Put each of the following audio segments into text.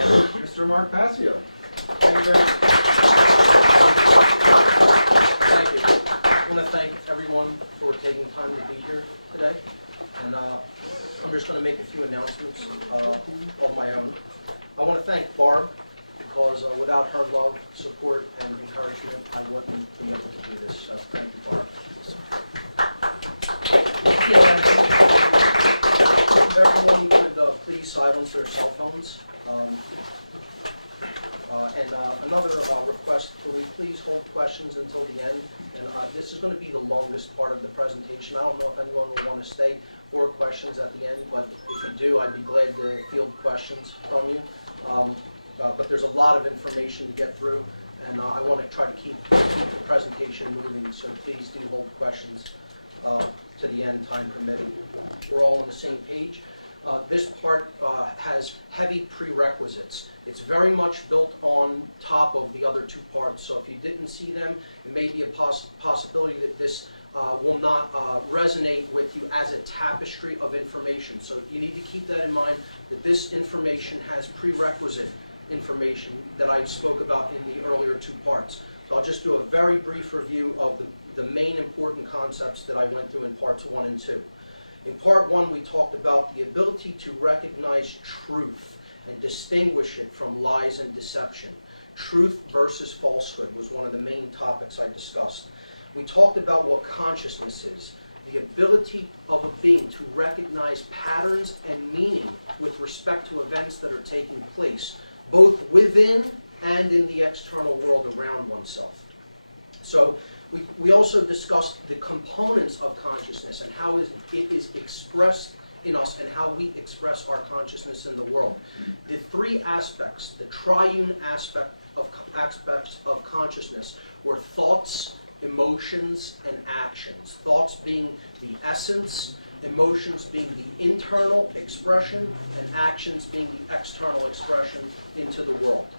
Mr. Mark Passio. Thank you very much. Thank you. I want to thank everyone for taking time to be here today. And I'm just going to make a few announcements of my own. I want to thank Barb, because without her love, support, and encouragement, I wouldn't be able to do this. So thank you, Barb. If everyone could please silence their cell phones. Another request, could we please hold questions until the end? And this is going to be the longest part of the presentation. I don't know if anyone will want to stay for questions at the end, but if you do, I'd be glad to field questions from you. But there's a lot of information to get through, and I want to try to keep the presentation moving, so please do hold questions to the end, time permitting. We're all on the same page. This part has heavy prerequisites. It's very much built on top of the other two parts, so if you didn't see them, it may be a possibility that this will not resonate with you as a tapestry of information. So you need to keep that in mind, that this information has prerequisite information that I spoke about in the earlier two parts. So I'll just do a very brief review of the main important concepts that I went through in parts 1 and 2. In part 1, we talked about the ability to recognize truth and distinguish it from lies and deception. Truth versus falsehood was one of the main topics I discussed. We talked about what consciousness is, the ability of a being to recognize patterns and meaning with respect to events that are taking place, both within and in the external world around oneself. So we also discussed the components of consciousness and how it is expressed in us and how we express our consciousness in the world. The three aspects, the triune aspects of consciousness, were thoughts, emotions, and actions. Thoughts being the essence, emotions being the internal expression, and actions being the external expression into the world.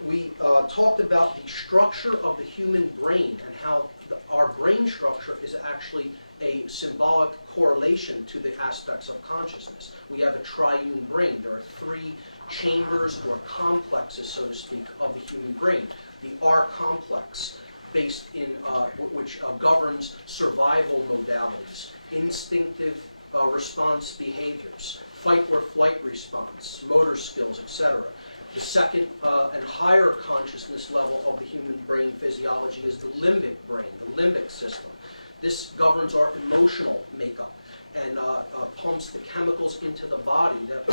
We talked about the structure of the human brain and how our brain structure is actually a symbolic correlation to the aspects of consciousness. We have a triune brain. There are three chambers or complexes, so to speak, of the human brain. The R complex, based in which governs survival modalities, instinctive response behaviors, fight or flight response, motor skills, etc. The second and higher consciousness level of the human brain physiology is the limbic brain, the limbic system. This governs our emotional makeup and pumps the chemicals into the body that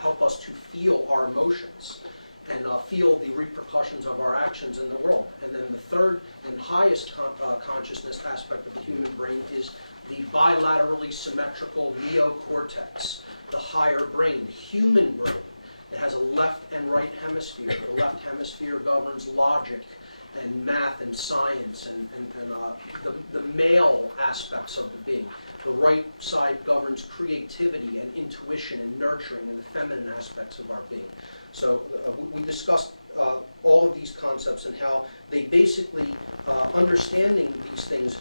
help us to feel our emotions and feel the repercussions of our actions in the world. And then the third and highest consciousness aspect of the human brain is the bilaterally symmetrical neocortex, the higher brain, the human brain. It has a left and right hemisphere. The left hemisphere governs logic and math and science and the male aspects of the being. The right side governs creativity and intuition and nurturing and the feminine aspects of our being. So we discussed all of these concepts and how they basically, understanding these things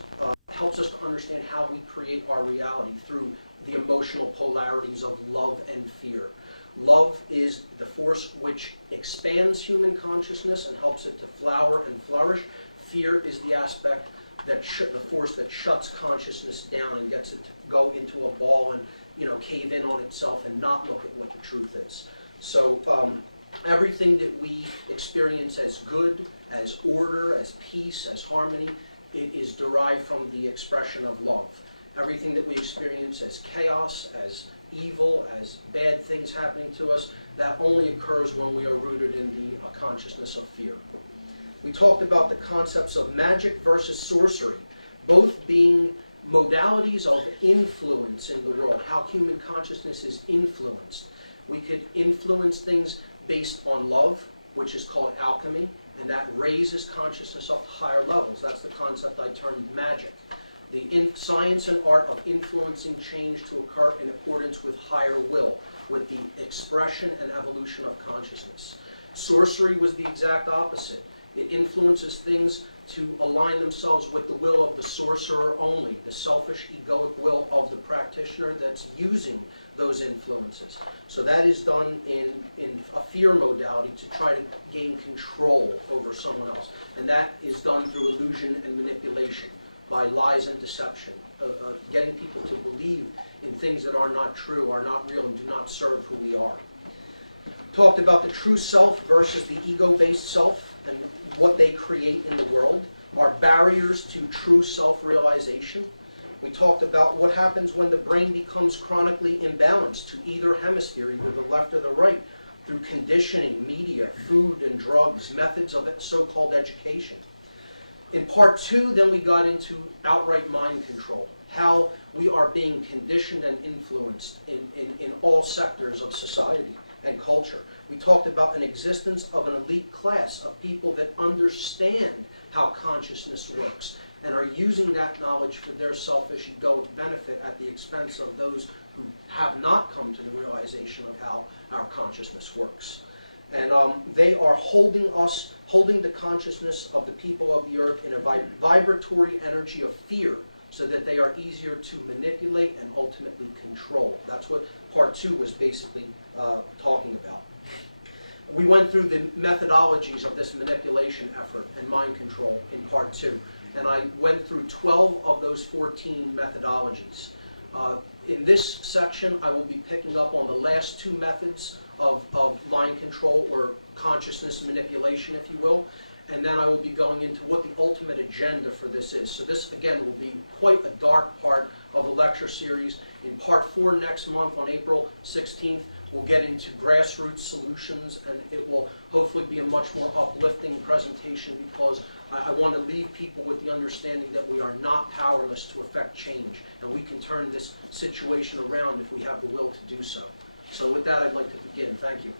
helps us to understand how we create our reality through the emotional polarities of love and fear. Love is the force which expands human consciousness and helps it to flower and flourish. Fear is the aspect that the force that shuts consciousness down and gets it to go into a ball and cave in on itself and not look at what the truth is. So everything that we experience as good, as order, as peace, as harmony, it is derived from the expression of love. Everything that we experience as chaos, as evil, as bad things happening to us, that only occurs when we are rooted in the consciousness of fear. We talked about the concepts of magic versus sorcery, both being modalities of influence in the world, how human consciousness is influenced. We could influence things based on love, which is called alchemy, and that raises consciousness up to higher levels. That's the concept I termed magic. The science and art of influencing change to occur in accordance with higher will, with the expression and evolution of consciousness. Sorcery was the exact opposite. It influences things to align themselves with the will of the sorcerer only, the selfish, egoic will of the practitioner that's using those influences. So that is done in a fear modality to try to gain control over someone else. And that is done through illusion and manipulation, by lies and deception, getting people to believe in things that are not true, are not real, and do not serve who we are. Talked about the true self versus the ego-based self and what they create in the world, our barriers to true self-realization. We talked about what happens when the brain becomes chronically imbalanced to either hemisphere, either the left or the right, through conditioning, media, food and drugs, methods of so-called education. In part 2, then we got into outright mind control, how we are being conditioned and influenced in all sectors of society and culture. We talked about an existence of an elite class of people that understand how consciousness works and are using that knowledge for their selfish ego benefit at the expense of those who have not come to the realization of how our consciousness works. And they are holding the consciousness of the people of the earth in a vibratory energy of fear, so that they are easier to manipulate and ultimately control. That's what part 2 was basically talking about. We went through the methodologies of this manipulation effort and mind control in part 2. And I went through 12 of those 14 methodologies. In this section, I will be picking up on the last 2 methods of mind control, or consciousness manipulation, if you will. And then I will be going into what the ultimate agenda for this is. So this, again, will be quite a dark part of the lecture series. In part 4 next month, on April 16th, we'll get into grassroots solutions, and it will hopefully be a much more uplifting presentation, because I want to leave people with the understanding that we are not powerless to affect change, and we can turn this situation around if we have the will to do so. So with that, I'd like to begin. Thank you.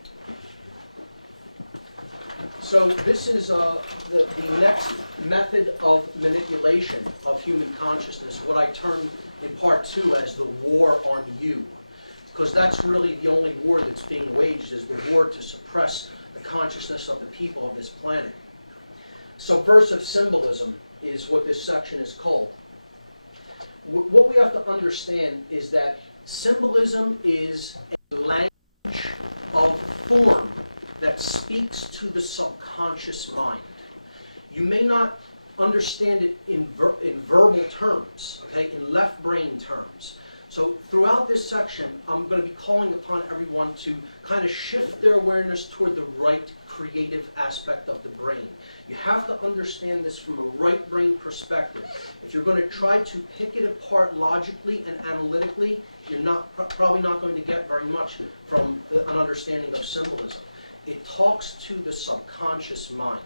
So this is the next method of manipulation of human consciousness, what I termed in part 2 as the war on you. Because that's really the only war that's being waged, is the war to suppress the consciousness of the people of this planet. Subversive symbolism is what this section is called. What we have to understand is that symbolism is a language of form that speaks to the subconscious mind. You may not understand it in verbal terms, okay, in left brain terms. So throughout this section, I'm going to be calling upon everyone to kind of shift their awareness toward the right creative aspect of the brain. You have to understand this from a right brain perspective. If you're going to try to pick it apart logically and analytically, you're probably not going to get very much from an understanding of symbolism. It talks to the subconscious mind.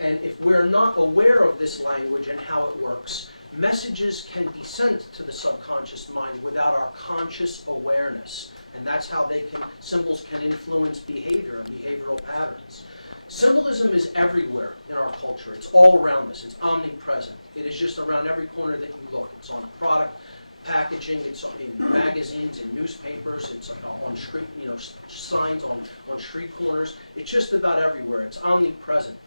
And if we're not aware of this language and how it works, messages can be sent to the subconscious mind without our conscious awareness. And that's how symbols can influence behavior and behavioral patterns. Symbolism is everywhere in our culture. It's all around us. It's omnipresent. It is just around every corner that you look. It's on product packaging, it's in magazines, in newspapers, it's on street, signs on street corners. It's just about everywhere. It's omnipresent.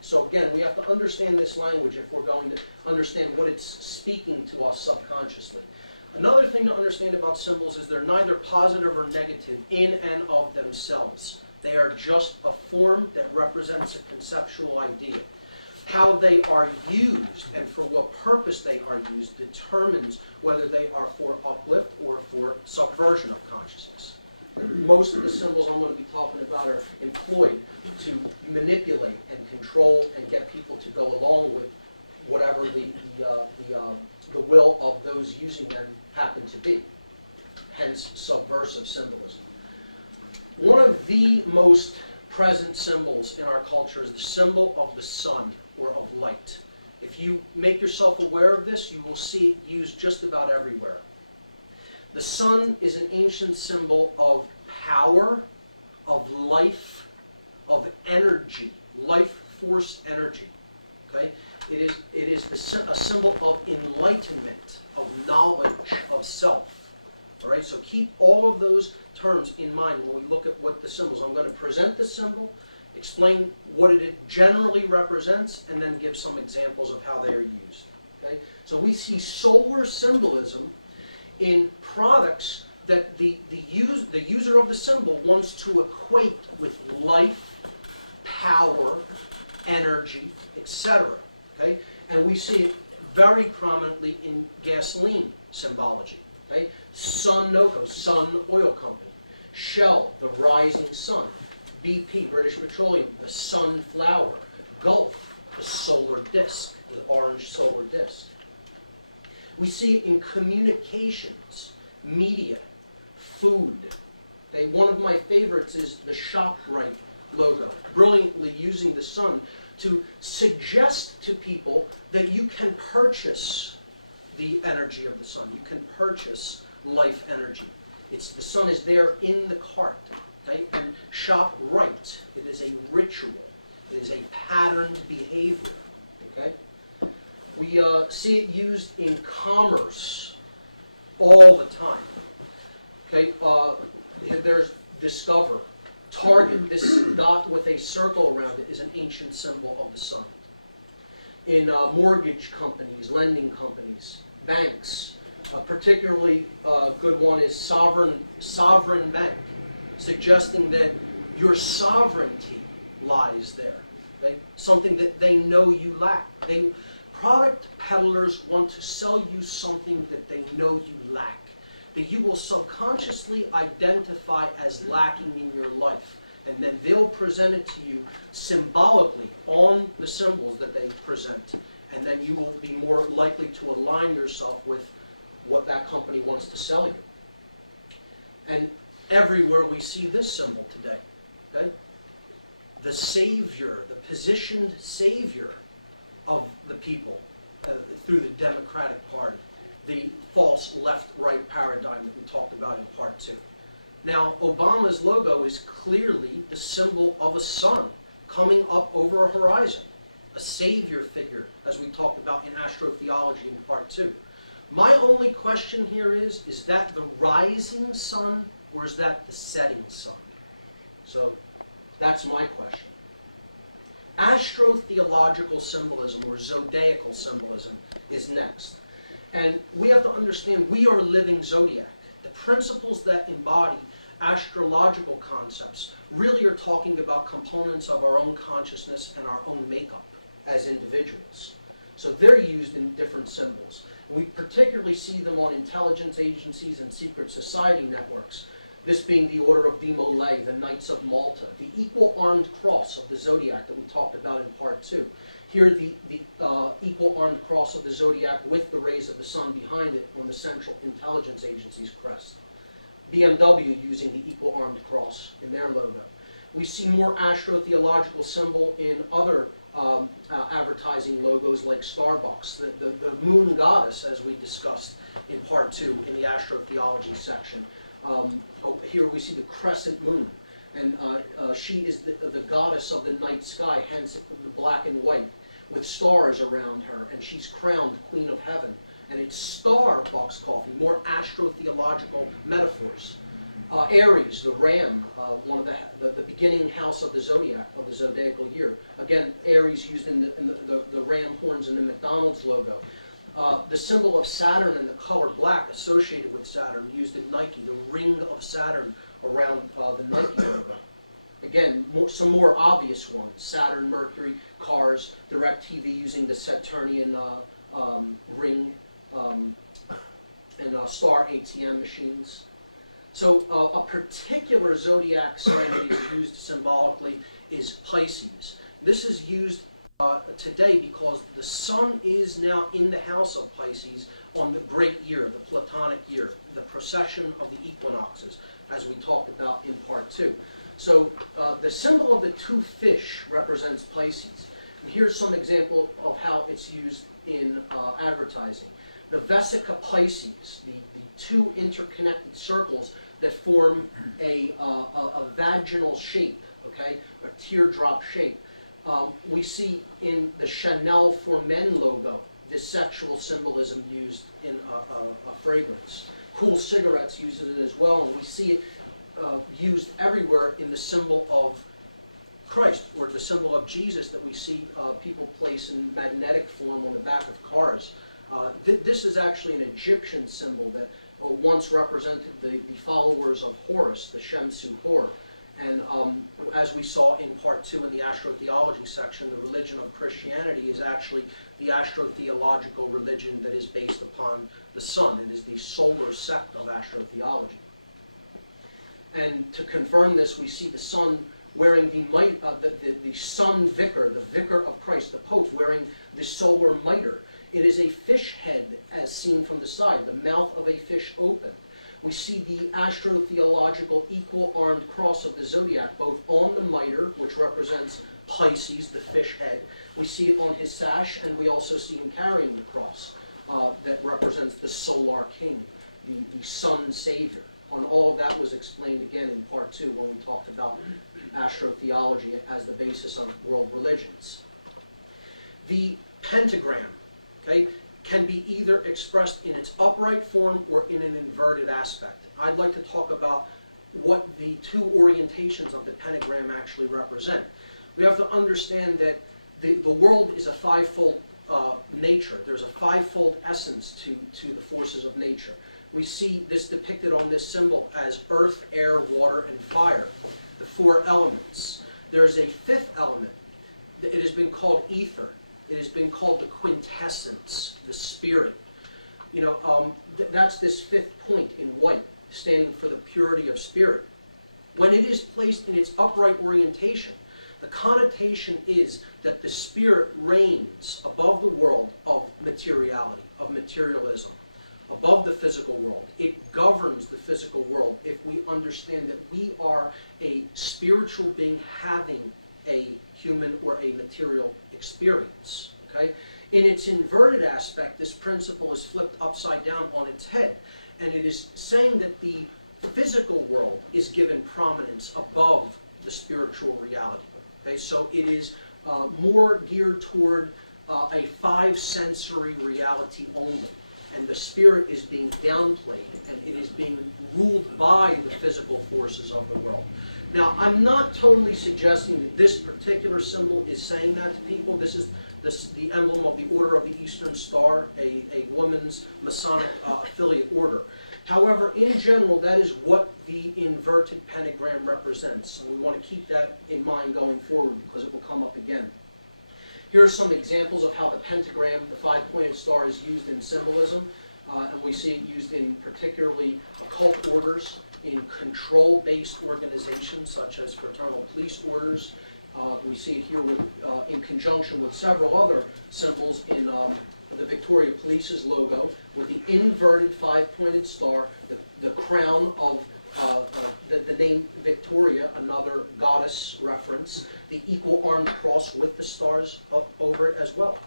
So again, we have to understand this language if we're going to understand what it's speaking to us subconsciously. Another thing to understand about symbols is they're neither positive or negative in and of themselves. They are just a form that represents a conceptual idea. How they are used and for what purpose they are used determines whether they are for uplift or for subversion of consciousness. Most of the symbols I'm going to be talking about are employed to manipulate and control and get people to go along with whatever the will of those using them happen to be. Hence, subversive symbolism. One of the most present symbols in our culture is the symbol of the sun, or of light. If you make yourself aware of this, you will see it used just about everywhere. The sun is an ancient symbol of power, of life, of energy, life force energy. Okay? It is a symbol of enlightenment, of knowledge, of self. All right? So keep all of those terms in mind when we look at what the symbols. I'm going to present the symbol, explain what it generally represents, and then give some examples of how they are used. Okay? So we see solar symbolism in products that the user of the symbol wants to equate with life, power, energy, etc. Okay? And we see it very prominently in gasoline symbology. Okay? Sunoco, Sun Oil Company. Shell, the rising sun. BP, British Petroleum, the sunflower. Gulf, the solar disk, the orange solar disk. We see it in communications, media, food. Okay? One of my favorites is the ShopRite logo, brilliantly using the sun to suggest to people that you can purchase the energy of the sun. You can purchase life energy. The sun is there in the cart. Okay? And shop right. It is a ritual. It is a patterned behavior. Okay? We see it used in commerce all the time. Okay? There's Discover. Target, this dot with a circle around it, is an ancient symbol of the sun. In mortgage companies, lending companies, banks, a particularly good one is sovereign bank, suggesting that your sovereignty lies there. Okay? Something that they know you lack. Product peddlers want to sell you something that they know you lack, that you will subconsciously identify as lacking in your life. And then they'll present it to you symbolically on the symbols that they present. And then you will be more likely to align yourself with what that company wants to sell you. And everywhere we see this symbol today. Okay? The savior, the positioned savior of the people through the Democratic Party. The false left-right paradigm that we talked about in part 2. Now, Obama's logo is clearly the symbol of a sun coming up over a horizon, a savior figure, as we talked about in astrotheology in part 2. My only question here is that the rising sun or is that the setting sun? So that's my question. Astrotheological symbolism or zodiacal symbolism is next. And we have to understand we are a living zodiac. The principles that embody astrological concepts really are talking about components of our own consciousness and our own makeup as individuals. So they're used in different symbols. We particularly see them on intelligence agencies and secret society networks. This being the Order of Demolay, the Knights of Malta, the equal armed cross of the zodiac that we talked about in part 2. Here, the equal armed cross of the zodiac with the rays of the sun behind it on the Central Intelligence Agency's crest. BMW using the equal armed cross in their logo. We see more astrotheological symbol in other advertising logos like Starbucks, the moon goddess, as we discussed in part 2 in the astrotheology section. Here we see the crescent moon, and she is the goddess of the night sky, hence the black and white, with stars around her, and she's crowned Queen of Heaven. And it's Starbucks coffee, more astrotheological metaphors. Aries, the ram, one of the beginning house of the zodiac, of the zodiacal year. Again, Aries used in the ram horns in the McDonald's logo. The symbol of Saturn and the color black associated with Saturn used in Nike, the ring of Saturn around the Nike logo. Again, some more obvious ones: Saturn, Mercury, cars, DirecTV using the Saturnian ring, and star ATM machines. So a particular zodiac sign that is used symbolically is Pisces. This is used today because the sun is now in the house of Pisces on the great year, the Platonic year, the procession of the equinoxes, as we talked about in part 2. So the symbol of the two fish represents Pisces. And here's some example of how it's used in advertising. The Vesica Pisces, the two interconnected circles that form a vaginal shape, okay, a teardrop shape. We see in the Chanel for Men logo this sexual symbolism used in a fragrance. Cool Cigarettes uses it as well, and we see it used everywhere in the symbol of Christ, or the symbol of Jesus that we see people place in magnetic form on the back of cars. This is actually an Egyptian symbol that once represented the followers of Horus, the Shemsu Hor. And as we saw in part 2 in the astrotheology section, the religion of Christianity is actually the astrotheological religion that is based upon the sun. It is the solar sect of astrotheology. And to confirm this, we see the sun wearing the sun vicar, the vicar of Christ, the Pope, wearing the solar mitre. It is a fish head as seen from the side, the mouth of a fish open. We see the astrotheological equal-armed cross of the zodiac, both on the mitre, which represents Pisces, the fish head. We see it on his sash, and we also see him carrying the cross that represents the solar king, the sun savior. And all of that was explained again in part 2 when we talked about astrotheology as the basis of world religions. The pentagram, okay, can be either expressed in its upright form or in an inverted aspect. I'd like to talk about what the two orientations of the pentagram actually represent. We have to understand that the world is a fivefold nature. There's a fivefold essence to the forces of nature. We see this depicted on this symbol as earth, air, water, and fire, the four elements. There's a fifth element. It has been called ether. It has been called the quintessence, the spirit. You know, that's this fifth point in white, standing for the purity of spirit. When it is placed in its upright orientation, the connotation is that the spirit reigns above the world of materiality, of materialism, above the physical world. It governs the physical world if we understand that we are a spiritual being having a human or a material experience. Okay? In its inverted aspect, this principle is flipped upside down on its head, and it is saying that the physical world is given prominence above the spiritual reality. Okay? So it is more geared toward a five-sensory reality only, and the spirit is being downplayed, and it is being ruled by the physical forces of the world. Now, I'm not totally suggesting that this particular symbol is saying that to people. This is the emblem of the Order of the Eastern Star, a woman's Masonic affiliate order. However, in general, that is what the inverted pentagram represents. And we want to keep that in mind going forward because it will come up again. Here are some examples of how the pentagram, the five-pointed star, is used in symbolism. And we see it used in particularly occult orders, in control-based organizations such as fraternal police orders. We see it here in conjunction with several other symbols in the Victoria Police's logo, with the inverted five-pointed star, the crown of the name Victoria, another goddess reference, the equal-armed cross with the stars up over it as well.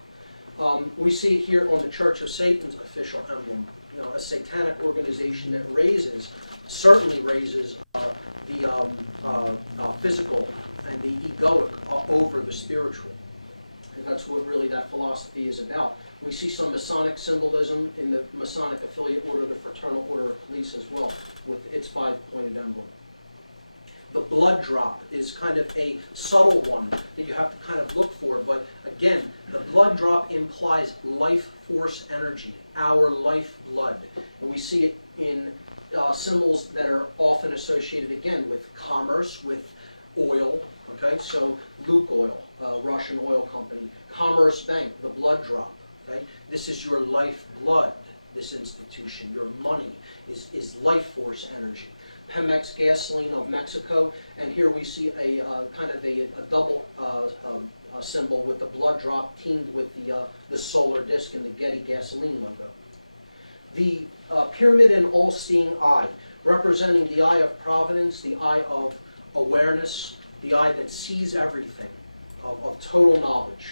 We see it here on the Church of Satan's official emblem, you know, a satanic organization that certainly raises the physical and the egoic over the spiritual. And that's what really that philosophy is about. We see some Masonic symbolism in the Masonic affiliate order, the Fraternal Order of Police as well, with its five-pointed emblem. The blood drop is kind of a subtle one that you have to kind of look for, but again, the blood drop implies life force energy, our lifeblood. And we see it in symbols that are often associated, again, with commerce, with oil, okay? So Lukoil, Russian oil company. Commerce Bank, the blood drop, okay? This is your lifeblood, this institution. Your money is life force energy. Pemex gasoline of Mexico, and here we see a kind of a double symbol with the blood drop teamed with the solar disk and the Getty gasoline logo. The pyramid and all-seeing eye, representing the eye of providence, the eye of awareness, the eye that sees everything, of total knowledge.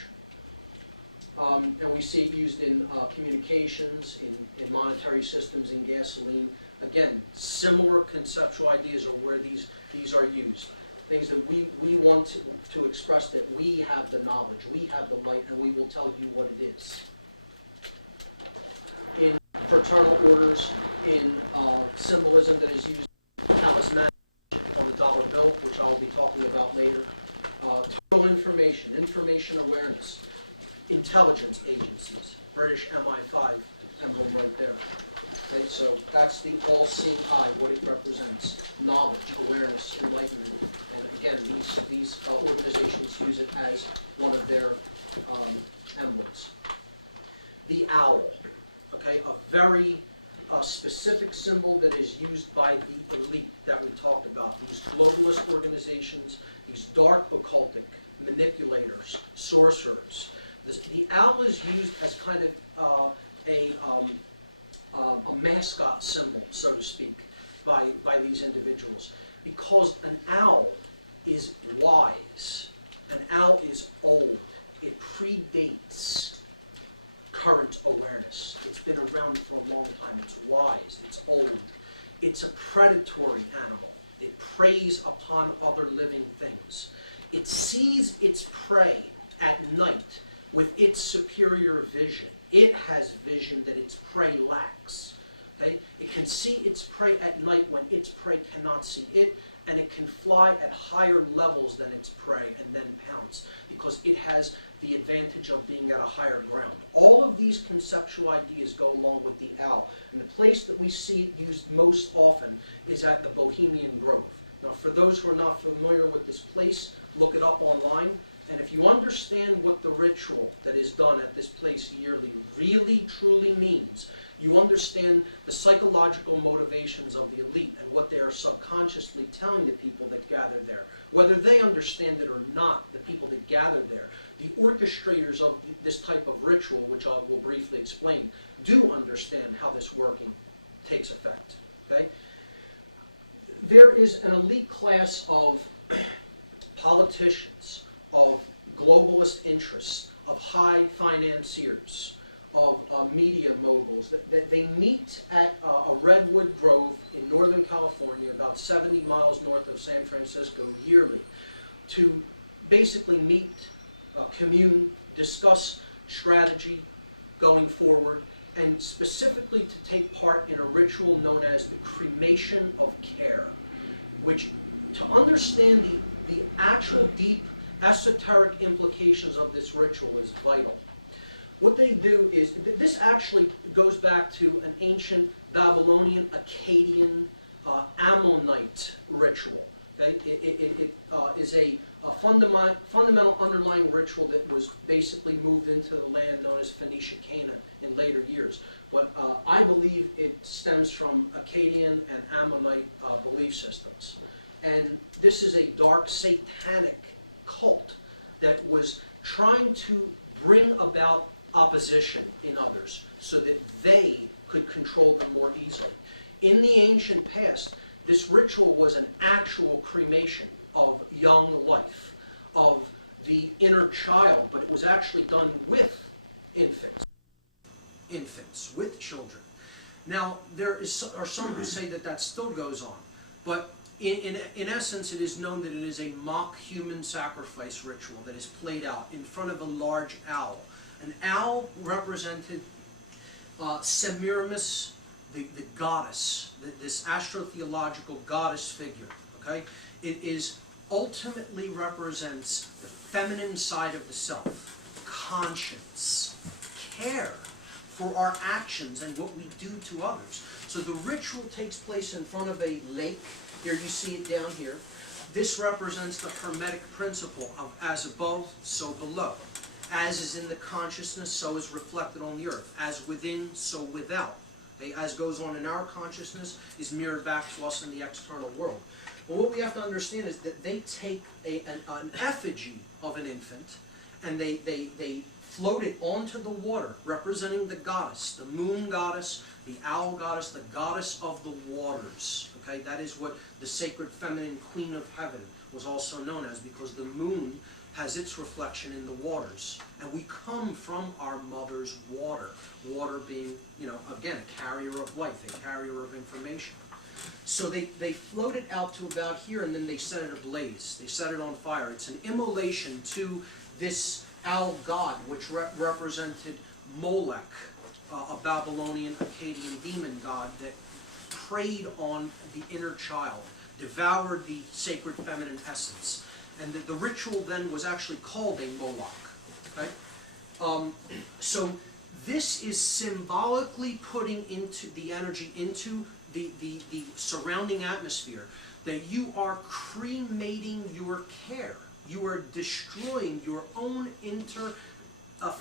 And we see it used in communications, in monetary systems, in gasoline. Again, similar conceptual ideas are where these are used. Things that we want to express that we have the knowledge, we have the light, and we will tell you what it is. In fraternal orders, in symbolism that is used talismanic on the dollar bill, which I'll be talking about later. Total information, information awareness, intelligence agencies, British MI5 emblem right there. Okay, so that's the all-seeing eye, what it represents: knowledge, awareness, enlightenment. And again, these organizations use it as one of their emblems. The owl, okay, a very specific symbol that is used by the elite that we talked about, these globalist organizations, these dark occultic manipulators, sorcerers. The owl is used as kind of a mascot symbol, so to speak, by these individuals, because an owl is wise, an owl is old, it predates current awareness. It's been around for a long time. It's wise. It's old. It's a predatory animal. It preys upon other living things. It sees its prey at night with its superior vision. It has vision that its prey lacks. Okay? It can see its prey at night when its prey cannot see it, and it can fly at higher levels than its prey and then pounce, because it has the advantage of being at a higher ground. All of these conceptual ideas go along with the owl, and the place that we see it used most often is at the Bohemian Grove. Now, for those who are not familiar with this place, look it up online, and if you understand what the ritual that is done at this place yearly really truly means, you understand the psychological motivations of the elite and what they are subconsciously telling the people that gather there. Whether they understand it or not, the people that gather there, the orchestrators of this type of ritual, which I will briefly explain, do understand how this working takes effect. Okay? There is an elite class of politicians, of globalist interests, of high financiers, of media moguls. They meet at a redwood grove in Northern California, about 70 miles north of San Francisco, yearly, to basically meet, commune, discuss strategy going forward, and specifically to take part in a ritual known as the cremation of care, which, to understand the actual deep esoteric implications of this ritual, is vital. What they do is, this actually goes back to an ancient Babylonian, Akkadian, Ammonite ritual. Okay? It is a fundamental underlying ritual that was basically moved into the land known as Phoenicia Cana in later years. But I believe it stems from Akkadian and Ammonite belief systems. And this is a dark satanic cult that was trying to bring about opposition in others so that they could control them more easily. In the ancient past, this ritual was an actual cremation of young life, of the inner child, but it was actually done with infants, with children. Now, are some who say that still goes on, but in essence, it is known that it is a mock human sacrifice ritual that is played out in front of a large owl. An owl represented Semiramis, the goddess, this astrotheological goddess figure. Okay, it ultimately represents the feminine side of the self, conscience, care for our actions and what we do to others. So the ritual takes place in front of a lake. Here you see it down here. This represents the Hermetic principle of as above, so below. As is in the consciousness, so is reflected on the earth. As within, so without. As goes on in our consciousness is mirrored back to us in the external world. But what we have to understand is that they take an effigy of an infant and they float it onto the water, representing the goddess, the moon goddess, the owl goddess, the goddess of the waters. Okay, that is what the sacred feminine queen of heaven was also known as, because the moon has its reflection in the waters. And we come from our mother's water. Water being, again, a carrier of life, a carrier of information. So they float it out to about here, and then they set it ablaze. They set it on fire. It's an immolation to this owl god, which represented Molech, a Babylonian Akkadian demon god that preyed on the inner child, devoured the sacred feminine essence. And the ritual then was actually called a Moloch. Okay? So This is symbolically putting into the energy into the surrounding atmosphere, that you are cremating your care. You are destroying your own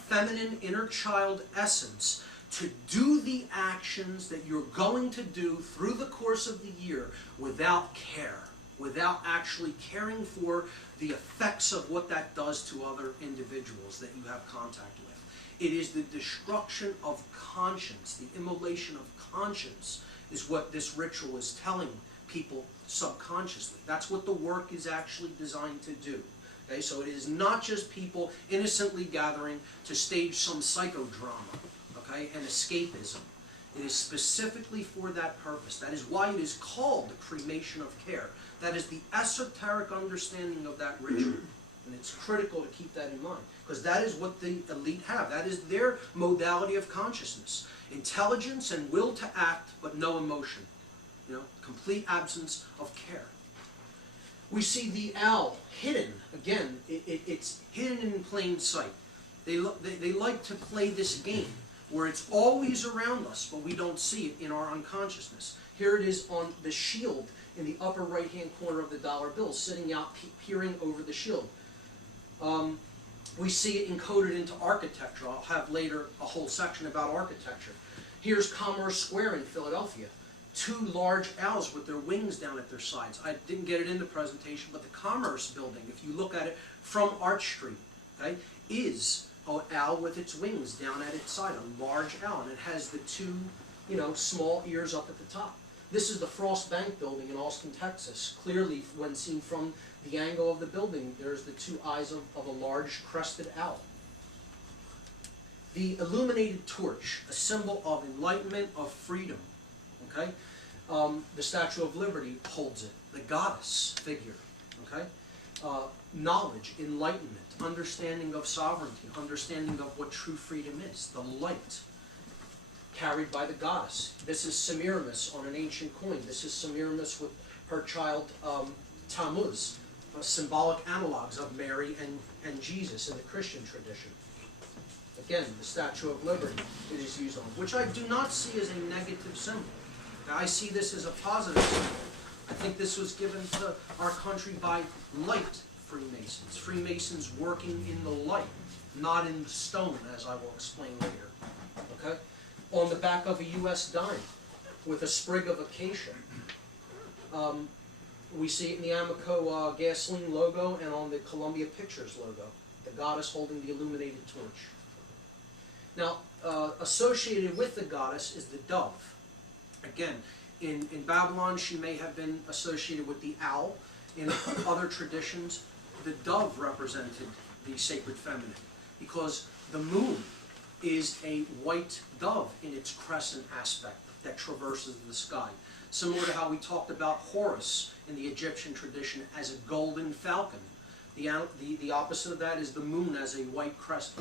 feminine inner child essence to do the actions that you're going to do through the course of the year without care, without actually caring for the effects of what that does to other individuals that you have contact with. It is the destruction of conscience, the immolation of conscience is what this ritual is telling people subconsciously. That's what the work is actually designed to do. Okay, so it is not just people innocently gathering to stage some psychodrama, okay, and escapism. It is specifically for that purpose. That is why it is called the cremation of care. That is the esoteric understanding of that ritual. And it's critical to keep that in mind, because that is what the elite have. That is their modality of consciousness. Intelligence and will to act, but no emotion. You know, complete absence of care. We see the owl hidden. Again, it's hidden in plain sight. They like to play this game where it's always around us, but we don't see it in our unconsciousness. Here it is on the shield in the upper right-hand corner of the dollar bill, sitting out, peering over the shield. We see it encoded into architecture. I'll have later a whole section about architecture. Here's Commerce Square in Philadelphia. Two large owls with their wings down at their sides. I didn't get it in the presentation, but the Commerce building, if you look at it from Arch Street, okay, is an owl with its wings down at its side, a large owl, and it has the two, you know, small ears up at the top. This is the Frost Bank building in Austin, Texas. Clearly, when seen from the angle of the building, there's the two eyes of a large crested owl. The illuminated torch, a symbol of enlightenment, of freedom. Okay, the Statue of Liberty holds it. The goddess figure. Okay, knowledge, enlightenment, understanding of sovereignty, understanding of what true freedom is. The light carried by the goddess. This is Semiramis on an ancient coin. This is Semiramis with her child Tammuz, symbolic analogs of Mary and Jesus in the Christian tradition. Again, the Statue of Liberty it is used on, which I do not see as a negative symbol. Now, I see this as a positive symbol. I think this was given to our country by light Freemasons. Freemasons working in the light, not in the stone, as I will explain later. Okay? On the back of a U.S. dime with a sprig of acacia. We see it in the Amoco gasoline logo and on the Columbia Pictures logo. The goddess holding the illuminated torch. Now, associated with the goddess is the dove. Again, in Babylon, she may have been associated with the owl. In other traditions, the dove represented the sacred feminine, because the moon is a white dove in its crescent aspect that traverses the sky. Similar to how we talked about Horus in the Egyptian tradition as a golden falcon. The opposite of that is the moon as a white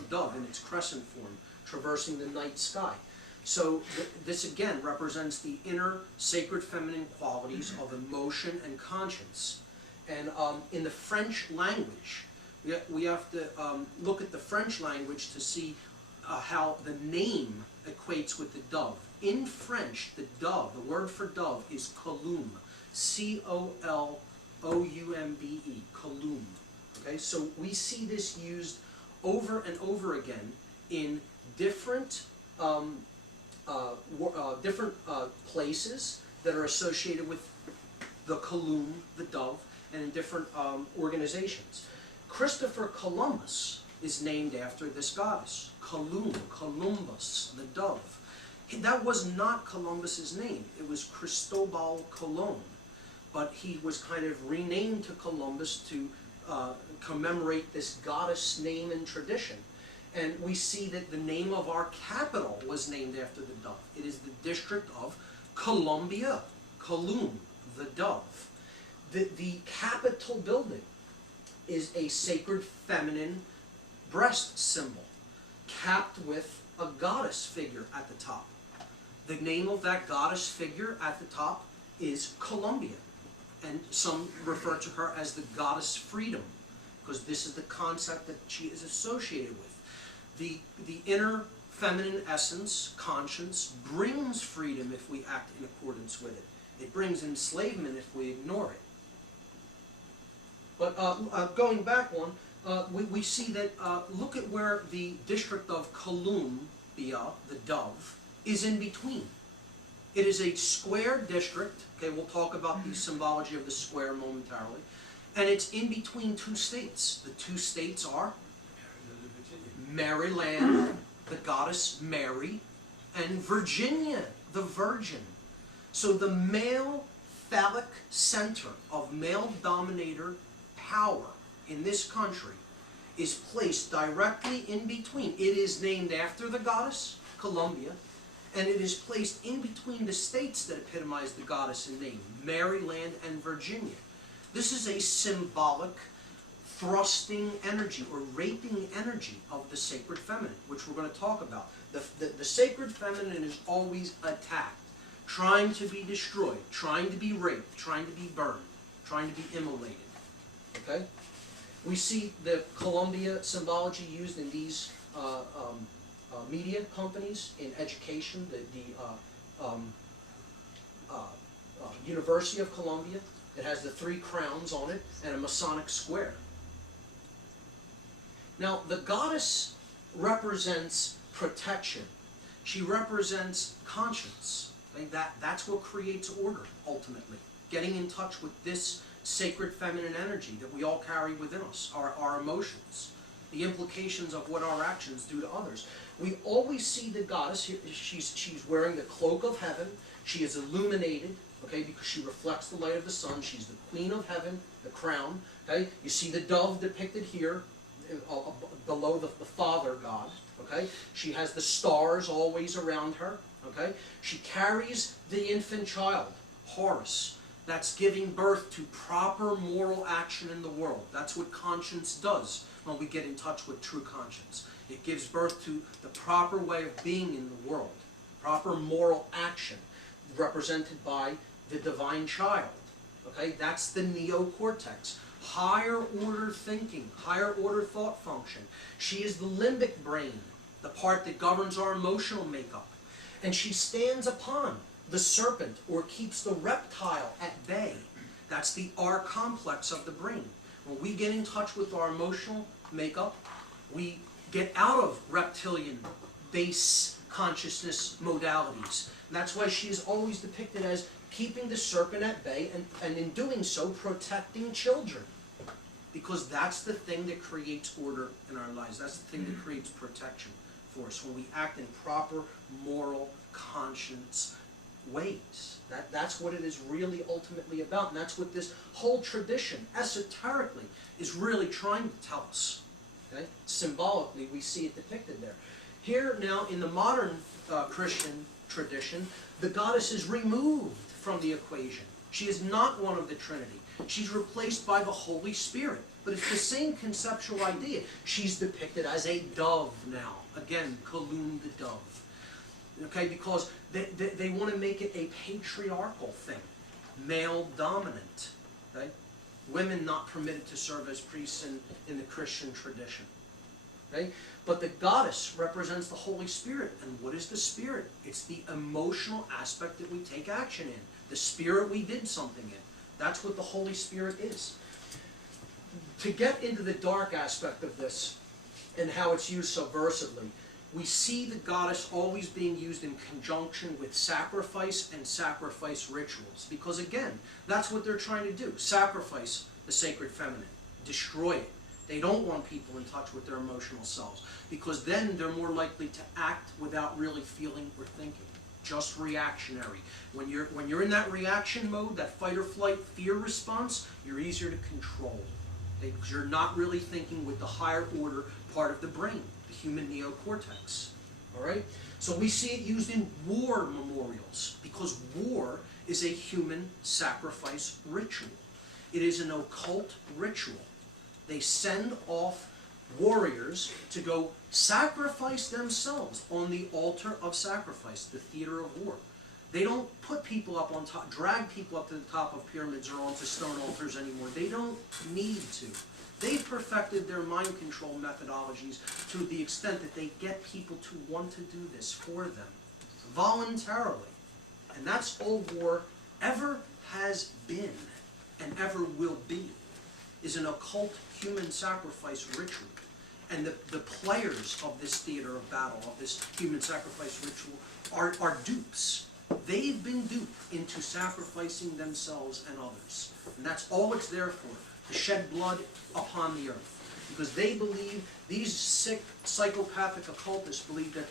dove in its crescent form, traversing the night sky. So this again represents the inner sacred feminine qualities of emotion and conscience. And in the French language, we have to look at the French language to see how the name equates with the dove. In French, the dove, the word for dove is colombe, C-O-L-O-U-M-B-E, colombe. Okay, so we see this used over and over again in different places that are associated with the column, the dove, and in different organizations. Christopher Columbus is named after this goddess, Columb, Columbus, the dove. That was not Columbus's name. It was Cristobal Colon, but he was kind of renamed to Columbus to commemorate this goddess name and tradition. And we see that the name of our capital was named after the dove. It is the District of Columbia, Column, the dove. The Capitol building is a sacred feminine breast symbol, capped with a goddess figure at the top. The name of that goddess figure at the top is Columbia, and some refer to her as the goddess freedom, because this is the concept that she is associated with. The inner feminine essence, conscience, brings freedom if we act in accordance with it. It brings enslavement if we ignore it. But going back one, we see that, look at where the district of Columbia, the dove, is in between. It is a square district. Okay, we'll talk about the symbology of the square momentarily. And it's in between two states. The two states are Maryland, the goddess Mary, and Virginia, the Virgin. So the male phallic center of male dominator power in this country is placed directly in between. It is named after the goddess, Columbia, and it is placed in between the states that epitomize the goddess in name, Maryland and Virginia. This is a symbolic thrusting energy or raping energy of the sacred feminine, which we're going to talk about. The sacred feminine is always attacked, trying to be destroyed, trying to be raped, trying to be burned, trying to be immolated. Okay? We see the Columbia symbology used in these media companies in education, the University of Columbia. It has the 3 crowns on it and a Masonic square. Now, the goddess represents protection. She represents conscience. Okay? That's what creates order, ultimately. Getting in touch with this sacred feminine energy that we all carry within us, our emotions, the implications of what our actions do to others. We always see the goddess, she's wearing the cloak of heaven, she is illuminated, okay, because she reflects the light of the sun, she's the queen of heaven, the crown, okay? You see the dove depicted here, below the father god, okay? She has the stars always around her, okay? She carries the infant child, Horus, that's giving birth to proper moral action in the world. That's what conscience does when we get in touch with true conscience. It gives birth to the proper way of being in the world, proper moral action, represented by the divine child. Okay, that's the neocortex. Higher order thinking, higher order thought function. She is the limbic brain, the part that governs our emotional makeup. And she stands upon the serpent, or keeps the reptile at bay. That's the R complex of the brain. When we get in touch with our emotional makeup, we get out of reptilian base consciousness modalities. And that's why she is always depicted as keeping the serpent at bay, and in doing so, protecting children. Because that's the thing that creates order in our lives. That's the thing that creates protection for us, when we act in proper moral conscience ways. That's what it is really ultimately about, and that's what this whole tradition, esoterically, is really trying to tell us. Okay? Symbolically, we see it depicted there. Here now, in the modern Christian tradition, the goddess is removed from the equation. She is not one of the Trinity. She's replaced by the Holy Spirit. But it's the same conceptual idea. She's depicted as a dove now. Again, Kalun the dove. Okay, because they want to make it a patriarchal thing, male dominant, right? Women not permitted to serve as priests in the Christian tradition, okay? But the goddess represents the Holy Spirit, and what is the Spirit? It's the emotional aspect that we take action in, the spirit we did something in. That's what the Holy Spirit is. To get into the dark aspect of this and how it's used subversively, we see the goddess always being used in conjunction with sacrifice and sacrifice rituals. Because again, that's what they're trying to do. Sacrifice the sacred feminine. Destroy it. They don't want people in touch with their emotional selves. Because then they're more likely to act without really feeling or thinking. Just reactionary. When you're in that reaction mode, that fight or flight fear response, you're easier to control. Okay? Because you're not really thinking with the higher order part of the brain. Human neocortex. All right? So we see it used in war memorials, because war is a human sacrifice ritual. It is an occult ritual. They send off warriors to go sacrifice themselves on the altar of sacrifice, the theater of war. They don't put people up on top, drag people up to the top of pyramids or onto stone altars anymore. They don't need to. They've perfected their mind control methodologies to the extent that they get people to want to do this for them, voluntarily. And that's all war ever has been and ever will be, is an occult human sacrifice ritual. And the players of this theater of battle, of this human sacrifice ritual, are dupes. They've been duped into sacrificing themselves and others. And that's all it's there for, to shed blood upon the earth. Because they believe, these sick, psychopathic occultists believe that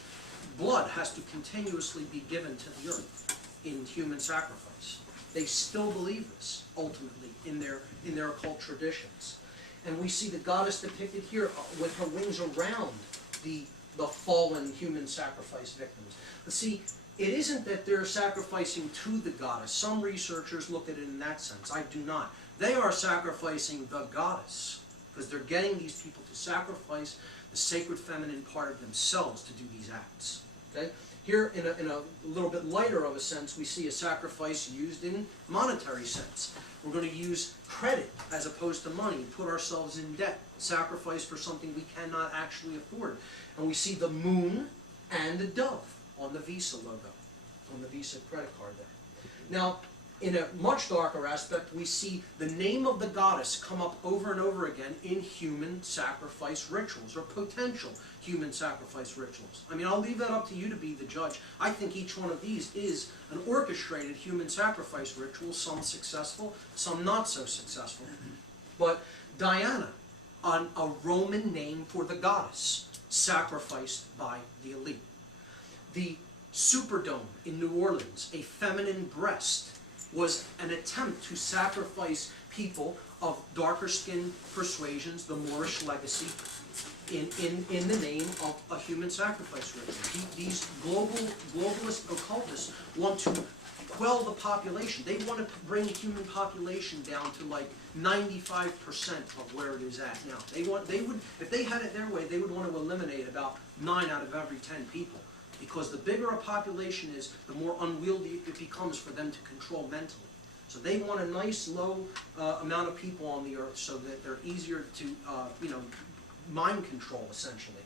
blood has to continuously be given to the earth in human sacrifice. They still believe this, ultimately, in their occult traditions. And we see the goddess depicted here with her wings around the fallen human sacrifice victims. But see, it isn't that they're sacrificing to the goddess. Some researchers look at it in that sense. I do not. They are sacrificing the goddess, because they're getting these people to sacrifice the sacred feminine part of themselves to do these acts. Okay? Here, in a little bit lighter of a sense, we see a sacrifice used in monetary sense. We're going to use credit as opposed to money, put ourselves in debt, sacrifice for something we cannot actually afford. And we see the moon and the dove on the Visa logo, on the Visa credit card there. Now, in a much darker aspect, we see the name of the goddess come up over and over again in human sacrifice rituals, or potential human sacrifice rituals. I mean, I'll leave that up to you to be the judge. I think each one of these is an orchestrated human sacrifice ritual, some successful, some not so successful. But Diana, a Roman name for the goddess, sacrificed by the elite. The Superdome in New Orleans, a feminine breast, was an attempt to sacrifice people of darker skinned persuasions, the Moorish legacy, in the name of a human sacrifice ritual. These globalist occultists want to quell the population. They want to bring the human population down to like 95% of where it is at now. If they had it their way, they would want to eliminate about 9 out of every 10 people. Because the bigger a population is, the more unwieldy it becomes for them to control mentally. So they want a nice low amount of people on the earth so that they're easier to, mind control, essentially.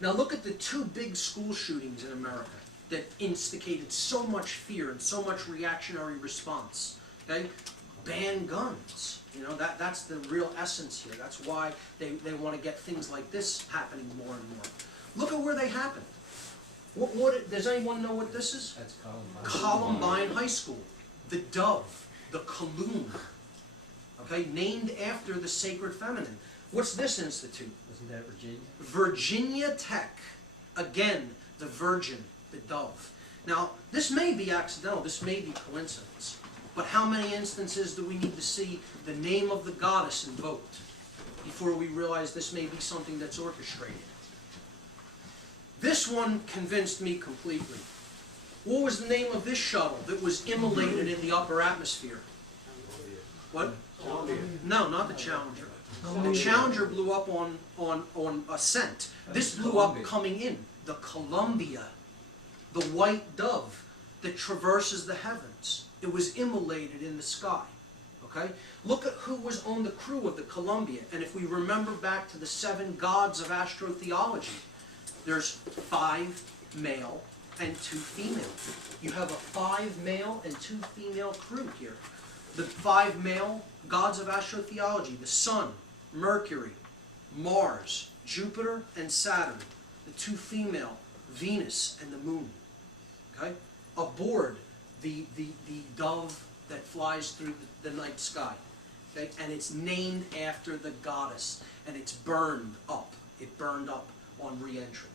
Now look at the 2 big school shootings in America that instigated so much fear and so much reactionary response. Okay? Ban guns. You know, that's the real essence here. That's why they want to get things like this happening more and more. Look at where they happened. Does anyone know what this is? That's Columbine. Columbine High School. The dove, the Kaloon, okay, named after the sacred feminine. What's this institute? Wasn't that Virginia? Virginia Tech. Again, the virgin, the dove. Now, this may be accidental, this may be coincidence, but how many instances do we need to see the name of the goddess invoked before we realize this may be something that's orchestrated? This one convinced me completely. What was the name of this shuttle that was immolated in the upper atmosphere? What? No, not the Challenger. The Challenger blew up on ascent. This blew up coming in. The Columbia, the white dove that traverses the heavens. It was immolated in the sky. Okay? Look at who was on the crew of the Columbia. And if we remember back to the 7 gods of astrotheology, there's 5 male and 2 female. You have a 5 male and 2 female crew here. The 5 male gods of astrotheology, the Sun, Mercury, Mars, Jupiter, and Saturn. The 2 female, Venus and the Moon. Okay? Aboard the dove that flies through the night sky. Okay? And it's named after the goddess. And it's burned up. It burned up on re-entry.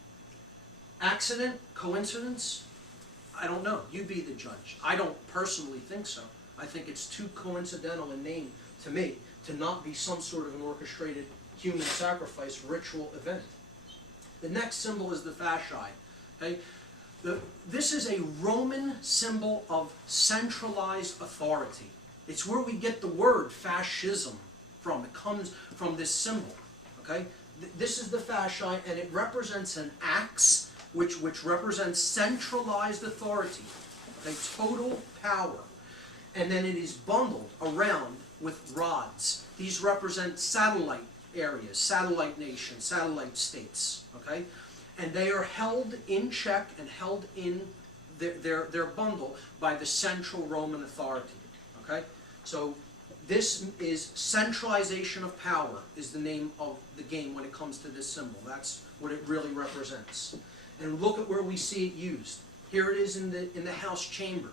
Accident? Coincidence? I don't know. You be the judge. I don't personally think so. I think it's too coincidental a name to me to not be some sort of an orchestrated human sacrifice ritual event. The next symbol is the fasci. Okay? This is a Roman symbol of centralized authority. It's where we get the word fascism from. It comes from this symbol. Okay? This is the fasci, and it represents an axe which represents centralized authority, okay, total power. And then it is bundled around with rods. These represent satellite areas, satellite nations, satellite states, okay? And they are held in check and held in their bundle by the central Roman authority, okay? So this is centralization of power is the name of the game when it comes to this symbol. That's what it really represents. And look at where we see it used. Here it is in the House chamber,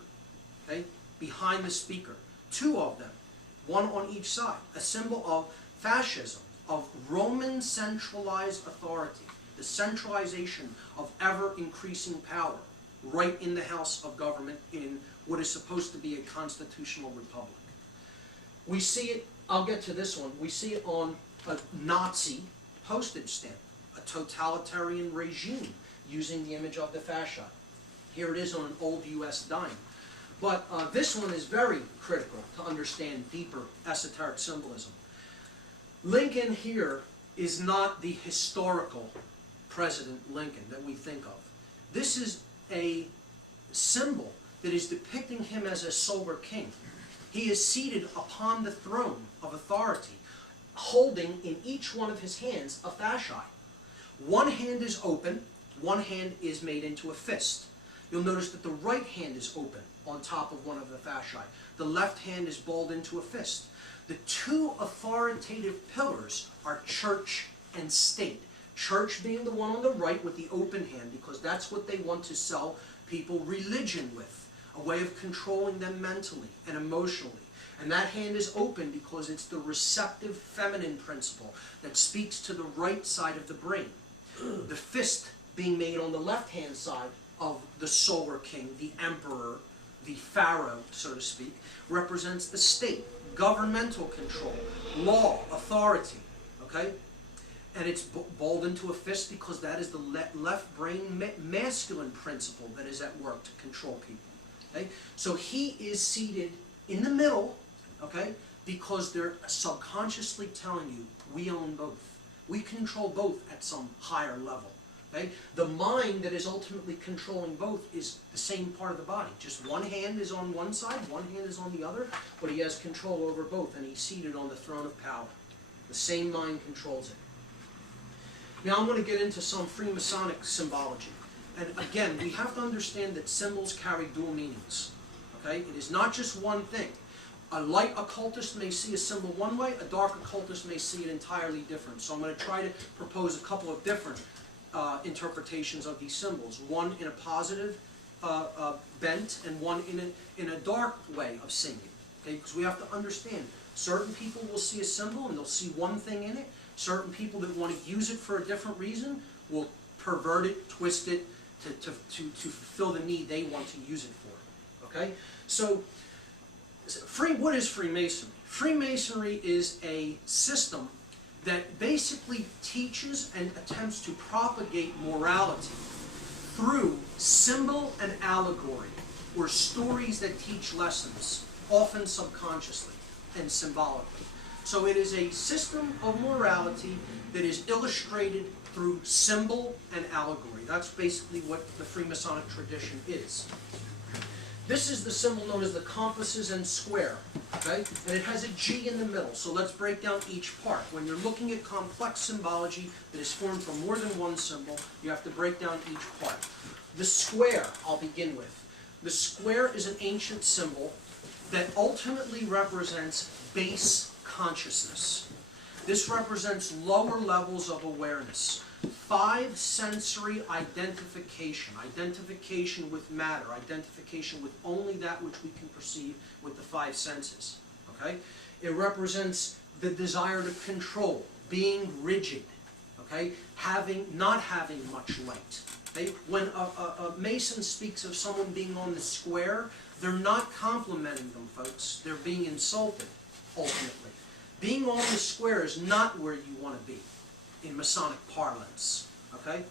okay? Behind the speaker. Two of them, one on each side. A symbol of fascism, of Roman centralized authority, the centralization of ever-increasing power right in the House of Government in what is supposed to be a constitutional republic. We see it, I'll get to this one, we see it on a Nazi postage stamp, a totalitarian regime using the image of the fasci. Here it is on an old US dime. But this one is very critical to understand deeper esoteric symbolism. Lincoln here is not the historical President Lincoln that we think of. This is a symbol that is depicting him as a solar king. He is seated upon the throne of authority, holding in each one of his hands a fasci. One hand is open, one hand is made into a fist. You'll notice that the right hand is open on top of one of the fasci. The left hand is balled into a fist. The two authoritative pillars are church and state. Church being the one on the right with the open hand, because that's what they want to sell people religion with, a way of controlling them mentally and emotionally. And that hand is open because it's the receptive feminine principle that speaks to the right side of the brain. The fist being made on the left-hand side of the solar king, the emperor, the pharaoh, so to speak, represents the state, governmental control, law, authority, okay? And it's balled into a fist because that is the left brain masculine principle that is at work to control people, okay? So he is seated in the middle, okay, because they're subconsciously telling you, we own both. We control both at some higher level. Okay? The mind that is ultimately controlling both is the same part of the body. Just one hand is on one side, one hand is on the other, but he has control over both, and he's seated on the throne of power. The same mind controls it. Now I'm going to get into some Freemasonic symbology. And again, we have to understand that symbols carry dual meanings. Okay? It is not just one thing. A light occultist may see a symbol one way, a dark occultist may see it entirely different. So I'm going to try to propose a couple of different interpretations of these symbols. One in a positive bent and one in a dark way of seeing it. Okay? Because we have to understand, certain people will see a symbol and they'll see one thing in it. Certain people that want to use it for a different reason will pervert it, twist it to fulfill the need they want to use it for. Okay? So, what is Freemasonry? Freemasonry is a system that basically teaches and attempts to propagate morality through symbol and allegory, or stories that teach lessons, often subconsciously and symbolically. So it is a system of morality that is illustrated through symbol and allegory. That's basically what the Freemasonic tradition is. This is the symbol known as the compasses and square, okay? And it has a G in the middle, so let's break down each part. When you're looking at complex symbology that is formed from more than one symbol, you have to break down each part. The square, I'll begin with. The square is an ancient symbol that ultimately represents base consciousness. This represents lower levels of awareness. Five sensory identification, identification with matter, identification with only that which we can perceive with the five senses. Okay? It represents the desire to control, being rigid, okay? Not having much light. Okay? When a Mason speaks of someone being on the square, they're not complimenting them, folks. They're being insulted, ultimately. Being on the square is not where you want to be in Masonic parlance, okay?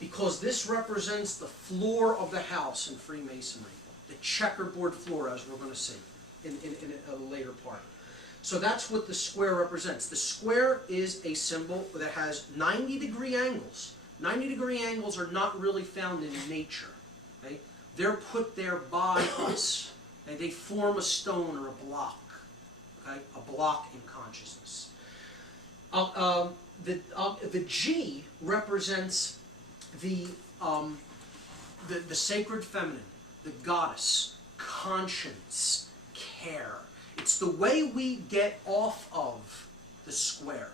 Because this represents the floor of the house in Freemasonry, the checkerboard floor, as we're going to see in a later part. So that's what the square represents. The square is a symbol that has 90-degree angles. 90-degree angles are not really found in nature, okay? They're put there by us, and they form a stone or a block, okay? A block in consciousness. The G represents the sacred feminine, the goddess, conscience, care. It's the way we get off of the square,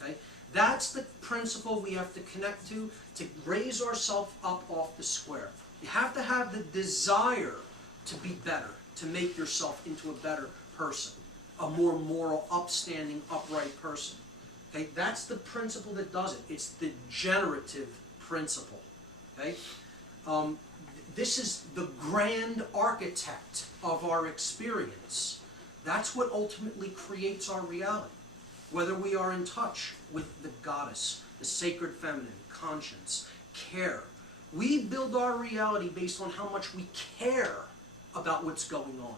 okay? That's the principle we have to connect to raise ourselves up off the square. You have to have the desire to be better, to make yourself into a better person, a more moral, upstanding, upright person. Okay? That's the principle that does it. It's the generative principle. Okay? This is the grand architect of our experience. That's what ultimately creates our reality. Whether we are in touch with the goddess, the sacred feminine, conscience, care. We build our reality based on how much we care about what's going on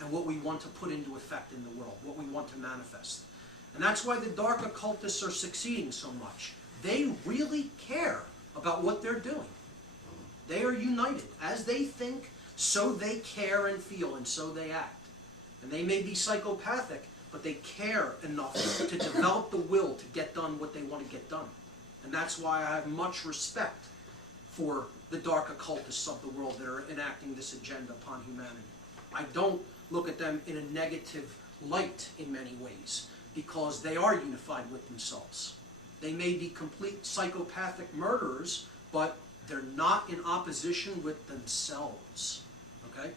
and what we want to put into effect in the world, what we want to manifest. And that's why the dark occultists are succeeding so much. They really care about what they're doing. They are united. As they think, so they care and feel, and so they act. And they may be psychopathic, but they care enough to develop the will to get done what they want to get done. And that's why I have much respect for the dark occultists of the world that are enacting this agenda upon humanity. I don't look at them in a negative light in many ways, because they are unified with themselves. They may be complete psychopathic murderers, but they're not in opposition with themselves, okay?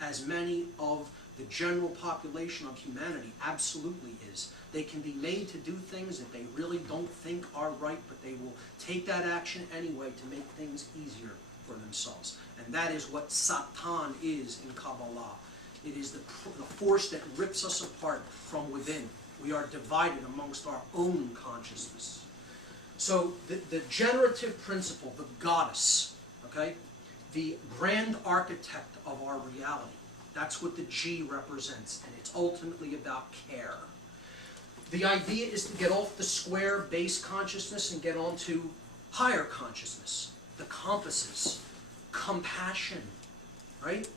As many of the general population of humanity absolutely is. They can be made to do things that they really don't think are right, but they will take that action anyway to make things easier for themselves. And that is what Satan is in Kabbalah. It is the force that rips us apart from within. We are divided amongst our own consciousness. So the generative principle, the goddess, okay, the grand architect of our reality, that's what the G represents, and it's ultimately about care. The idea is to get off the square base consciousness and get onto higher consciousness, the compasses, compassion, right?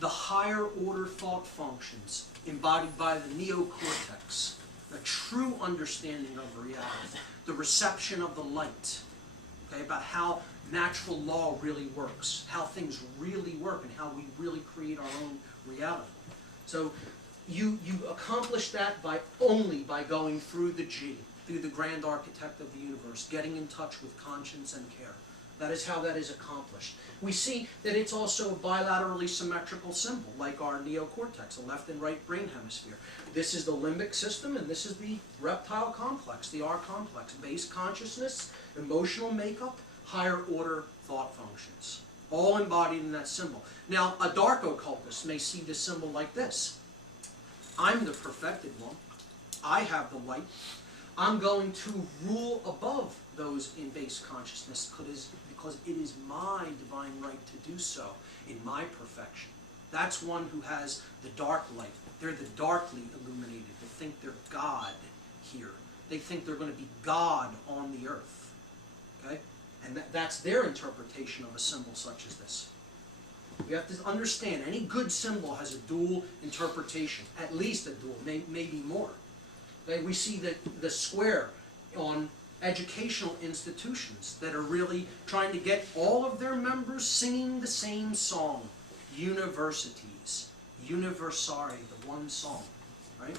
The higher order thought functions embodied by the neocortex, a true understanding of reality, the reception of the light, okay, about how natural law really works, how things really work, and how we really create our own reality. So you accomplish that only by going through the G, through the grand architect of the universe, getting in touch with conscience and care. That is how that is accomplished. We see that it's also a bilaterally symmetrical symbol, like our neocortex, the left and right brain hemisphere. This is the limbic system, and this is the reptile complex, the R complex, base consciousness, emotional makeup, higher order thought functions, all embodied in that symbol. Now, a dark occultist may see this symbol like this. I'm the perfected one. I have the light. I'm going to rule above those in base consciousness because it is my divine right to do so in my perfection. That's one who has the dark light. They're the darkly illuminated. They think they're God here. They think they're going to be God on the earth. Okay? And that's their interpretation of a symbol such as this. You have to understand, any good symbol has a dual interpretation, at least a dual, maybe more. Okay? We see the square on educational institutions that are really trying to get all of their members singing the same song. Universities, Universiari, the one song, right?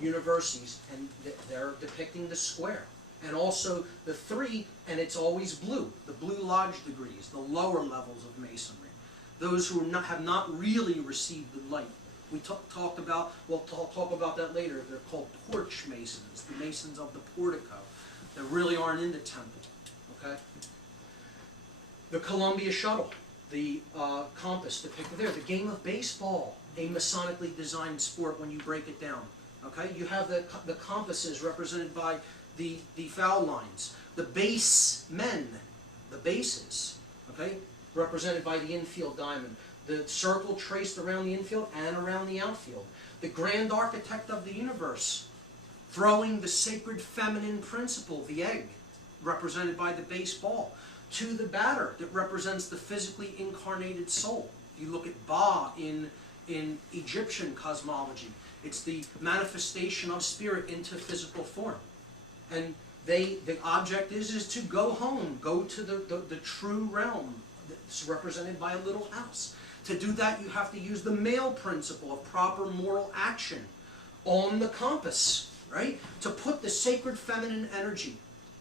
Universities, and they're depicting the square. And also the 3, and it's always blue, the Blue Lodge degrees, the lower levels of Masonry. Those who have not really received the light. We talked about, we'll talk about that later, they're called porch masons, the masons of the portico, that really aren't in the temple, okay? The Columbia shuttle, the compass depicted there, the game of baseball, a Masonically designed sport when you break it down, okay? You have the compasses represented by the foul lines, the base men, the bases, okay, represented by the infield diamond, the circle traced around the infield and around the outfield, the grand architect of the universe, throwing the sacred feminine principle, the egg, represented by the base ball, to the batter that represents the physically incarnated soul. If you look at Ba in in Egyptian cosmology. It's the manifestation of spirit into physical form. And the object is to go home, go to the true realm. It's represented by a little house. To do that, you have to use the male principle of proper moral action on the compass, right? To put the sacred feminine energy,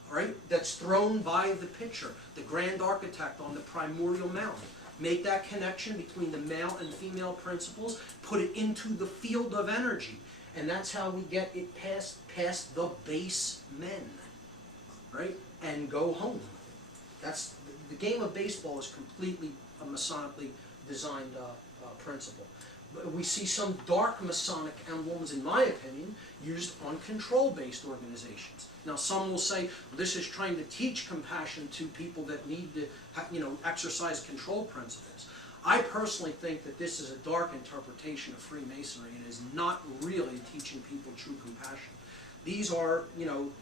right, that's thrown by the pitcher, the grand architect on the primordial mound. Make that connection between the male and female principles, put it into the field of energy, and that's how we get it past the base men, right, and go home. That's the game of baseball is completely a Masonically designed principle. We see some dark Masonic emblems, in my opinion, used on control-based organizations. Now, some will say this is trying to teach compassion to people that need to, exercise control principles. I personally think that this is a dark interpretation of Freemasonry and is not really teaching people true compassion. These are,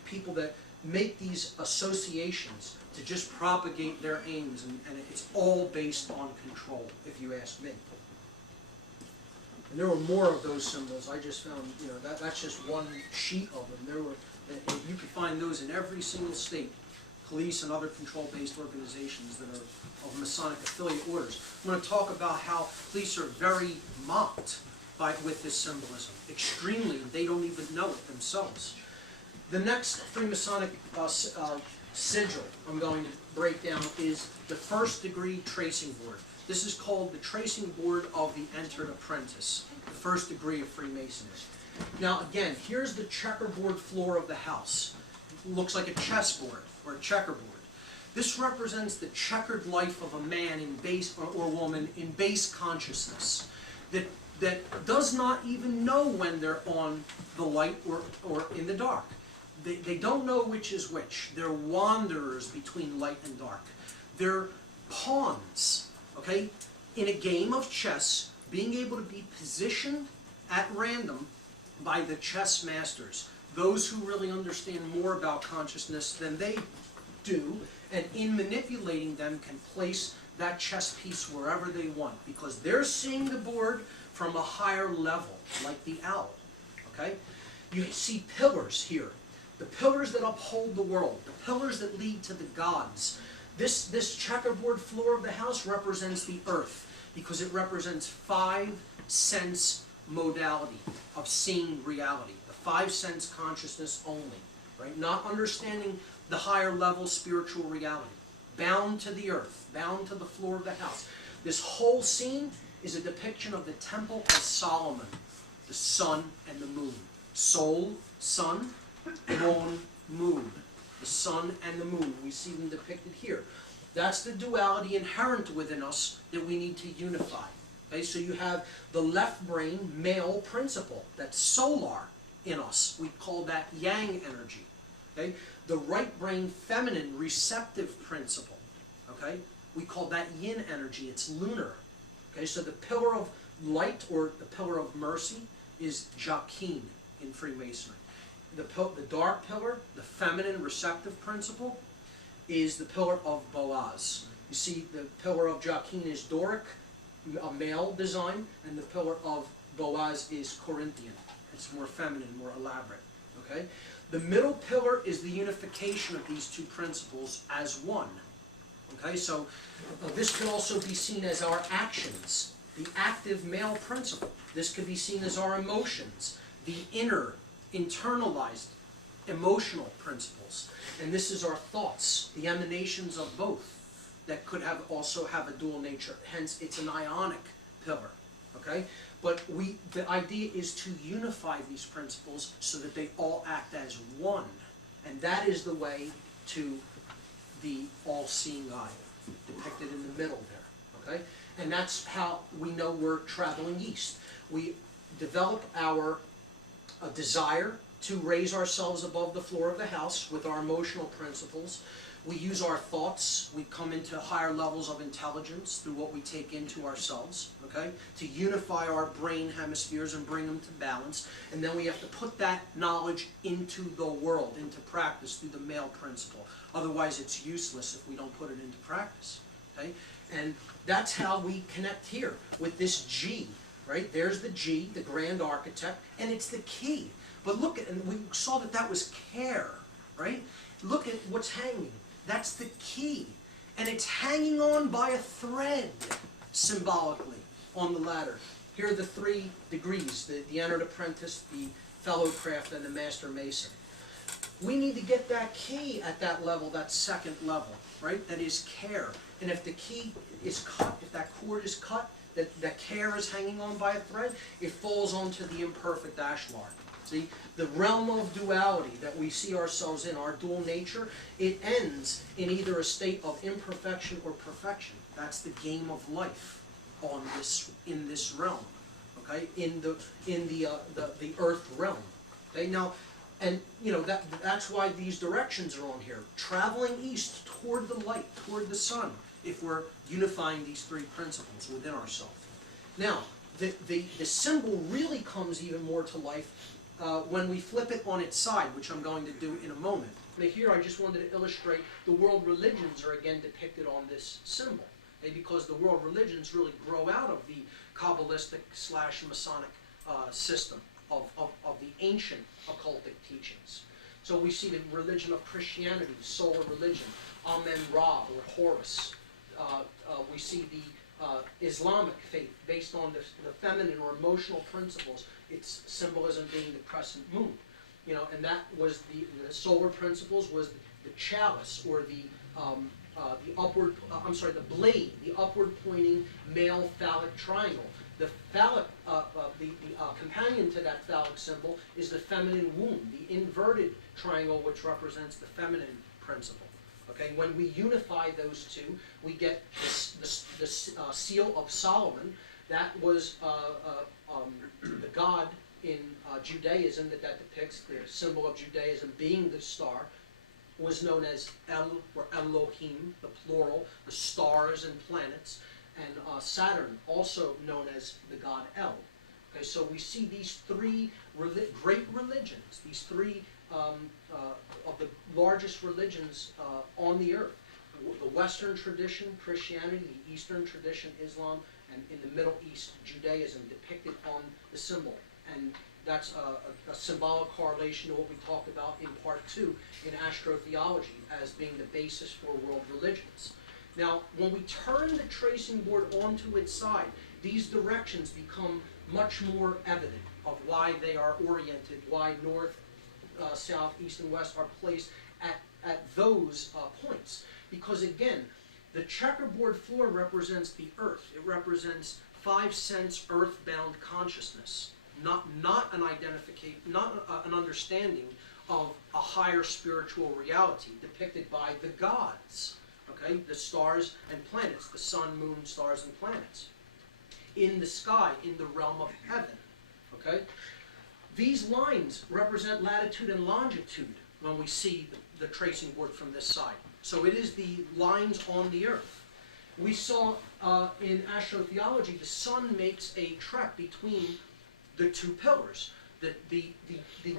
people that make these associations to just propagate their aims, and it's all based on control, if you ask me. And there were more of those symbols. I just found, that's just one sheet of them. There were, and you can find those in every single state, police and other control-based organizations that are of Masonic affiliate orders. I'm going to talk about how police are very mocked with this symbolism, extremely, and they don't even know it themselves. The next Freemasonic sigil I'm going to break down is the first degree tracing board. This is called the tracing board of the entered apprentice, the first degree of Freemasonry. Now again, here's the checkerboard floor of the house. It looks like a chessboard or a checkerboard. This represents the checkered life of a man in base or woman in base consciousness that does not even know when they're on the light or in the dark. They don't know which is which. They're wanderers between light and dark. They're pawns, okay? In a game of chess, being able to be positioned at random by the chess masters, those who really understand more about consciousness than they do, and in manipulating them can place that chess piece wherever they want, because they're seeing the board from a higher level, like the owl, okay? You see pillars here. The pillars that uphold the world, the pillars that lead to the gods. This checkerboard floor of the house represents the earth because it represents 5 sense modality of seeing reality, the 5 sense consciousness only, right? Not understanding the higher level spiritual reality, bound to the earth, bound to the floor of the house. This whole scene is a depiction of the Temple of Solomon, the sun and the moon. Sol, sun, moon, moon. The sun and the moon. We see them depicted here. That's the duality inherent within us that we need to unify. Okay, so you have the left brain male principle, that's solar in us. We call that yang energy. Okay? The right brain feminine receptive principle. Okay? We call that yin energy. It's lunar. Okay, so the pillar of light or the pillar of mercy is Jacquin in Freemasonry. The dark pillar, the feminine receptive principle, is the pillar of Boaz. You see, the pillar of Jacquin is Doric, a male design, and the pillar of Boaz is Corinthian. It's more feminine, more elaborate. Okay? The middle pillar is the unification of these two principles as one. Okay, so this could also be seen as our actions, the active male principle. This could be seen as our emotions, the inner, internalized, emotional principles. And this is our thoughts, the emanations of both, that could also have a dual nature. Hence, it's an ionic pillar. Okay? But the idea is to unify these principles so that they all act as one. And that is the way to the all-seeing eye, depicted in the middle there. Okay? And that's how we know we're traveling east. We develop a desire to raise ourselves above the floor of the house with our emotional principles. We use our thoughts. We come into higher levels of intelligence through what we take into ourselves, okay? To unify our brain hemispheres and bring them to balance. And then we have to put that knowledge into the world, into practice through the male principle. Otherwise, it's useless if we don't put it into practice, okay? And that's how we connect here with this G, right? There's the G, the grand architect, and it's the key. But look, and we saw that that was care, right? Look at what's hanging. That's the key. And it's hanging on by a thread, symbolically, on the ladder. Here are the 3 degrees, the entered apprentice, the fellow craft, and the master mason. We need to get that key at that level, that second level, right? That is care. And if the key is cut, if that cord is cut, that care is hanging on by a thread, it falls onto the imperfect ashlar. See, the realm of duality that we see ourselves in, our dual nature, it ends in either a state of imperfection or perfection. That's the game of life on this, in this realm, okay, in the earth realm. Okay, now, and you know that's why these directions are on here. Traveling east toward the light, toward the sun, if we're unifying these 3 principles within ourselves. Now, the symbol really comes even more to life when we flip it on its side, which I'm going to do in a moment. Now here I just wanted to illustrate the world religions are again depicted on this symbol. Okay, because the world religions really grow out of the Kabbalistic / Masonic system of the ancient occultic teachings. So we see the religion of Christianity, solar religion, Amen-Ra or Horus. We see the Islamic faith based on the feminine or emotional principles, its symbolism being the crescent moon. You know, and that was the solar principles was the chalice or the upward, the blade, the upward pointing male phallic triangle. The phallic, the companion to that phallic symbol is the feminine womb, the inverted triangle which represents the feminine principle. Okay, when we unify those 2, we get the seal of Solomon. That was the god in Judaism that depicts the symbol of Judaism being the star, was known as El or Elohim, the plural, the stars and planets, and Saturn, also known as the god El. Okay, so we see these 3 great religions, these 3 of the largest religions on the earth. The Western tradition, Christianity, the Eastern tradition, Islam, and in the Middle East, Judaism, depicted on the symbol. And that's a symbolic correlation to what we talked about in part 2 in astrotheology as being the basis for world religions. Now, when we turn the tracing board onto its side, these directions become much more evident of why they are oriented, why north, south, east, and west are placed at those points. Because again, the checkerboard floor represents the earth. It represents 5 sense earthbound consciousness, not an identification, not an understanding of a higher spiritual reality depicted by the gods. Okay, the stars and planets, the sun, moon, stars, and planets. In the sky, in the realm of heaven. Okay? These lines represent latitude and longitude when we see the tracing board from this side. So it is the lines on the earth. We saw in astrotheology the sun makes a trek between the 2 pillars. The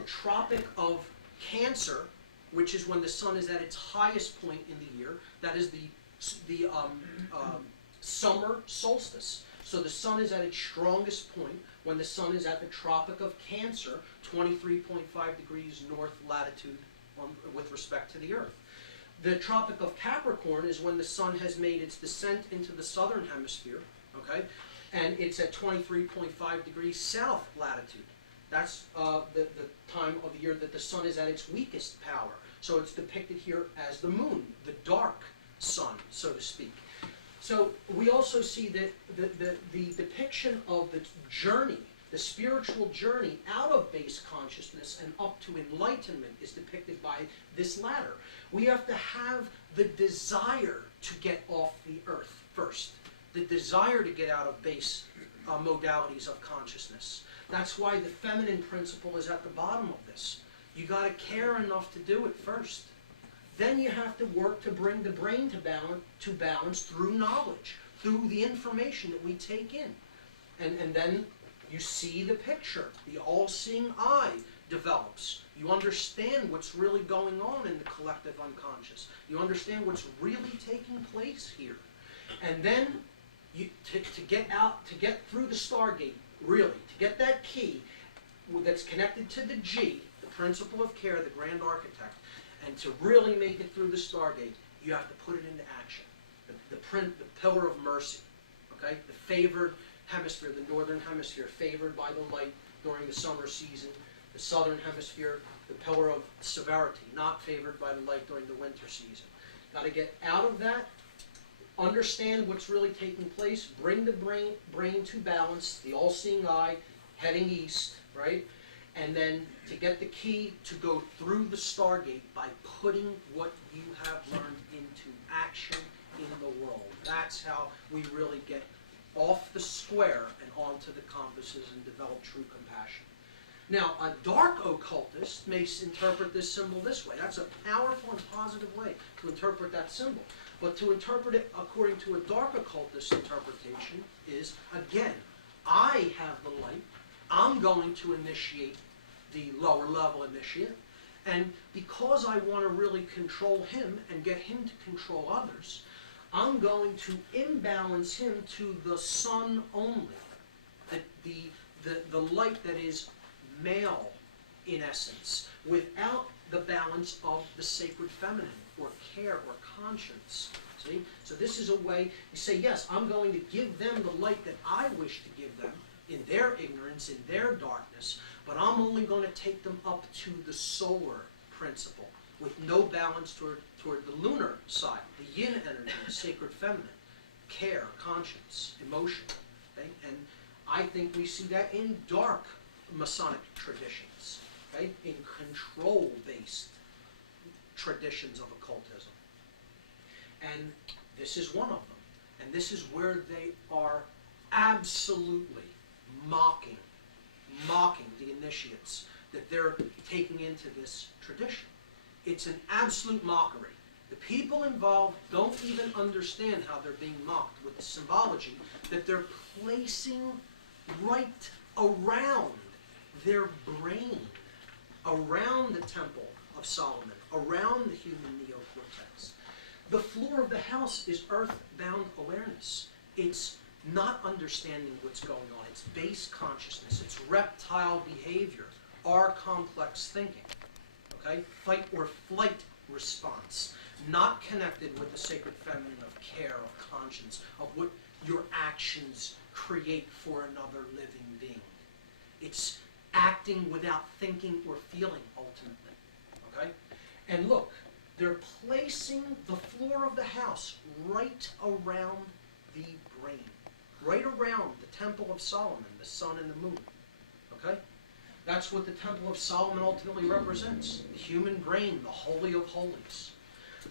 Tropic of Cancer, which is when the sun is at its highest point in the year. That is the summer solstice. So the sun is at its strongest point when the sun is at the Tropic of Cancer, 23.5 degrees north latitude with respect to the Earth. The Tropic of Capricorn is when the sun has made its descent into the southern hemisphere, okay, and it's at 23.5 degrees south latitude. That's the time of the year that the sun is at its weakest power. So it's depicted here as the moon, the dark sun, so to speak. So we also see that the depiction of the journey, the spiritual journey out of base consciousness and up to enlightenment is depicted by this ladder. We have to have the desire to get off the earth first. The desire to get out of base modalities of consciousness. That's why the feminine principle is at the bottom of this. You got to care enough to do it first. Then you have to work to bring the brain to balance through knowledge, through the information that we take in. And then you see the picture. The all-seeing eye develops. You understand what's really going on in the collective unconscious. You understand what's really taking place here. And then to get through the Stargate, really, to get that key that's connected to the G, the principle of care, the grand architect, and to really make it through the Stargate, you have to put it into action. The pillar of mercy, okay? The favored hemisphere, the northern hemisphere, favored by the light during the summer season. The southern hemisphere, the pillar of severity, not favored by the light during the winter season. Got to get out of that, understand what's really taking place, bring the brain to balance, the all-seeing eye, heading east, right? And then to get the key to go through the Stargate by putting what you have learned into action in the world. That's how we really get off the square and onto the compasses and develop true compassion. Now, a dark occultist may interpret this symbol this way. That's a powerful and positive way to interpret that symbol. But to interpret it according to a dark occultist interpretation is, again, I have the light. I'm going to initiate the lower level initiate. And because I want to really control him and get him to control others, I'm going to imbalance him to the sun only. The light that is male, in essence, without the balance of the sacred feminine, or care, or conscience. See? So this is a way, you say, yes, I'm going to give them the light that I wish to give them, in their ignorance, in their darkness, but I'm only going to take them up to the solar principle, with no balance toward the lunar side, the yin energy, the sacred feminine, care, conscience, emotion. Okay? And I think we see that in dark Masonic traditions, okay? In control-based traditions of occultism. And this is one of them. And this is where they are absolutely mocking the initiates that they're taking into this tradition. It's an absolute mockery. The people involved don't even understand how they're being mocked with the symbology that they're placing right around their brain, around the Temple of Solomon, around the human neocortex. The floor of the house is earthbound awareness. It's not understanding what's going on. It's base consciousness. It's reptile behavior, our complex thinking. Okay? Fight or flight response. Not connected with the sacred feminine of care, of conscience, of what your actions create for another living being. It's acting without thinking or feeling, ultimately. Okay? And look, they're placing the floor of the house right around the brain. Right around the Temple of Solomon, the sun and the moon. Okay? That's what the Temple of Solomon ultimately represents. The human brain, the holy of holies.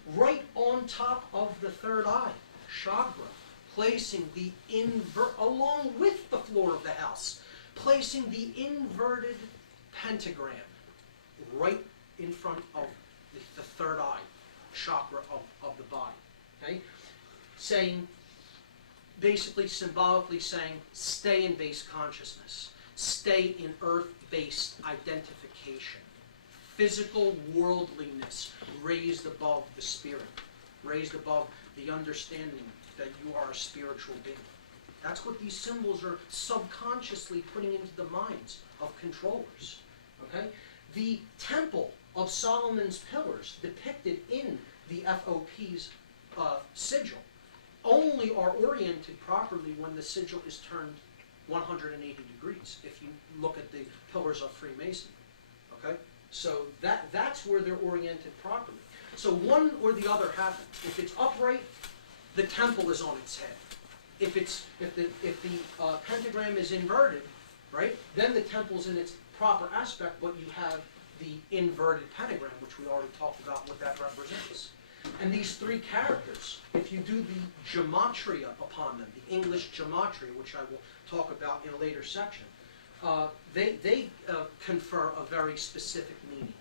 Right on top of the third eye, chakra, placing the along with the floor of the house, placing the inverted pentagram right in front of the third eye, chakra of the body. Okay? Saying, basically symbolically saying, stay in base consciousness. Stay in earth-based identification. Physical worldliness raised above the spirit. Raised above the understanding that you are a spiritual being. That's what these symbols are subconsciously putting into the minds of controllers. Okay? The Temple of Solomon's pillars depicted in the FOP's sigil only are oriented properly when the sigil is turned 180 degrees, if you look at the pillars of Freemasonry. Okay? So that's where they're oriented properly. So one or the other happens. If it's upright, the temple is on its head. If the pentagram is inverted, right, then the temple's in its proper aspect, but you have the inverted pentagram, which we already talked about what that represents. And these three characters, if you do the gematria upon them, the English gematria, which I will talk about in a later section, they confer a very specific meaning,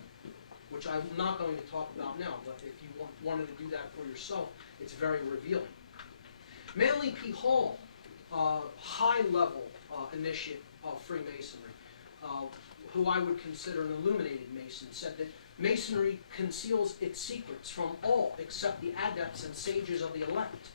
which I'm not going to talk about now, but if you wanted to do that for yourself, it's very revealing. Manly P. Hall, high-level initiate of Freemasonry, who I would consider an illuminated Mason, said that Masonry conceals its secrets from all except the adepts and sages of the elect.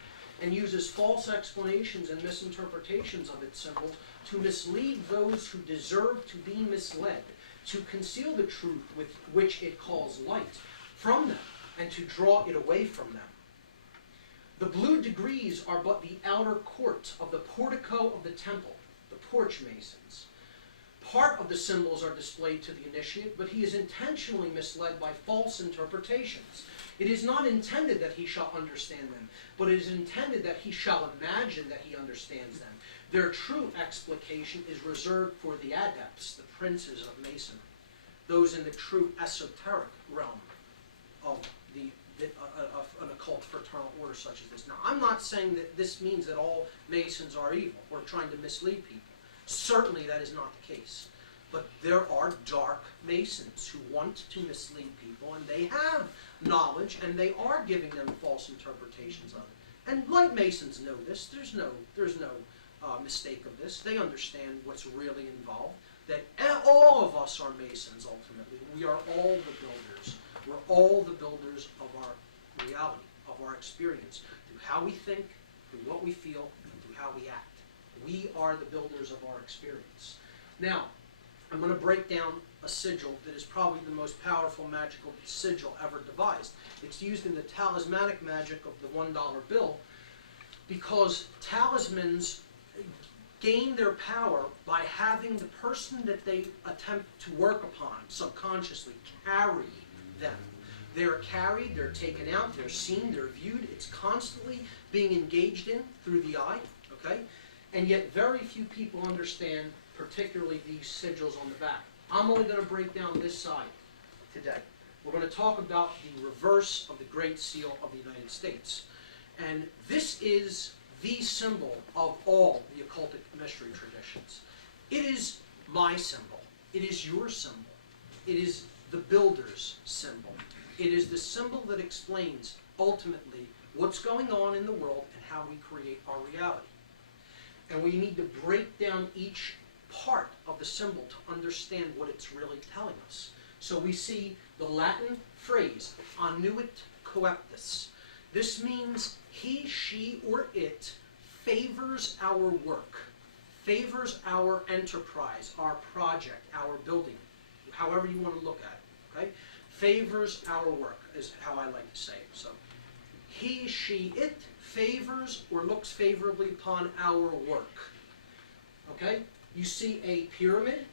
and uses false explanations and misinterpretations of its symbols to mislead those who deserve to be misled, to conceal the truth with which it calls light from them, and to draw it away from them. The blue degrees are but the outer court of the portico of the temple, the porch masons. Part of the symbols are displayed to the initiate, but he is intentionally misled by false interpretations. It is not intended that he shall understand them, but it is intended that he shall imagine that he understands them. Their true explication is reserved for the adepts, the princes of masonry, those in the true esoteric realm of an occult fraternal order such as this. Now, I'm not saying that this means that all Masons are evil or trying to mislead people. Certainly that is not the case. But there are dark Masons who want to mislead people, and they have knowledge, and they are giving them false interpretations of it. And light Masons know this. There's no mistake of this. They understand what's really involved, that all of us are Masons ultimately. We are all the builders. We're all the builders of our reality, of our experience, through how we think, through what we feel, and through how we act. We are the builders of our experience. Now, I'm going to break down a sigil that is probably the most powerful magical sigil ever devised. It's used in the talismanic magic of the $1 bill because talismans gain their power by having the person that they attempt to work upon subconsciously carry them. They're carried, they're taken out, they're seen, they're viewed. It's constantly being engaged in through the eye, okay? And yet very few people understand particularly these sigils on the back. I'm only going to break down this side today. We're going to talk about the reverse of the Great Seal of the United States. And this is the symbol of all the occultic mystery traditions. It is my symbol. It is your symbol. It is the builder's symbol. It is the symbol that explains ultimately what's going on in the world and how we create our reality. And we need to break down each part of the symbol to understand what it's really telling us. So we see the Latin phrase, annuit coeptus. This means he, she, or it favors our work, favors our enterprise, our project, our building, however you want to look at it, okay? Favors our work is how I like to say it. So he, she, it favors or looks favorably upon our work, okay? You see a pyramid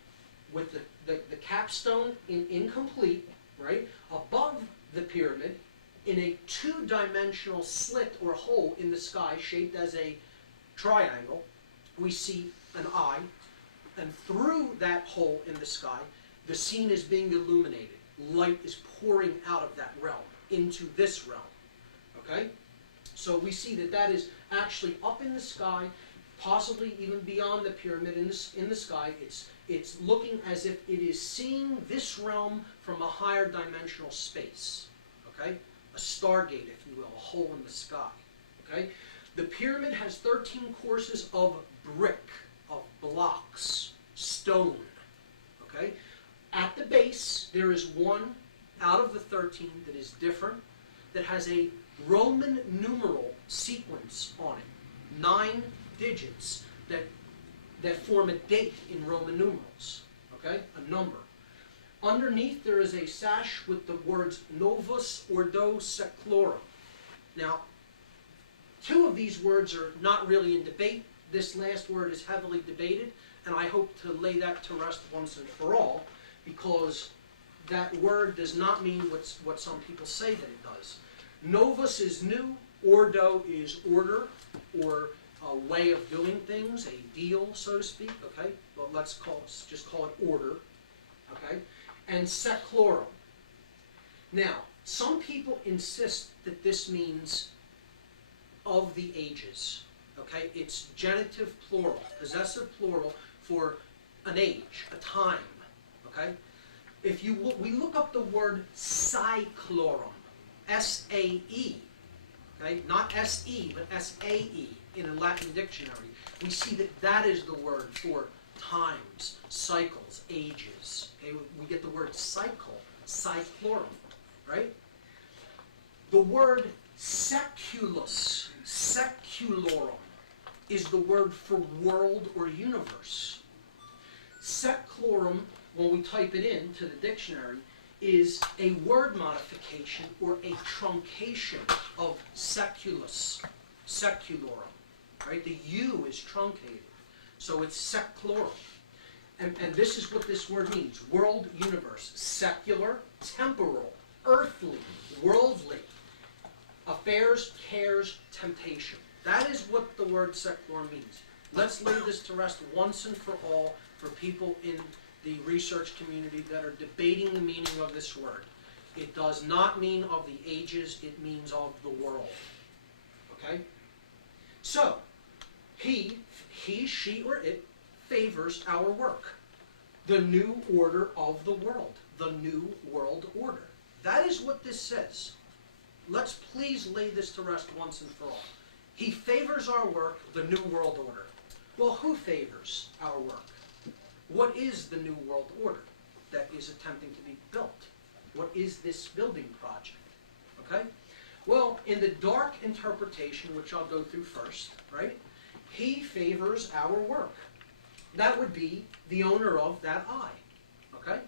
with the capstone incomplete, right? Above the pyramid, in a two-dimensional slit or hole in the sky shaped as a triangle, we see an eye, and through that hole in the sky, the scene is being illuminated. Light is pouring out of that realm into this realm, okay? So we see that that is actually up in the sky, possibly even beyond the pyramid in the sky. It's looking as if it is seeing this realm from a higher dimensional space, okay? A stargate, if you will, a hole in the sky, okay? The pyramid has 13 courses of brick, of blocks, stone, okay? At the base, there is one out of the 13 that is different, that has a Roman numeral sequence on it, 9 digits that form a date in Roman numerals, okay, a number. Underneath there is a sash with the words Novus Ordo Seclorum. Now, 2 of these words are not really in debate. This last word is heavily debated, and I hope to lay that to rest once and for all, because that word does not mean what some people say that it does. Novus is new, Ordo is order, or a way of doing things, a deal, so to speak, okay? Well, let's just call it order, okay? And seclorum. Now, some people insist that this means of the ages, okay? It's genitive plural, possessive plural for an age, a time, okay? If we look up the word saeclorum, S-A-E, okay? Not S-E, but S-A-E in a Latin dictionary, we see that that is the word for times, cycles, ages. Okay? We get the word cycle, saeclorum, right? The word seculus, Seculorum is the word for world or universe. Seclorum, when we type it into the dictionary, is a word modification or a truncation of seculus, seculorum. Right? The U is truncated, so it's seclorum. And this is what this word means: world, universe, secular, temporal, earthly, worldly, affairs, cares, temptation. That is what the word seclorum means. Let's lay this to rest once and for all for people in the research community that are debating the meaning of this word. It does not mean of the ages, it means of the world. Okay? So, he, she, or it favors our work. The new order of the world. The new world order. That is what this says. Let's please lay this to rest once and for all. He favors our work, the new world order. Well, who favors our work? What is the new world order that is attempting to be built? What is this building project? Okay? Well, in the dark interpretation, which I'll go through first, right? He favors our work. That would be the owner of that eye. Okay?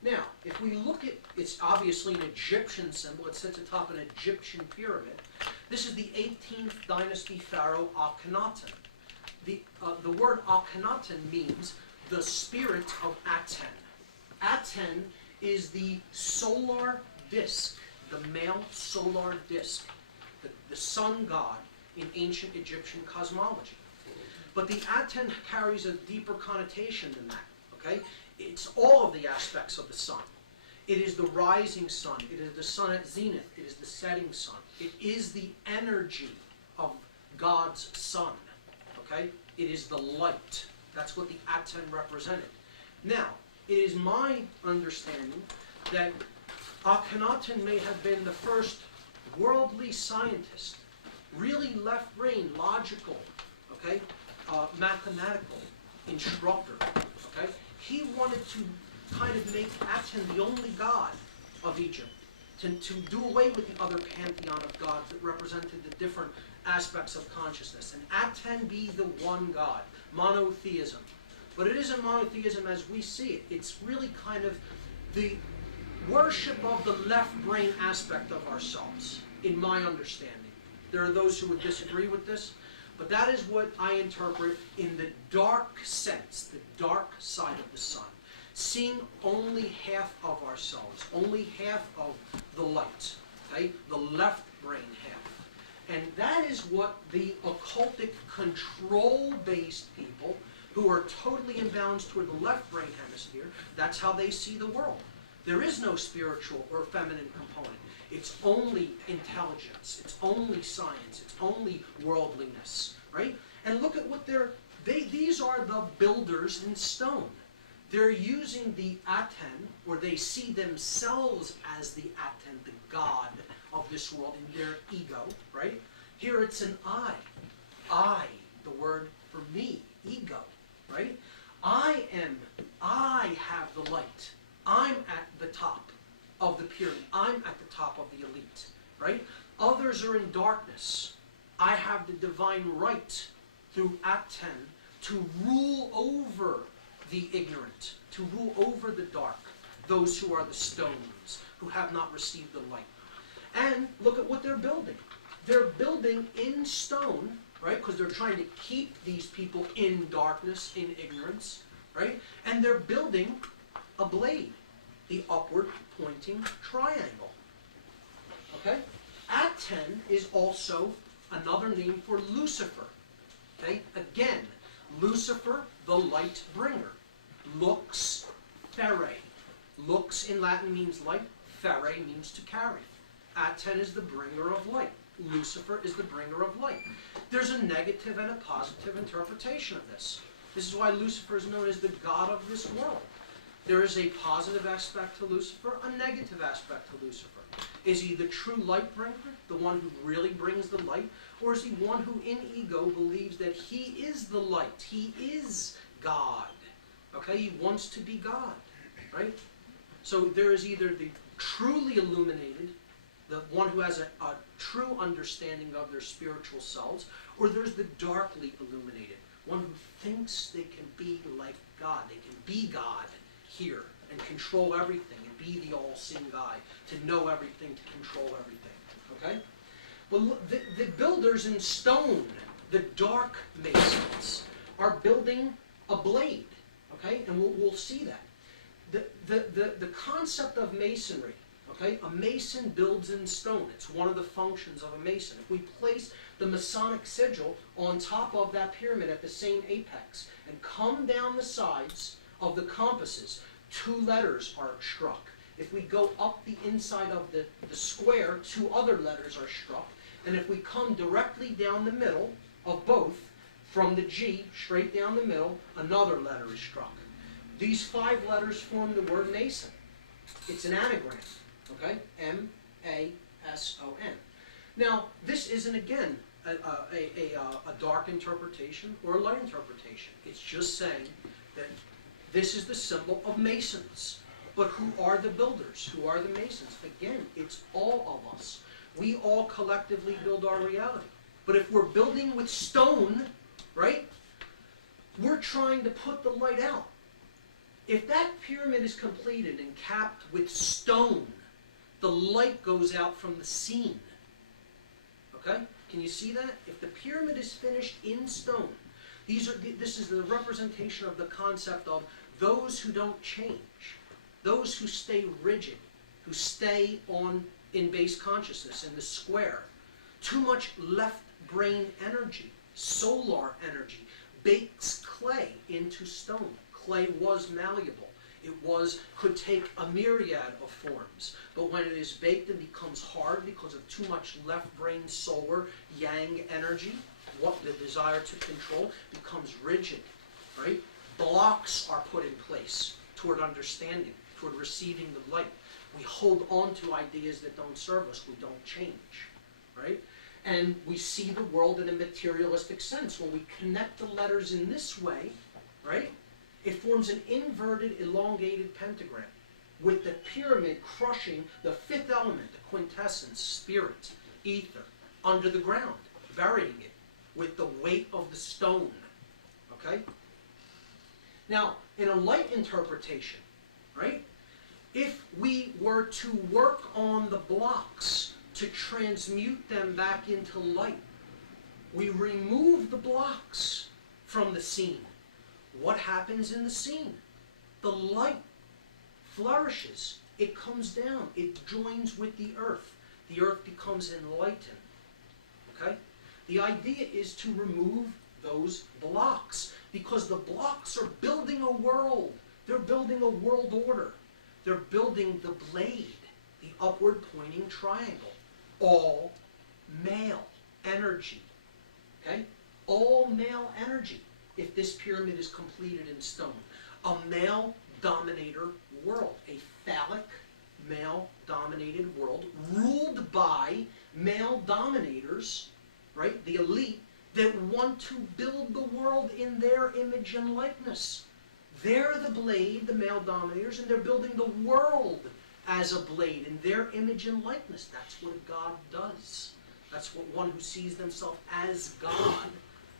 Now, if we look at, it's obviously an Egyptian symbol. It sits atop an Egyptian pyramid. This is the 18th dynasty pharaoh Akhenaten. The word Akhenaten means the spirit of Aten. Aten is the solar disk, the male solar disk, the sun god in ancient Egyptian cosmology. But the Aten carries a deeper connotation than that, okay? It's all of the aspects of the sun. It is the rising sun. It is the sun at zenith. It is the setting sun. It is the energy of God's sun, okay? It is the light. That's what the Aten represented. Now, it is my understanding that Akhenaten may have been the first worldly scientist, really left-brain, logical, okay, mathematical instructor, okay? He wanted to kind of make Aten the only god of Egypt, to do away with the other pantheon of gods that represented the different aspects of consciousness, and Aten be the one god, monotheism. But it isn't monotheism as we see it. It's really kind of the worship of the left brain aspect of ourselves, in my understanding. There are those who would disagree with this, but that is what I interpret in the dark sense, the dark side of the sun. Seeing only half of ourselves, only half of the light, okay? The left brain half. And that is what the occultic control-based people who are totally imbalanced toward the left brain hemisphere, that's how they see the world. There is no spiritual or feminine component. It's only intelligence. It's only science. It's only worldliness, right? And look at what these are the builders in stone. They're using the Aten, or they see themselves as the Aten, the god of this world, in their ego, right? Here it's an I. I, the word for me, ego, right? I have the light. I'm at the top of the pyramid. I'm at the top of the elite, right? Others are in darkness. I have the divine right through Aten to rule over the ignorant, to rule over the dark, those who are the stones, who have not received the light. And look at what they're building. They're building in stone, right? Because they're trying to keep these people in darkness, in ignorance, right? And they're building a blade, the upward pointing triangle. Okay? Aten is also another name for Lucifer. Okay? Again, Lucifer, the light bringer. Lux fere. Lux in Latin means light. Fere means to carry. Aten is the bringer of light. Lucifer is the bringer of light. There's a negative and a positive interpretation of this. This is why Lucifer is known as the god of this world. There is a positive aspect to Lucifer, a negative aspect to Lucifer. Is he the true light bringer, the one who really brings the light? Or is he one who in ego believes that he is the light, he is God? Okay, he wants to be God, right? So there is either the truly illuminated the one who has a true understanding of their spiritual selves, or there's the darkly illuminated, one who thinks they can be like God. They can be God here and control everything and be the all-seeing guy, to know everything, to control everything. Okay? But look, the builders in stone, the dark masons, are building a blade. Okay? And we'll see that. The concept of masonry, okay? A mason builds in stone. It's one of the functions of a mason. If we place the Masonic sigil on top of that pyramid at the same apex and come down the sides of the compasses, 2 letters are struck. If we go up the inside of the square, 2 other letters are struck. And if we come directly down the middle of both, from the G straight down the middle, another letter is struck. These 5 letters form the word Mason. It's an anagram, okay? M-A-S-O-N. Now, this isn't, again, a dark interpretation or a light interpretation. It's just saying that this is the symbol of Masons. But who are the builders? Who are the Masons? Again, it's all of us. We all collectively build our reality. But if we're building with stone, right, we're trying to put the light out. If that pyramid is completed and capped with stone, the light goes out from the scene. Okay? Can you see that? If the pyramid is finished in stone, this is the representation of the concept of those who don't change, those who stay rigid, who stay in base consciousness, in the square. Too much left brain energy, solar energy, bakes clay into stone. Clay was malleable. It could take a myriad of forms. But when it is baked and becomes hard because of too much left brain solar yang energy, what the desire to control, becomes rigid, right? Blocks are put in place toward understanding, toward receiving the light. We hold on to ideas that don't serve us. We don't change, right? And we see the world in a materialistic sense. When we connect the letters in this way, right, it forms an inverted, elongated pentagram with the pyramid crushing the 5th element, the quintessence, spirit, ether, under the ground, burying it with the weight of the stone. Okay? Now, in a light interpretation, right, if we were to work on the blocks to transmute them back into light, we remove the blocks from the scene. What happens in the scene? The light flourishes. It comes down. It joins with the earth. The earth becomes enlightened. Okay? The idea is to remove those blocks, because the blocks are building a world. They're building a world order. They're building the blade, the upward pointing triangle. All male energy. Okay? All male energy. If this pyramid is completed in stone. A male dominator world. A phallic, male-dominated world ruled by male dominators, right, the elite, that want to build the world in their image and likeness. They're the blade, the male dominators, and they're building the world as a blade in their image and likeness. That's what God does. That's what one who sees themselves as God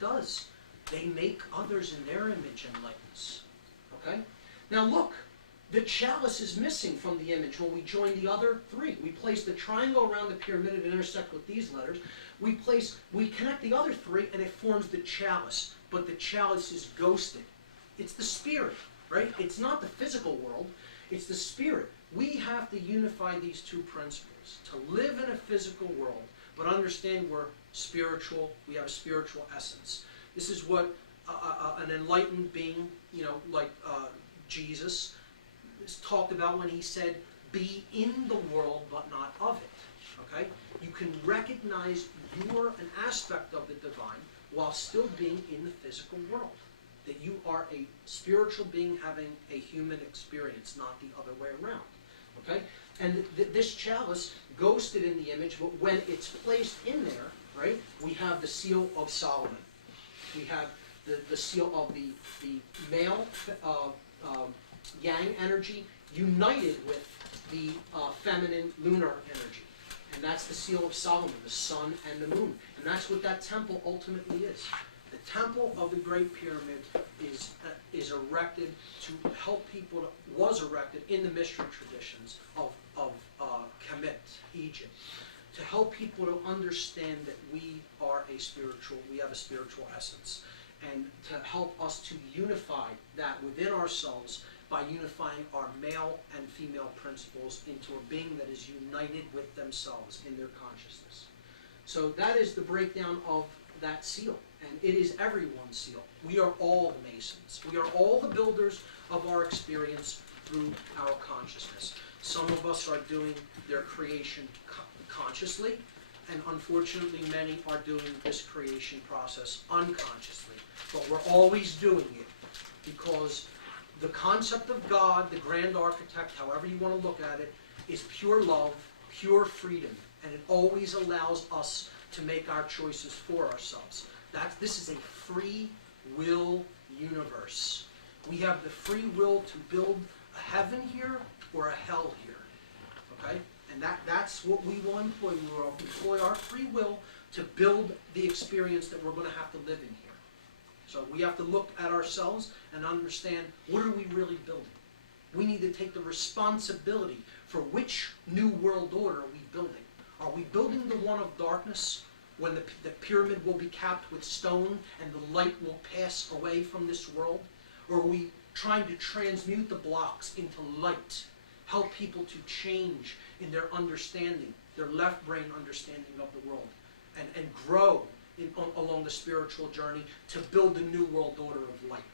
does. They make others in their image and likeness. Okay? Now look, the chalice is missing from the image when we join the other 3. We place the triangle around the pyramid and intersect with these letters. We connect the other 3 and it forms the chalice. But the chalice is ghosted. It's the spirit, right? It's not the physical world. It's the spirit. We have to unify these 2 principles. To live in a physical world, but understand we're spiritual. We have a spiritual essence. This is what an enlightened being, like Jesus, talked about when he said, be in the world but not of it. Okay? You can recognize you're an aspect of the divine while still being in the physical world. That you are a spiritual being having a human experience, not the other way around. Okay? And this chalice ghosted in the image, but when it's placed in there, right, we have the seal of Solomon. We have the seal of the male yang energy united with the feminine lunar energy. And that's the seal of Solomon, the sun and the moon. And that's what that temple ultimately is. The temple of the Great Pyramid is erected to help people, was erected in the mystery traditions of Kemet, Egypt, to help people to understand that we have a spiritual essence, and to help us to unify that within ourselves by unifying our male and female principles into a being that is united with themselves in their consciousness. So that is the breakdown of that seal, and it is everyone's seal. We are all the Masons. We are all the builders of our experience through our consciousness. Some of us are doing their creation consciously, and unfortunately many are doing this creation process unconsciously. But we're always doing it because the concept of God, the grand architect, however you want to look at it, is pure love, pure freedom, and it always allows us to make our choices for ourselves. This is a free will universe. We have the free will to build a heaven here or a hell here. Okay? And that's what we will employ. We will employ our free will to build the experience that we're going to have to live in here. So we have to look at ourselves and understand, what are we really building? We need to take the responsibility for which new world order are we building. Are we building the one of darkness, when the pyramid will be capped with stone and the light will pass away from this world? Or are we trying to transmute the blocks into light, help people to change in their understanding, their left brain understanding of the world, and grow along the spiritual journey to build a new world order of light?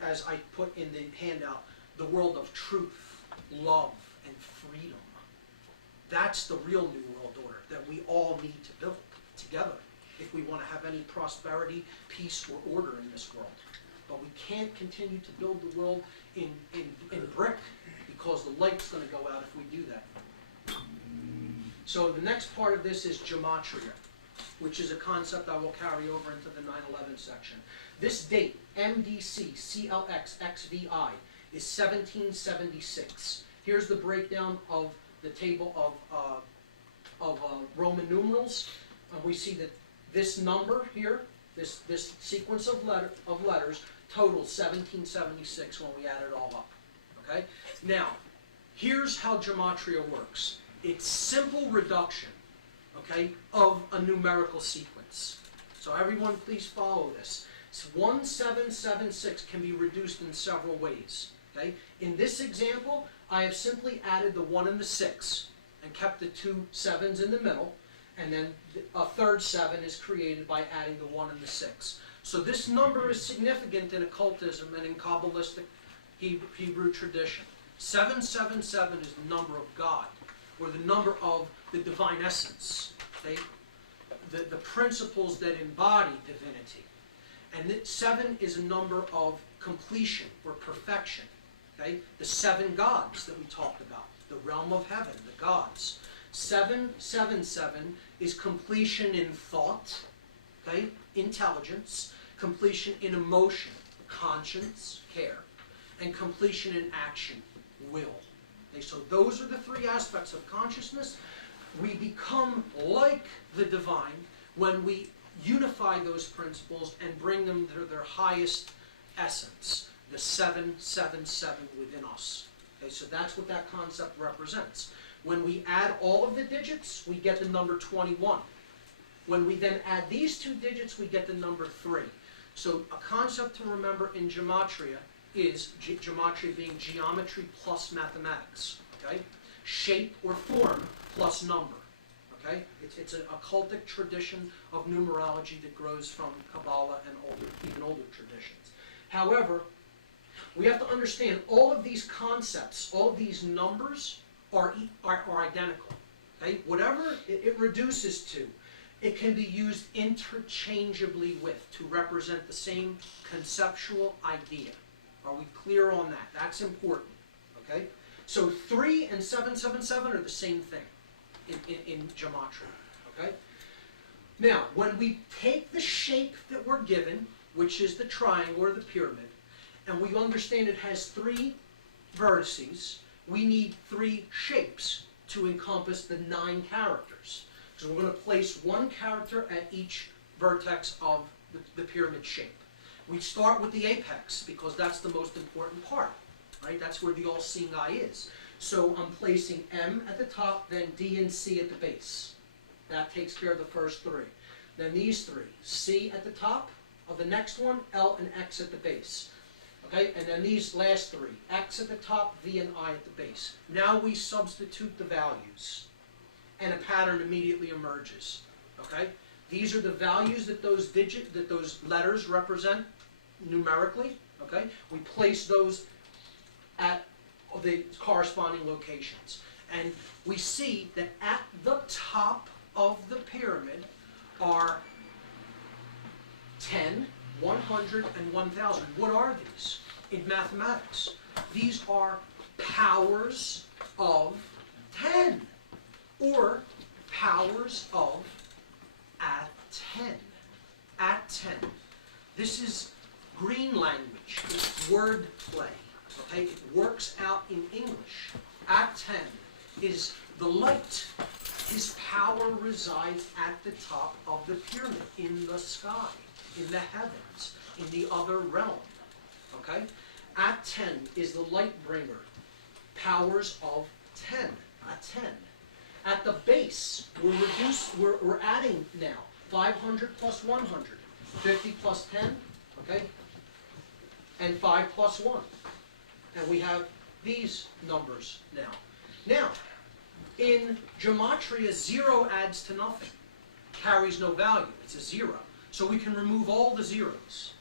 As I put in the handout, the world of truth, love, and freedom. That's the real new world order that we all need to build together if we want to have any prosperity, peace, or order in this world. But we can't continue to build the world in brick, because the light's going to go out if we do that. So the next part of this is gematria, which is a concept I will carry over into the 9/11 section. This date, MDC CLX XVI, is 1776. Here's the breakdown of the table of Roman numerals. We see that this number here, this sequence of letters, totals 1776 when we add it all up. Okay? Now, here's how gematria works. It's simple reduction, okay, of a numerical sequence. So everyone please follow this. 1776 can be reduced in several ways. Okay? In this example, I have simply added the 1 and the 6 and kept the 2 7s in the middle, and then a third 7 is created by adding the 1 and the 6. So this number is significant in occultism and in Kabbalistic Hebrew tradition. 777 is the number of God, or the number of the divine essence, okay? The principles that embody divinity. And 7 is a number of completion or perfection. Okay? The 7 gods that we talked about, the realm of heaven, the gods. 777 is completion in thought, okay? Intelligence, completion in emotion, conscience, care, and completion in action, will. Okay? So those are the 3 aspects of consciousness. We become like the divine when we unify those principles and bring them to their highest essence, the 777 within us. Okay, so that's what that concept represents. When we add all of the digits, we get the number 21. When we then add these 2 digits, we get the number 3. So a concept to remember in gematria is gematria being geometry plus mathematics. Okay? Shape or form plus number. Okay? It's an occultic tradition of numerology that grows from Kabbalah and even older traditions. However, we have to understand all of these concepts, all of these numbers are identical. Okay? Whatever it reduces to, it can be used interchangeably with to represent the same conceptual idea. Are we clear on that? That's important. Okay? So 3 and 777 are the same thing in gematria. Okay? Now, when we take the shape that we're given, which is the triangle or the pyramid, and we understand it has 3 vertices, we need 3 shapes to encompass the 9 characters. So we're going to place 1 character at each vertex of the pyramid shape. We start with the apex because that's the most important part, right? That's where the all-seeing eye is. So I'm placing M at the top, then D and C at the base. That takes care of the first 3. Then these 3, C at the top of the next one, L and X at the base. Okay, and then these last 3, X at the top, V and I at the base. Now we substitute the values, and a pattern immediately emerges. Okay, these are the values that those letters represent numerically. Okay, we place those at the corresponding locations, and we see that at the top of the pyramid are 10, 100, and 1,000. What are these in mathematics? These are powers of 10, or powers of at 10. At 10. This is green language. It's word play. Okay? It works out in English. At 10 is the light. His power resides at the top of the pyramid, in the sky, in the heavens, in the other realm. Okay? At 10 is the light bringer. Powers of 10. At 10. At the base, we're adding now 500 plus 100, 50 plus 10, okay? And 5 plus 1. And we have these numbers now. Now, in gematria, 0 adds to nothing, carries no value. It's a 0. So we can remove all the zeros.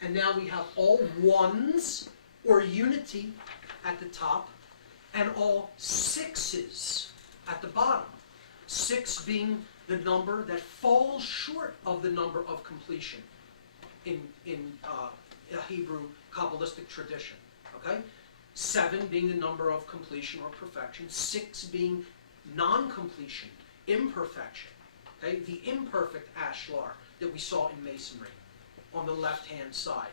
And now we have all 1s, or unity, at the top, and all 6s at the bottom. 6 being the number that falls short of the number of completion in a Hebrew Kabbalistic tradition. Okay? 7 being the number of completion or perfection. 6 being non-completion, imperfection. Okay? The imperfect ashlar that we saw in Masonry on the left-hand side.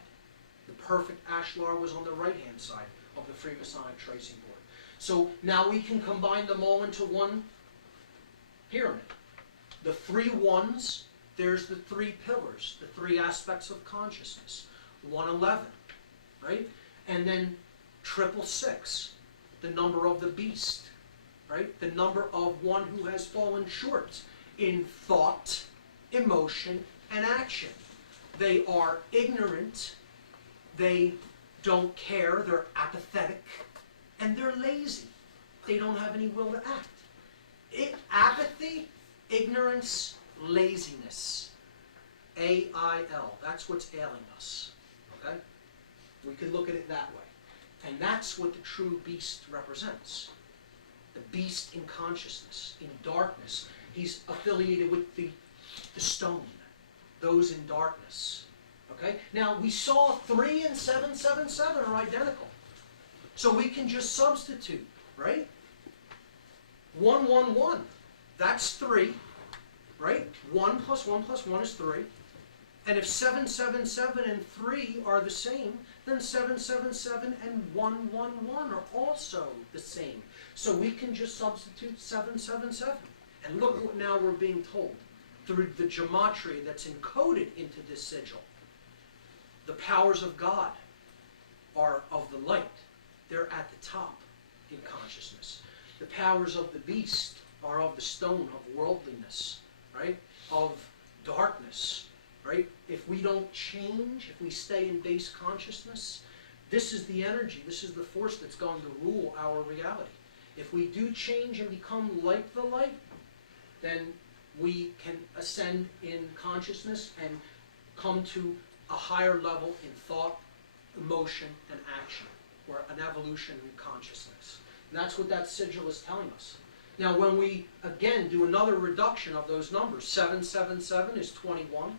The perfect ashlar was on the right-hand side of the Freemasonic tracing board. So now we can combine them all into one pyramid. The 3 1s, there's the 3 pillars, the 3 aspects of consciousness. 111, right? And then 666, the number of the beast, right? The number of one who has fallen short in thought, emotion, and action. They are ignorant, they don't care, they're apathetic, and they're lazy. They don't have any will to act. Apathy, ignorance, laziness. A-I-L. That's what's ailing us. Okay? We could look at it that way. And that's what the true beast represents. The beast in consciousness, in darkness. He's affiliated with the stone, those in darkness. Okay? Now, we saw 3 and 777 are identical. So we can just substitute, right? 1, 1, 1. That's 3, right? 1 plus 1 plus 1 is 3. And if 777 and 3 are the same, then 777 and 111 are also the same. So we can just substitute 777. And look what now we're being told through the gematria that's encoded into this sigil. The powers of God are of the light. They're at the top in consciousness. The powers of the beast are of the stone, of worldliness, right? Of darkness, right? If we don't change, if we stay in base consciousness, this is the energy, this is the force that's going to rule our reality. If we do change and become like the light, then we can ascend in consciousness and come to a higher level in thought, emotion, and action, or an evolution in consciousness. And that's what that sigil is telling us. Now, when we, again, do another reduction of those numbers, 777 is 21,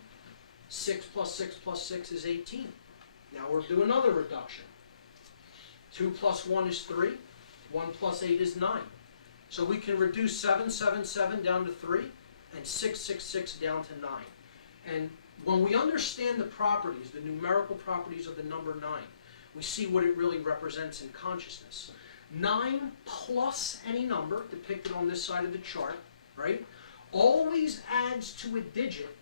6 plus 6 plus 6 is 18. Now we'll do another reduction. 2 plus 1 is 3, 1 plus 8 is 9. So we can reduce 777 down to 3, and 666 down to 9. And when we understand the properties, the numerical properties of the number 9, we see what it really represents in consciousness. 9 plus any number depicted on this side of the chart, right, always adds to a digit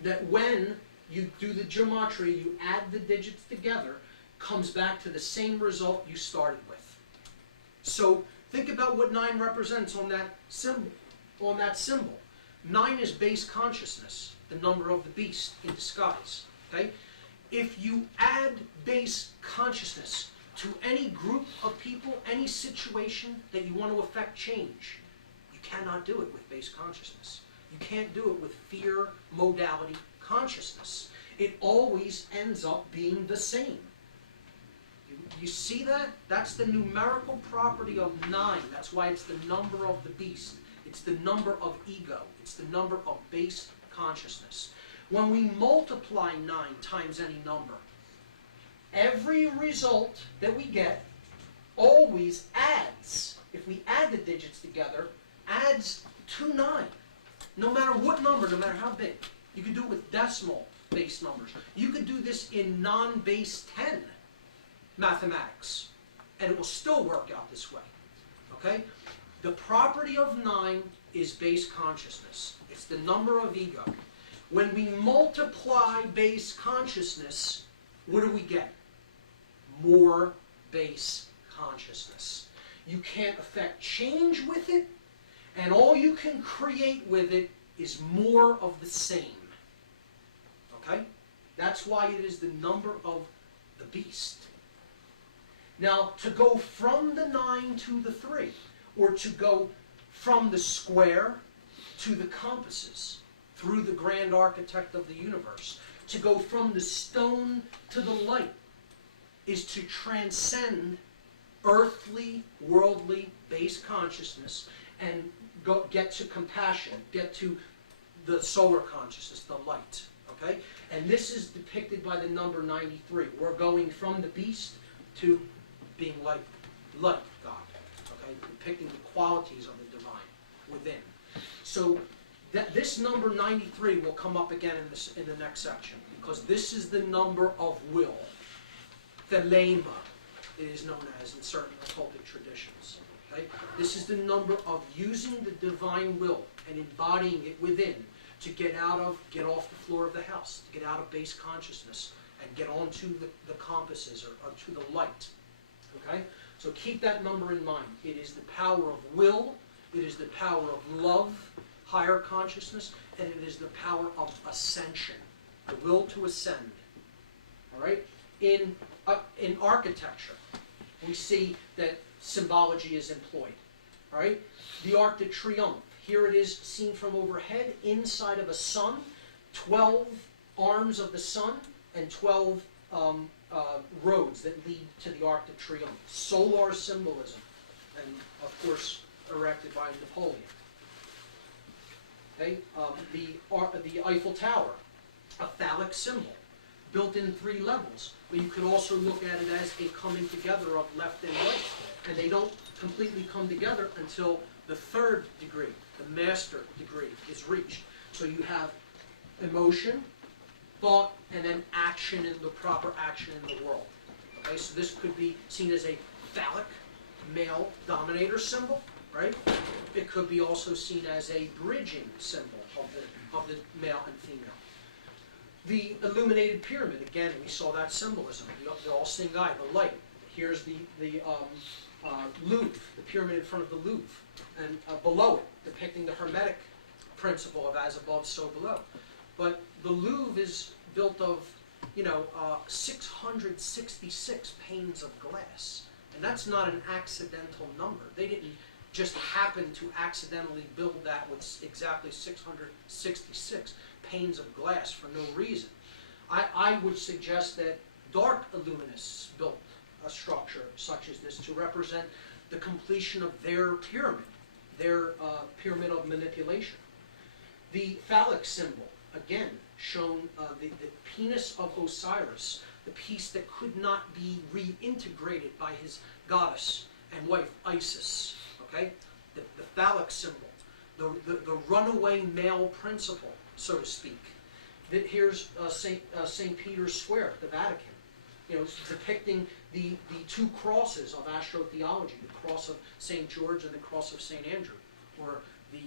that when you do the gematria, you add the digits together, comes back to the same result you started with. So think about what 9 represents on that symbol. On that symbol, 9 is base consciousness, the number of the beast in disguise. Okay, if you add base consciousness to any group of people, any situation that you want to affect change, you cannot do it with base consciousness. You can't do it with fear modality consciousness. It always ends up being the same. You see that? That's the numerical property of 9. That's why it's the number of the beast. It's the number of ego. It's the number of base consciousness. When we multiply 9 times any number, every result that we get always adds, if we add the digits together, adds to 9. No matter what number, no matter how big. You can do it with decimal base numbers. You could do this in non-base 10 mathematics, and it will still work out this way. Okay? The property of 9 is base consciousness. It's the number of ego. When we multiply base consciousness, what do we get? More base consciousness. You can't affect change with it, and all you can create with it is more of the same. Okay? That's why it is the number of the beast. Now, to go from the 9 to the 3, or to go from the square to the compasses, through the grand architect of the universe, to go from the stone to the light, is to transcend earthly, worldly, base consciousness and get to compassion, get to the solar consciousness, the light. Okay? And this is depicted by the number 93. We're going from the beast to being like God. Okay? Depicting the qualities of the divine within. So this number 93 will come up again in the next section, because this is the number of will. Thelema, it is known as in certain occultic traditions. Okay? This is the number of using the divine will and embodying it within to get off the floor of the house, to get out of base consciousness and get onto the compasses or to the light. Okay? So keep that number in mind. It is the power of will, it is the power of love, higher consciousness, and it is the power of ascension, the will to ascend. All right? In architecture, we see that symbology is employed. All right? The Arc de Triomphe. Here it is seen from overhead, inside of a sun, 12 arms of the sun, and 12 roads that lead to the Arc de Triomphe. Solar symbolism, and of course erected by Napoleon. Okay? The Eiffel Tower, a phallic symbol, built in 3 levels. But you could also look at it as a coming together of left and right. And they don't completely come together until the 3rd degree, the master degree, is reached. So you have emotion, thought, and then action, in the proper action in the world. Okay, so this could be seen as a phallic male dominator symbol, right? It could be also seen as a bridging symbol of the male and female. The illuminated pyramid, again, we saw that symbolism, the all-seeing eye, the light. Here's the Louvre, the pyramid in front of the Louvre, and below it, depicting the Hermetic principle of as above, so below. But the Louvre is built of, 666 panes of glass. And that's not an accidental number. They didn't just happen to accidentally build that with exactly 666 panes of glass for no reason. I would suggest that dark illuminists built a structure such as this to represent the completion of their pyramid of manipulation. The phallic symbol, again, shown the penis of Osiris, the piece that could not be reintegrated by his goddess and wife Isis. Okay, the phallic symbol, the runaway male principle, so to speak. Here's St. Peter's Square, the Vatican. you know, depicting the two crosses of astrotheology, the cross of St. George and the cross of St. Andrew, or the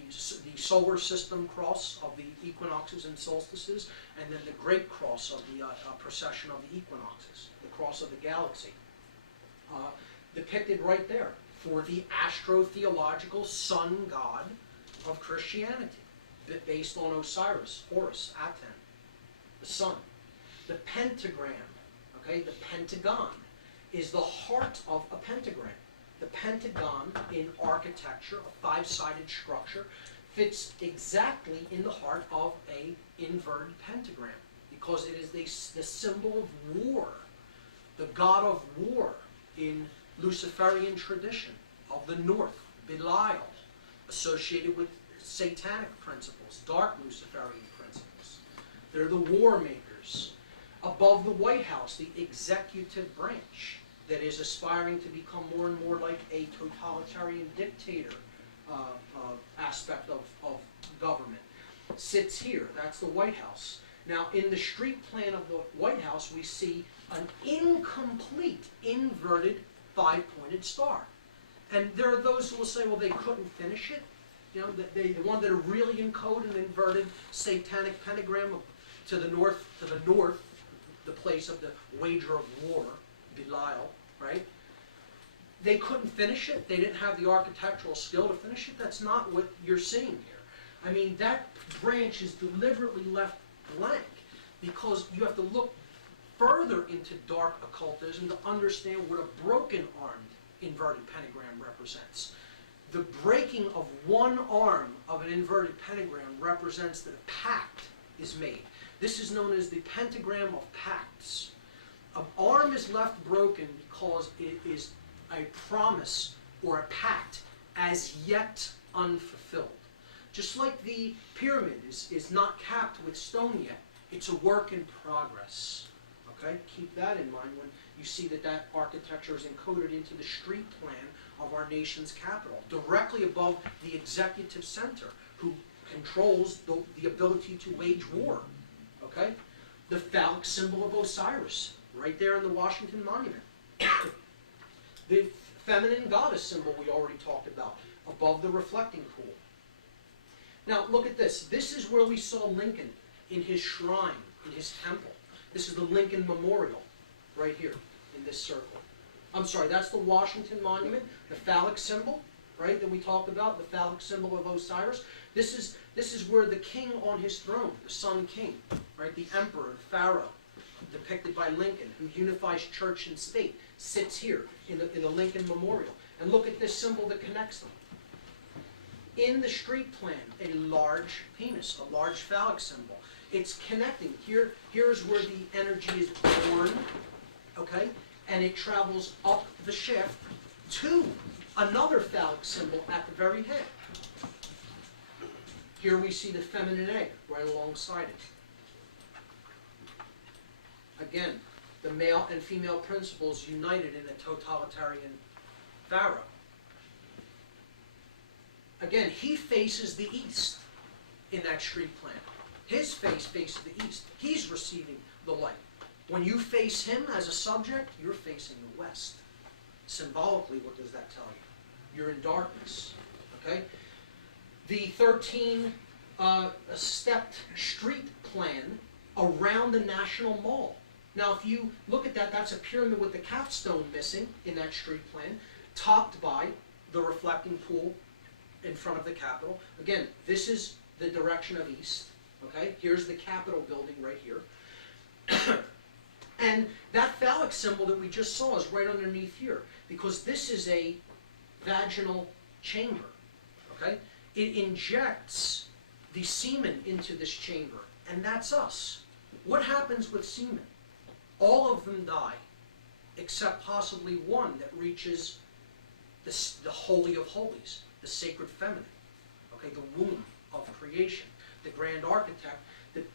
solar system cross of the equinoxes and solstices, and then the great cross of the procession of the equinoxes, the cross of the galaxy, depicted right there for the astrotheological sun god of Christianity, based on Osiris, Horus, Aten, the sun. The pentagram, okay, the pentagon is the heart of a pentagram. The pentagon in architecture, a five-sided structure, fits exactly in the heart of a inverted pentagram because it is the symbol of war, the god of war in Luciferian tradition of the north, Belial, associated with satanic principles, dark Luciferian principles. They're the war makers. Above the White House, the executive branch that is aspiring to become more and more like a totalitarian dictator aspect of government, sits here. That's the White House. Now, in the street plan of the White House, we see an incomplete, inverted, five-pointed star. And there are those who will say, well, they couldn't finish it. You know, they wanted to really encode an inverted satanic pentagram to the north, the place of the wager of war, Belial, right? They couldn't finish it. They didn't have the architectural skill to finish it. That's not what you're seeing here. I mean, that branch is deliberately left blank because you have to look further into dark occultism to understand what a broken-armed inverted pentagram represents. The breaking of one arm of an inverted pentagram represents that a pact is made. This is known as the pentagram of pacts. An arm is left broken because it is a promise or a pact as yet unfulfilled. Just like the pyramid is not capped with stone yet, it's a work in progress. Okay? Keep that in mind when you see that architecture is encoded into the street plan of our nation's capital, directly above the executive center, who controls the ability to wage war. Okay? The phallic symbol of Osiris, right there in the Washington Monument. The feminine goddess symbol we already talked about, above the reflecting pool. Now, look at this. This is where we saw Lincoln in his shrine, in his temple. This is the Lincoln Memorial, right here, in this circle. I'm sorry, that's the Washington Monument, the phallic symbol, right, that we talked about, the phallic symbol of Osiris. This is where the king on his throne, the Sun King, right, the emperor, the pharaoh, depicted by Lincoln, who unifies church and state, sits here in the Lincoln Memorial. And look at this symbol that connects them. In the street plan, a large penis, a large phallic symbol. It's connecting. Here's where the energy is born, okay? And it travels up the shaft to another phallic symbol at the very head. Here we see the feminine egg right alongside it. Again, the male and female principles united in a totalitarian pharaoh. Again, he faces the east in that street plan. His face faces the east. He's receiving the light. When you face him as a subject, you're facing the west. Symbolically, what does that tell you? You're in darkness. Okay? The 13-stepped street plan around the National Mall. Now, if you look at that, that's a pyramid with the capstone missing in that street plan, topped by the reflecting pool in front of the Capitol. Again, this is the direction of east. Okay, here's the Capitol building right here. And that phallic symbol that we just saw is right underneath here, because this is a vaginal chamber. Okay, it injects the semen into this chamber, and that's us. What happens with semen? All of them die, except possibly one that reaches the Holy of Holies, the sacred feminine, okay, the womb of creation, the grand architect,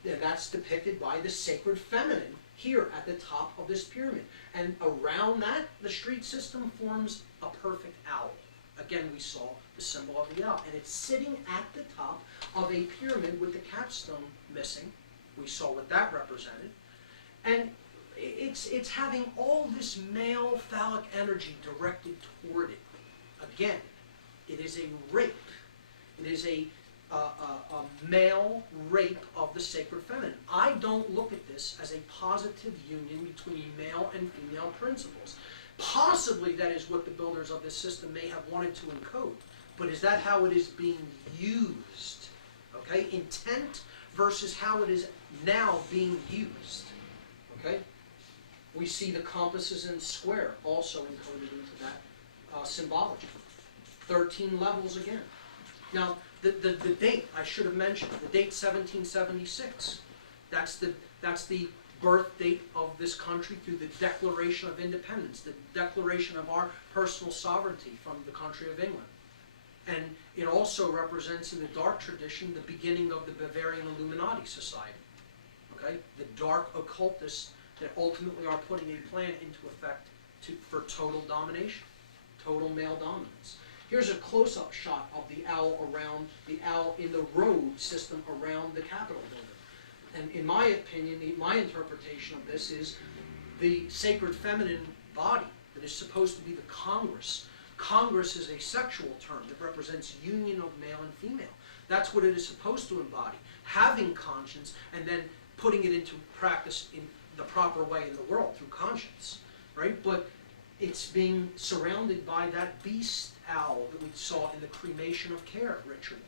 that's depicted by the sacred feminine here at the top of this pyramid. And around that, the street system forms a perfect owl. Again, we saw the symbol of the owl. And it's sitting at the top of a pyramid with the capstone missing. We saw what that represented. And it's having all this male phallic energy directed toward it. Again, it is a rape. It is a male rape of the sacred feminine. I don't look at this as a positive union between male and female principles. Possibly that is what the builders of this system may have wanted to encode, but is that how it is being used? Okay, intent versus how it is now being used. Okay, we see the compasses in square also encoded into that symbology. 13 levels again. Now, the date, I should have mentioned, the date 1776. That's the birth date of this country through the Declaration of Independence, the declaration of our personal sovereignty from the country of England. And it also represents, in the dark tradition, the beginning of the Bavarian Illuminati Society. Okay? The dark occultists that ultimately are putting a plan into effect for total domination, total male dominance. Here's a close-up shot of the owl in the road system around the Capitol building. And in my opinion, my interpretation of this is the sacred feminine body that is supposed to be the Congress. Congress is a sexual term that represents union of male and female. That's what it is supposed to embody. Having conscience and then putting it into practice in the proper way in the world through conscience, right? But it's being surrounded by that beast owl that we saw in the cremation of care ritual.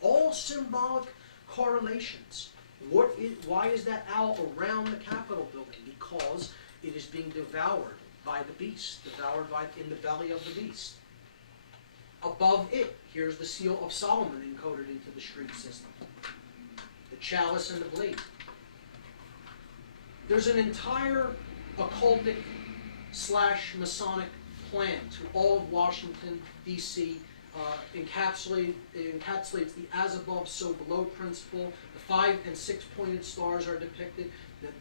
All symbolic correlations. Why is that owl around the Capitol building? Because it is being devoured by the beast, in the belly of the beast. Above it, here's the seal of Solomon encoded into the street system. The chalice and the blade. There's an entire occultic / Masonic plan to all of Washington, D.C. Encapsulates the as above, so below principle. The 5 and 6 pointed stars are depicted. The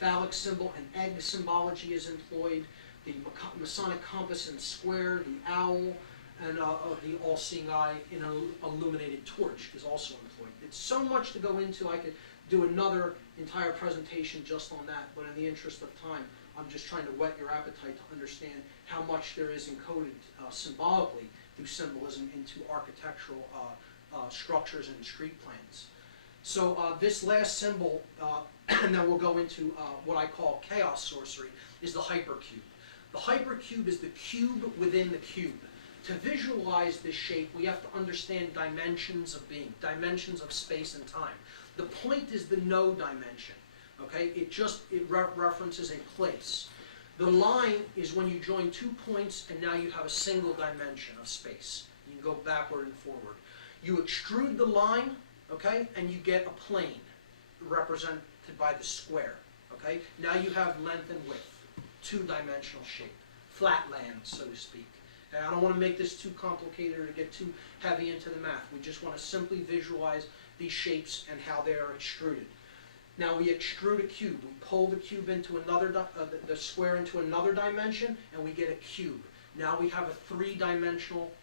phallic symbol and egg symbology is employed. The Masonic compass and square, the owl, and the all-seeing eye in an illuminated torch is also employed. It's so much to go into. I could do another entire presentation just on that, but in the interest of time, I'm just trying to whet your appetite to understand how much there is encoded symbolically through symbolism into architectural structures and street plans. So this last symbol, and then we'll go into what I call chaos sorcery, is the hypercube. The hypercube is the cube within the cube. To visualize this shape, we have to understand dimensions of being, dimensions of space and time. The point is the no dimension. Okay, it references a place. The line is when you join 2 points and now you have a single dimension of space. You can go backward and forward. You extrude the line, okay, and you get a plane represented by the square. Okay, now you have length and width, 2-dimensional shape, flat land, so to speak. And I don't want to make this too complicated or to get too heavy into the math. We just want to simply visualize these shapes and how they are extruded. Now we extrude a cube. We pull the cube into another, the square into another dimension, and we get a cube. Now we have a 3-dimensional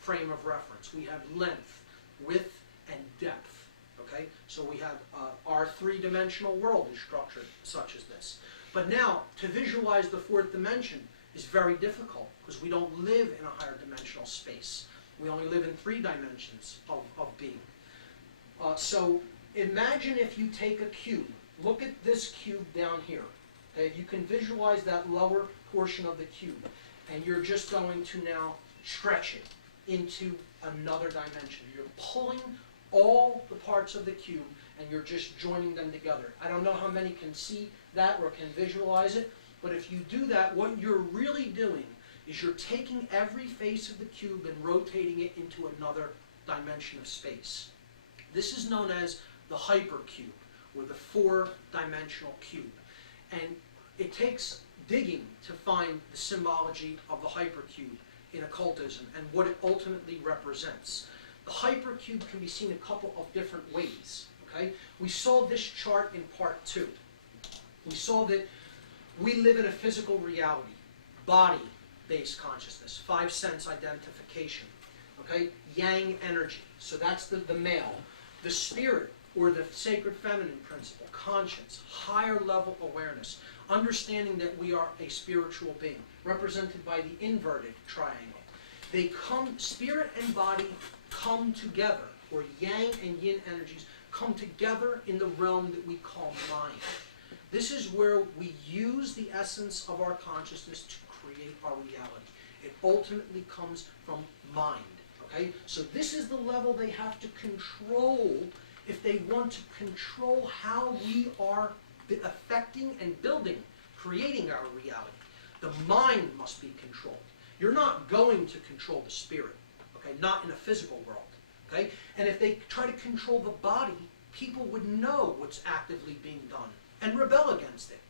frame of reference. We have length, width, and depth. Okay, so we have our 3-dimensional world is structured such as this. But now to visualize the 4th dimension is very difficult because we don't live in a higher dimensional space. We only live in 3 dimensions of being. So imagine if you take a cube. Look at this cube down here. Okay, you can visualize that lower portion of the cube, and you're just going to now stretch it into another dimension. You're pulling all the parts of the cube, and you're just joining them together. I don't know how many can see that or can visualize it, but if you do that, what you're really doing is you're taking every face of the cube and rotating it into another dimension of space. This is known as the hypercube, or the 4-dimensional cube. And it takes digging to find the symbology of the hypercube in occultism and what it ultimately represents. The hypercube can be seen a couple of different ways. Okay? We saw this chart in part 2. We saw that we live in a physical reality, body-based consciousness, 5-sense identification. Okay? Yang energy, so that's the male. The spirit or the sacred feminine principle, conscience, higher level awareness, understanding that we are a spiritual being, represented by the inverted triangle. They come, spirit and body come together, or yang and yin energies come together in the realm that we call mind. This is where we use the essence of our consciousness to create our reality. It ultimately comes from mind. Okay? So this is the level they have to control if they want to control how we are affecting and building, creating our reality. The mind must be controlled. You're not going to control the spirit, okay? Not in a physical world, okay? And if they try to control the body, people would know what's actively being done and rebel against it.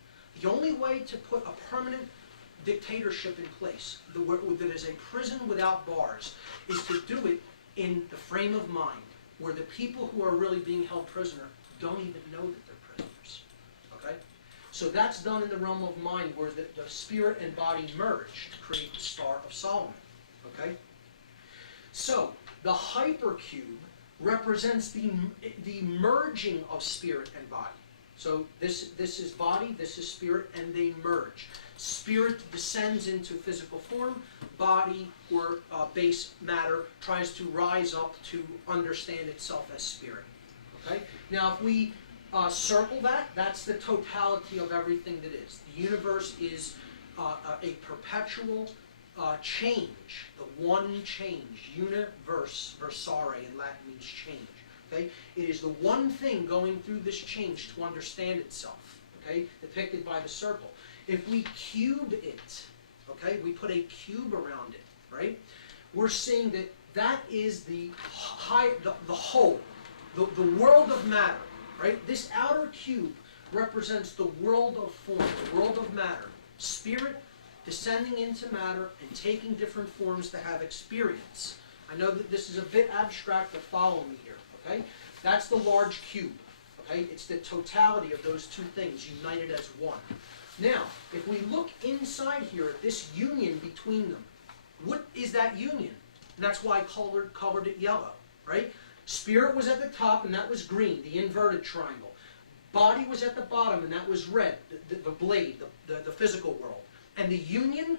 The only way to put a permanent dictatorship in place that is a prison without bars is to do it in the frame of mind, where the people who are really being held prisoner don't even know that they're prisoners. Okay? So that's done in the realm of mind, where the spirit and body merge to create the Star of Solomon. Okay? So the hypercube represents the merging of spirit and body. So this is body, this is spirit, and they merge. Spirit descends into physical form, body or base matter tries to rise up to understand itself as spirit. Okay? Now if we circle that, that's the totality of everything that is. The universe is a perpetual change, the one change. Universe, versare in Latin means change. Okay? It is the one thing going through this change to understand itself, okay? Depicted by the circle. If we cube it, okay, we put a cube around it, right? We're seeing that that is the whole, the world of matter, right? This outer cube represents the world of form, the world of matter. Spirit descending into matter and taking different forms to have experience. I know that this is a bit abstract, but follow me here. Okay? That's the large cube. Okay? It's the totality of those two things united as one. Now, if we look inside here at this union between them, what is that union? And that's why I colored it yellow. Right? Spirit was at the top, and that was green, the inverted triangle. Body was at the bottom, and that was red, the blade, the physical world. And the union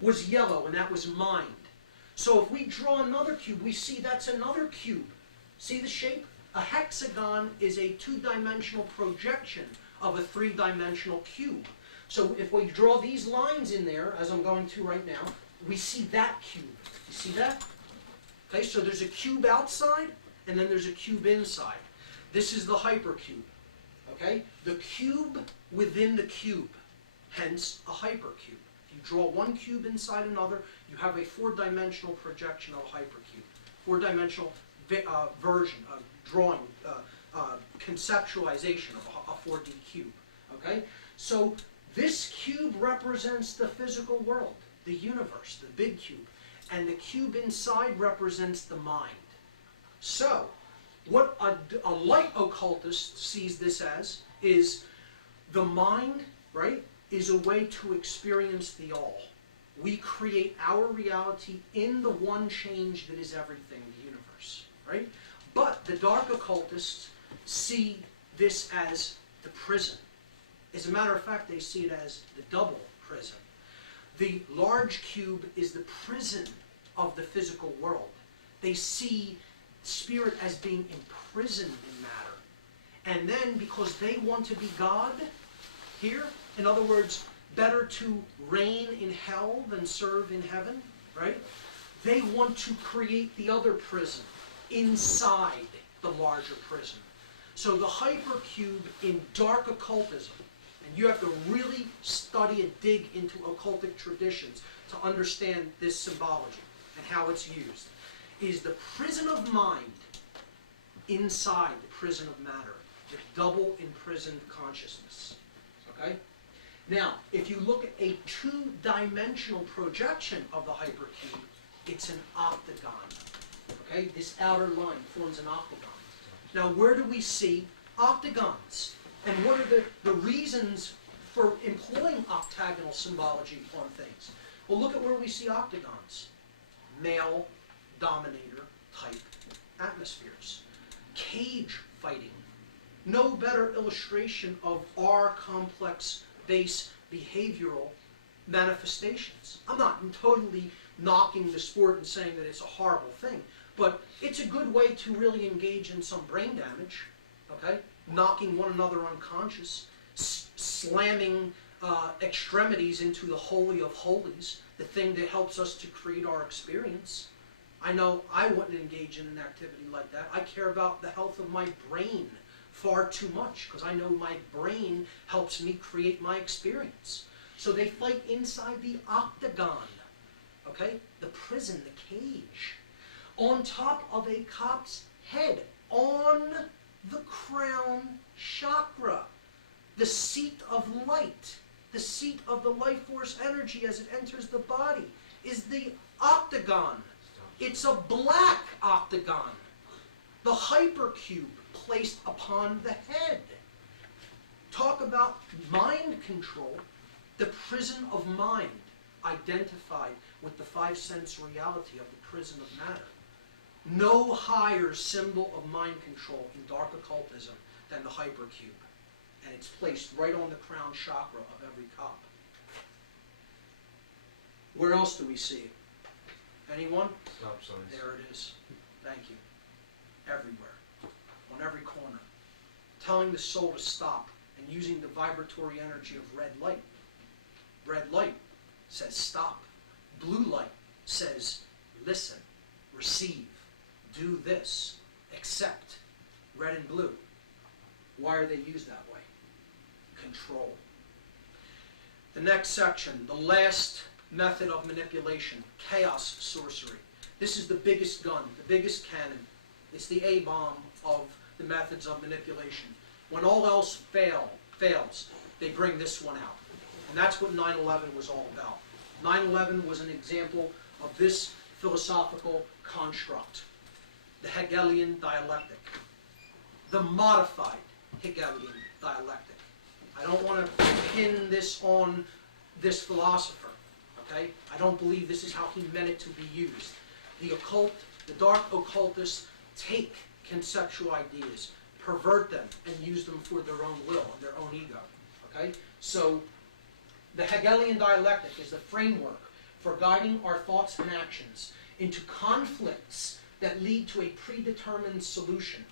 was yellow, and that was mind. So if we draw another cube, we see that's another cube. See the shape? A hexagon is a two-dimensional projection of a three-dimensional cube. So if we draw these lines in there, as I'm going to right now, we see that cube. You see that? Okay, so there's a cube outside, and then there's a cube inside. This is the hypercube. Okay? The cube within the cube, hence a hypercube. If you draw one cube inside another, you have a four-dimensional projection of a hypercube. Four-dimensional version of drawing, conceptualization of a 4D cube. Okay? So this cube represents the physical world, the universe, the big cube. And the cube inside represents the mind. So, what a light occultist sees this as is the mind, right, is a way to experience the all. We create our reality in the one change that is everything, the universe. Right? But the dark occultists see this as the prison. As a matter of fact, they see it as the double prison. The large cube is the prison of the physical world. They see spirit as being imprisoned in matter. And then, because they want to be God here, in other words, better to reign in hell than serve in heaven, right? They want to create the other prison inside the larger prison. So the hypercube in dark occultism, and you have to really study and dig into occultic traditions to understand this symbology and how it's used, is the prison of mind inside the prison of matter, the double imprisoned consciousness. Okay? Now, if you look at a two-dimensional projection of the hypercube, it's an octagon. Okay? This outer line forms an octagon. Now, where do we see octagons? And what are the reasons for employing octagonal symbology on things? Well, look at where we see octagons. Male dominator type atmospheres. Cage fighting no better illustration of our complex base behavioral manifestations. I'm not totally knocking the sport and saying that it's a horrible thing, but it's a good way to really engage in some brain damage, okay? Knocking one another unconscious, slamming extremities into the holy of holies, the thing that helps us to create our experience. I know I wouldn't engage in an activity like that. I care about the health of my brain far too much because I know my brain helps me create my experience. So they fight inside the octagon, okay? The prison, the cage, on top of a cop's head, on the crown chakra, the seat of light, the seat of the life force energy as it enters the body, is the octagon. It's a black octagon, the hypercube placed upon the head. Talk about mind control, the prison of mind, identified with the five sense reality of the prison of matter. No higher symbol of mind control in dark occultism than the hypercube. And it's placed right on the crown chakra of every cop. Where else do we see it? Anyone? Stop signs. There it is. Thank you. Everywhere. On every corner. Telling the soul to stop and using the vibratory energy of red light. Red light says stop. Blue light says listen, receive, do this, accept. Red and blue. Why are they used that way? Control. The next section, the last method of manipulation, chaos sorcery. This is the biggest gun, the biggest cannon. It's the A-bomb of the methods of manipulation. When all else fails, they bring this one out. And that's what 9/11 was all about. 9/11 was an example of this philosophical construct. The Hegelian Dialectic. The modified Hegelian Dialectic. I don't want to pin this on this philosopher, okay? I don't believe this is how he meant it to be used. The occult, the dark occultists take conceptual ideas, pervert them, and use them for their own will and their own ego, okay? So the Hegelian Dialectic is the framework for guiding our thoughts and actions into conflicts that lead to a predetermined solution.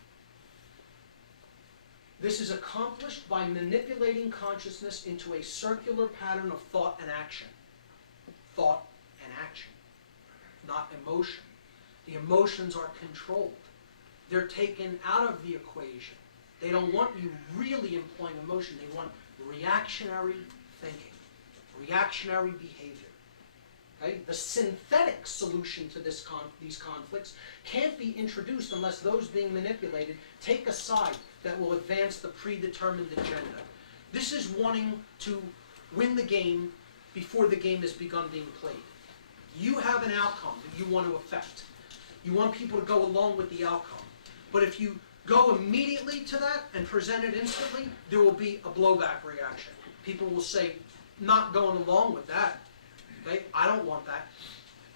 This is accomplished by manipulating consciousness into a circular pattern of thought and action. Thought and action, not emotion. The emotions are controlled. They're taken out of the equation. They don't want you really employing emotion. They want reactionary thinking, reactionary behavior. Okay? The synthetic solution to these conflicts can't be introduced unless those being manipulated take a side that will advance the predetermined agenda. This is wanting to win the game before the game has begun being played. You have an outcome that you want to affect. You want people to go along with the outcome. But if you go immediately to that and present it instantly, there will be a blowback reaction. People will say, not going along with that. Okay? I don't want that.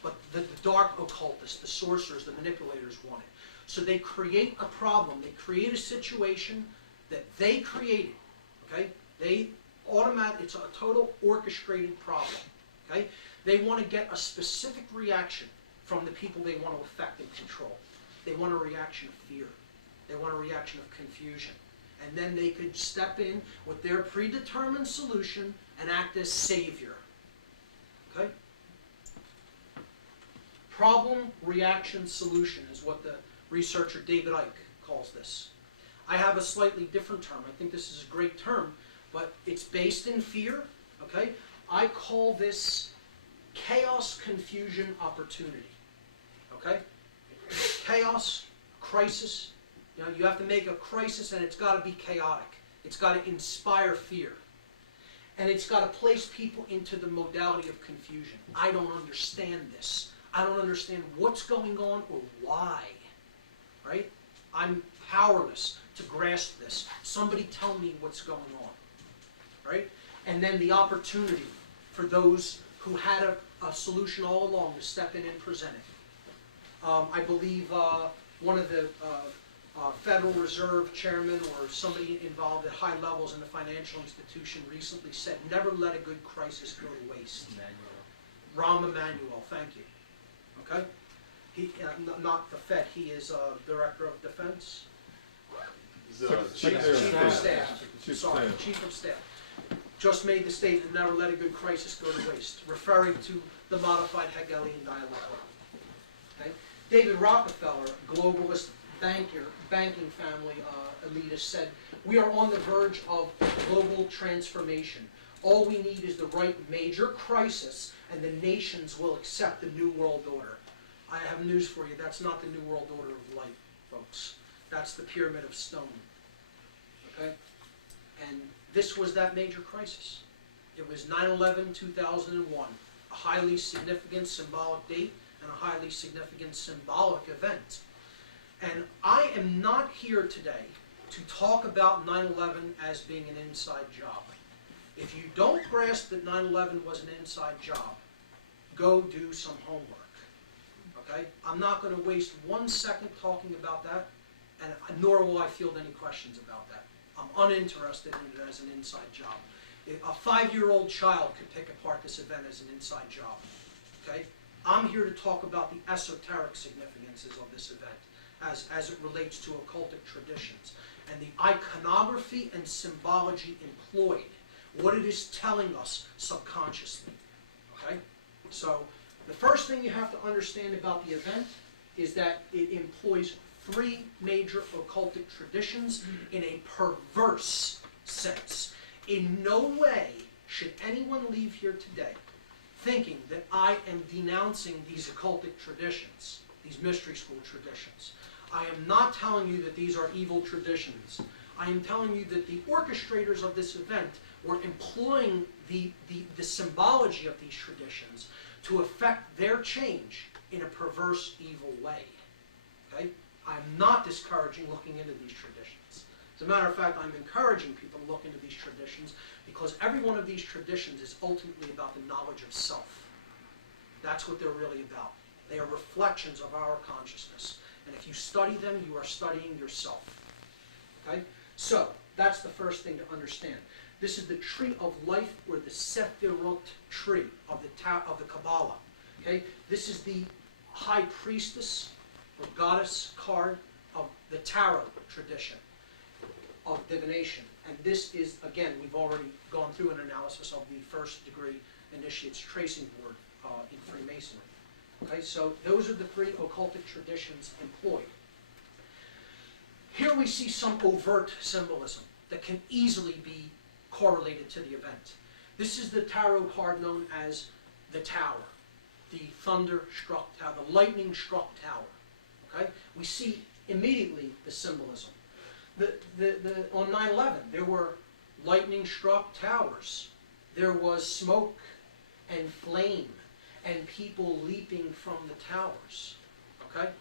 But the dark occultists, the sorcerers, the manipulators want it. So they create a problem. They create a situation that they created. Okay? It's a total orchestrated problem. Okay? They want to get a specific reaction from the people they want to affect and control. They want a reaction of fear. They want a reaction of confusion. And then they could step in with their predetermined solution and act as savior. Okay? Problem, reaction, solution is what the researcher David Icke calls this. I have a slightly different term. I think this is a great term, but it's based in fear. Okay? I call this chaos, confusion, opportunity. Okay? Chaos, crisis. You know, you have to make a crisis and it's got to be chaotic. It's got to inspire fear. And it's got to place people into the modality of confusion. I don't understand this. I don't understand what's going on or why. Right? I'm powerless to grasp this. Somebody tell me what's going on. Right? And then the opportunity for those who had a solution all along to step in and present it. I believe one of the Federal Reserve chairman or somebody involved at high levels in the financial institution recently said, never let a good crisis go to waste. Rahm Emanuel, thank you. Okay? He, not the Fed, he is Director of Defense. Chief of Staff. Sorry, Chief of Staff. Just made the statement, never let a good crisis go to waste, referring to the modified Hegelian dialectic. Okay? David Rockefeller, globalist banking family elitist, said, we are on the verge of global transformation. All we need is the right major crisis and the nations will accept the New World Order. I have news for you, that's not the New World Order of light, folks. That's the Pyramid of Stone. Okay? And this was that major crisis. It was 9/11/2001, a highly significant symbolic date and a highly significant symbolic event. And I am not here today to talk about 9/11 as being an inside job. If you don't grasp that 9/11 was an inside job, go do some homework. Okay? I'm not going to waste 1 second talking about that, and nor will I field any questions about that. I'm uninterested in it as an inside job. A 5-year-old child could pick apart this event as an inside job. Okay? I'm here to talk about the esoteric significances of this event as it relates to occultic traditions and the iconography and symbology employed, what it is telling us subconsciously. Okay? So the first thing you have to understand about the event is that it employs 3 major occultic traditions in a perverse sense. In no way should anyone leave here today thinking that I am denouncing these occultic traditions, these mystery school traditions. I am not telling you that these are evil traditions. I am telling you that the orchestrators of this event were employing the symbology of these traditions to affect their change in a perverse, evil way. Okay? I'm not discouraging looking into these traditions. As a matter of fact, I'm encouraging people to look into these traditions because every one of these traditions is ultimately about the knowledge of self. That's what they're really about. They are reflections of our consciousness. And if you study them, you are studying yourself. Okay? So, that's the first thing to understand. This is the tree of life, or the Sephirot tree of the Kabbalah. Okay? This is the high priestess or goddess card of the tarot tradition of divination. And this is, again, we've already gone through an analysis of the first degree initiate's tracing board in Freemasonry. Okay, so those are the 3 occultic traditions employed. Here we see some overt symbolism that can easily be correlated to the event. This is the tarot card known as the Tower, the thunder-struck tower, the lightning-struck tower. Okay? We see immediately the symbolism. On 9/11, there were lightning-struck towers. There was smoke and flame and people leaping from the towers. Okay?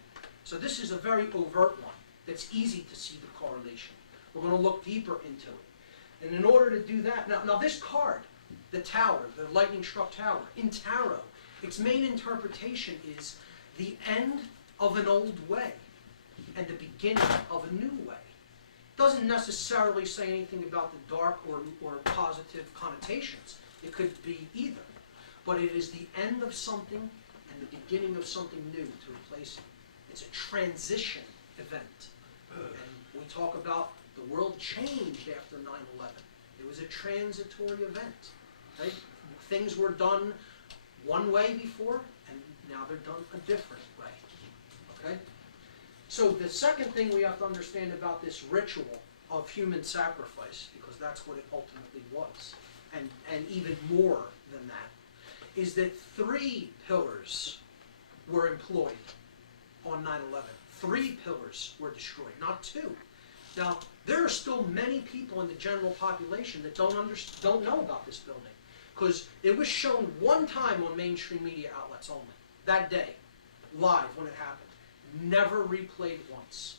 So this is a very overt one that's easy to see the correlation. We're going to look deeper into it. And in order to do that, now this card, the tower, the lightning-struck tower, in tarot, its main interpretation is the end of an old way and the beginning of a new way. It doesn't necessarily say anything about the dark or positive connotations. It could be either. But it is the end of something and the beginning of something new to replace it. It's a transition event. And we talk about the world changed after 9/11. It was a transitory event. Okay? Things were done one way before, and now they're done a different way. Okay? So the second thing we have to understand about this ritual of human sacrifice, because that's what it ultimately was, and even more than that, is that 3 pillars were employed on 9/11. 3 pillars were destroyed, not 2. Now, there are still many people in the general population that don't know about this building, because it was shown one time on mainstream media outlets only, that day, live when it happened. Never replayed once.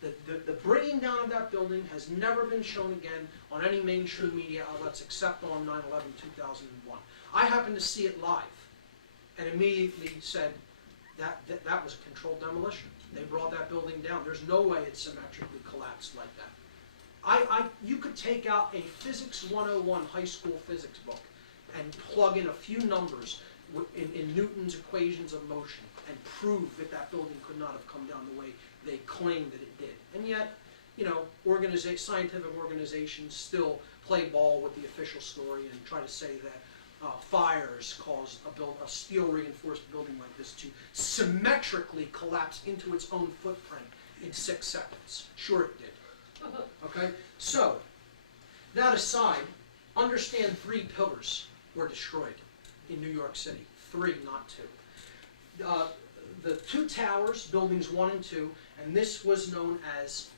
The bringing down of that building has never been shown again on any mainstream media outlets except on 9/11/2001. I happened to see it live and immediately said, that was a controlled demolition. They brought that building down. There's no way it symmetrically collapsed like that. You could take out a Physics 101 high school physics book and plug in a few numbers in Newton's equations of motion and prove that that building could not have come down the way they claim that it did. And yet, you know, scientific organizations still play ball with the official story and try to say that fires caused a steel-reinforced building like this to symmetrically collapse into its own footprint in 6 seconds. Sure it did. Okay? So, that aside, understand 3 pillars were destroyed in New York City. 3, not 2. The 2 towers, buildings 1 and 2, and this was known as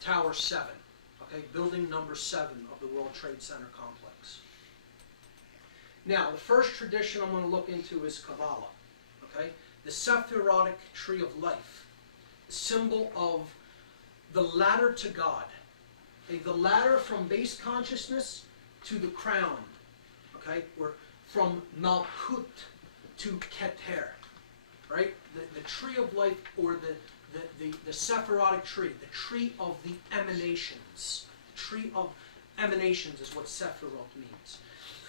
Tower 7. Okay? Building number 7 of the World Trade Center complex. Now, the first tradition I'm going to look into is Kabbalah, okay? The Sephirotic tree of life, the symbol of the ladder to God, okay? The ladder from base consciousness to the crown, okay? Or from Malkut to Keter, right? The tree of life, or the Sephirotic tree, the tree of the emanations. The tree of emanations is what Sephirot means.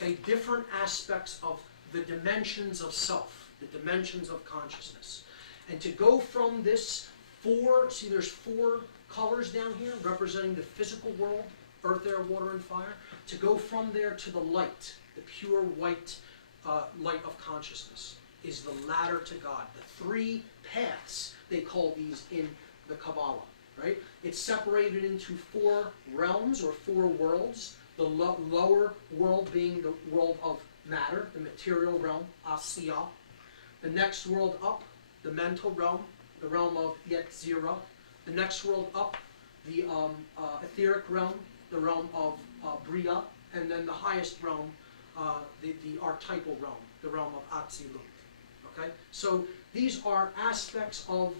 Okay, different aspects of the dimensions of self, the dimensions of consciousness. And to go from this see there's 4 colors down here representing the physical world, earth, air, water, and fire. To go from there to the light, the pure white light of consciousness, is the ladder to God. The 3 paths, they call these in the Kabbalah, right? It's separated into 4 realms or 4 worlds. The lower world being the world of matter, the material realm, Asiya. The next world up, the mental realm, the realm of Yetzirah. The next world up, the etheric realm, the realm of Bria. And then the highest realm, the archetypal realm, the realm of Atzilut. Okay? So these are aspects of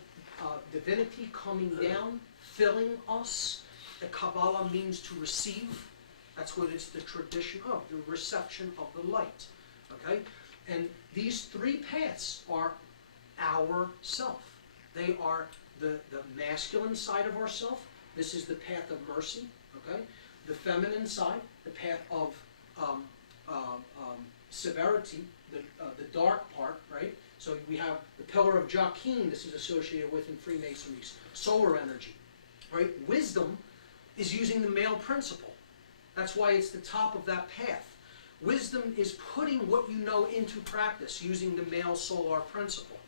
divinity coming down, filling us. The Kabbalah means to receive. That's what it's the tradition of, the reception of the light. Okay? And these 3 paths are our self. They are the masculine side of ourself. This is the path of mercy. Okay? The feminine side, the path of severity, the dark part, right? So we have the pillar of Joachim, this is associated with in Freemasonry's solar energy. Right? Wisdom is using the male principle. That's why it's the top of that path. Wisdom is putting what you know into practice using the male solar principle.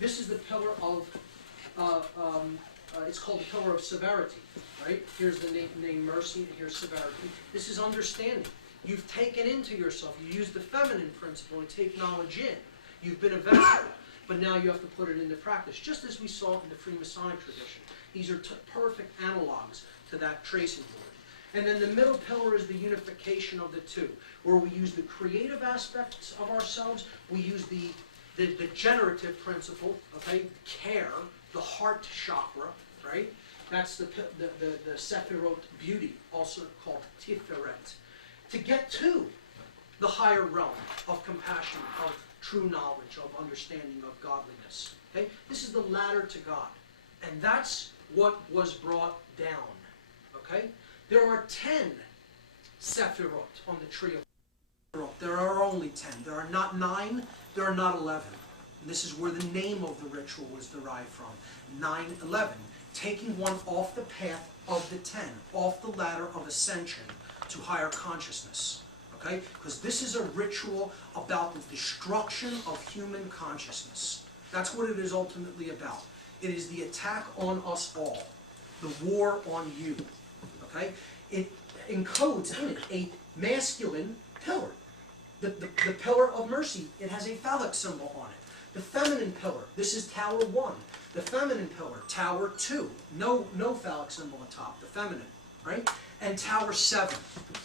This is the pillar of, it's called the pillar of severity, right? Here's the name mercy, and here's severity. This is understanding. You've taken into yourself, you use the feminine principle to take knowledge in. You've been a vessel, but now you have to put it into practice, just as we saw in the Freemasonic tradition. These are perfect analogs to that tracing board. And then the middle pillar is the unification of the 2, where we use the creative aspects of ourselves, we use the generative principle, okay, care, the heart chakra, right? That's the Sephirot beauty, also called Tiferet, to get to the higher realm of compassion, of true knowledge, of understanding, of godliness. Okay? This is the ladder to God. And that's what was brought down. Okay? There are 10 Sephirot on the tree of Sephirot. There are only 10. There are not 9. There are not 11. And this is where the name of the ritual was derived from. 9/11. Taking one off the path of the 10, off the ladder of ascension to higher consciousness. Okay? Because this is a ritual about the destruction of human consciousness. That's what it is ultimately about. It is the attack on us all. The war on you. Okay? It encodes in it a masculine pillar. The pillar of mercy, it has a phallic symbol on it. The feminine pillar, this is Tower 1. The feminine pillar, Tower 2. No phallic symbol atop, the feminine. Right? And Tower 7.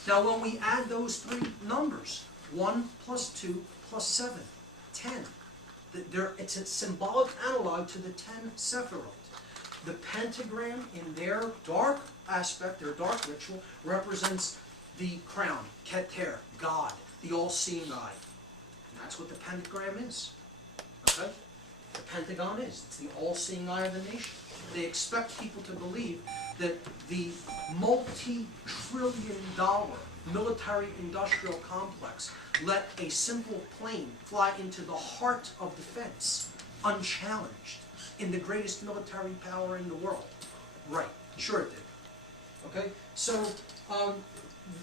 Now when we add those 3 numbers, 1 plus 2 plus 7, 10. It's a symbolic analog to the 10 Sephirot. The pentagram in their dark aspect, their dark ritual, represents the crown, Keter, God, the all-seeing eye. That's what the pentagram is. Okay? The Pentagon is. It's the all-seeing eye of the nation. They expect people to believe that the multi-trillion-dollar military-industrial complex let a simple plane fly into the heart of defense, unchallenged, in the greatest military power in the world. Right, sure it did. Okay, so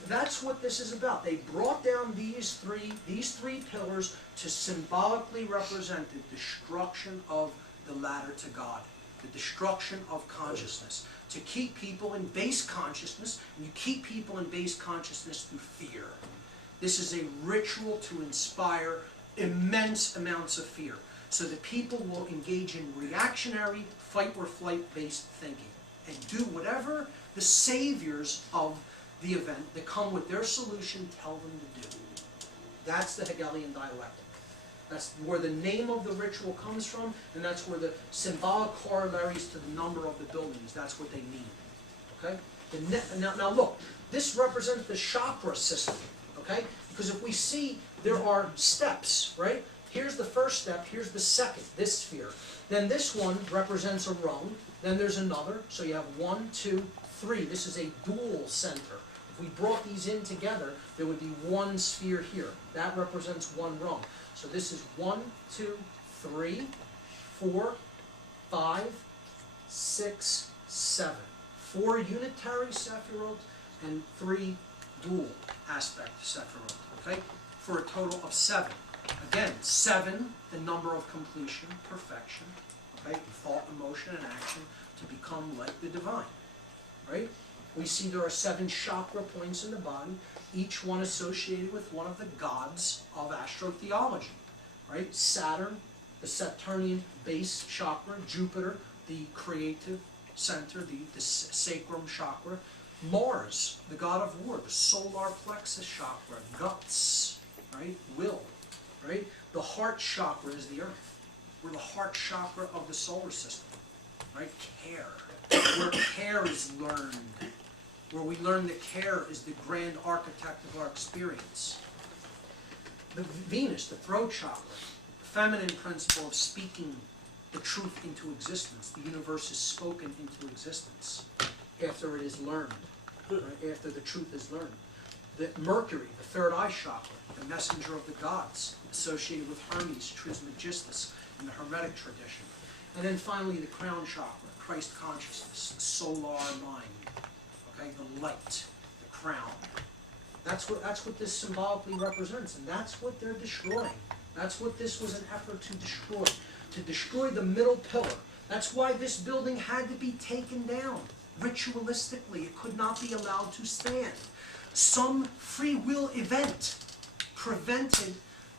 that's what this is about. They brought down these three pillars to symbolically represent the destruction of the ladder to God, the destruction of consciousness, to keep people in base consciousness. And you keep people in base consciousness through fear. This is a ritual to inspire immense amounts of fear, so that people will engage in reactionary, fight or flight based thinking, and do whatever the saviors of the event that come with their solution tell them to do. That's the Hegelian dialectic. That's where the name of the ritual comes from, and that's where the symbolic corollaries to the number of the buildings, that's what they mean. Okay? Now look, this represents the chakra system. Okay? Because if we see, there are steps, right? Here's the first step, here's the second, this sphere. Then this one represents a rung, then there's another, so you have 1, 2, 3. This is a dual center. If we brought these in together, there would be one sphere here. That represents one rung. So this is 1, 2, 3, 4, 5, 6, 7. 4 unitary Sephiroth and 3 dual aspect Sephiroth, okay? For a total of 7. Again, 7, the number of completion, perfection, okay? Thought, emotion, and action to become like the divine, right? We see there are 7 chakra points in the body, each one associated with one of the gods of astrotheology, right? Saturn, the Saturnian base chakra, Jupiter, the creative center, the sacrum chakra, Mars, the god of war, the solar plexus chakra, guts, right? Will, right? The heart chakra is the earth. We're the heart chakra of the solar system, right? Care, where care is learned, where we learn that care is the grand architect of our experience. The Venus, the throat chakra, the feminine principle of speaking the truth into existence. The universe is spoken into existence after it is learned, right? After the truth is learned. The Mercury, the third eye chakra, the messenger of the gods, associated with Hermes Trismegistus in the Hermetic tradition. And then finally the crown chakra, Christ consciousness, the solar mind, okay, the light, the crown. That's what this symbolically represents, and that's what they're destroying. That's what this was an effort to destroy the middle pillar. That's why this building had to be taken down. Ritualistically, it could not be allowed to stand. Some free will event prevented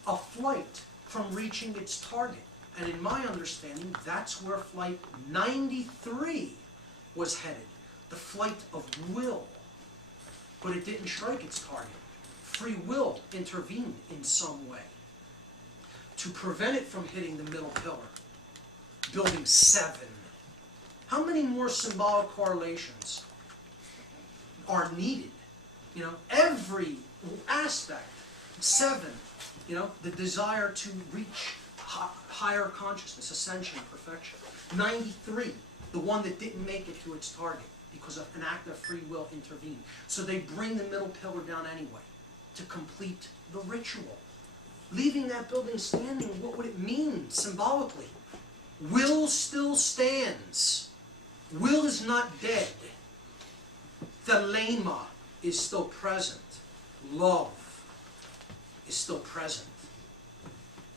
a flight from reaching its target. And in my understanding, that's where Flight 93 was headed. The flight of will. But it didn't strike its target. Free will intervened in some way to prevent it from hitting the middle pillar. Building 7. How many more symbolic correlations are needed? You know, every aspect. 7, you know, the desire to reach higher consciousness, ascension, perfection. 93, the one that didn't make it to its target because of an act of free will intervened. So they bring the middle pillar down anyway to complete the ritual. Leaving that building standing, what would it mean symbolically? Will still stands. Will is not dead. Thelema is still present. Love is still present.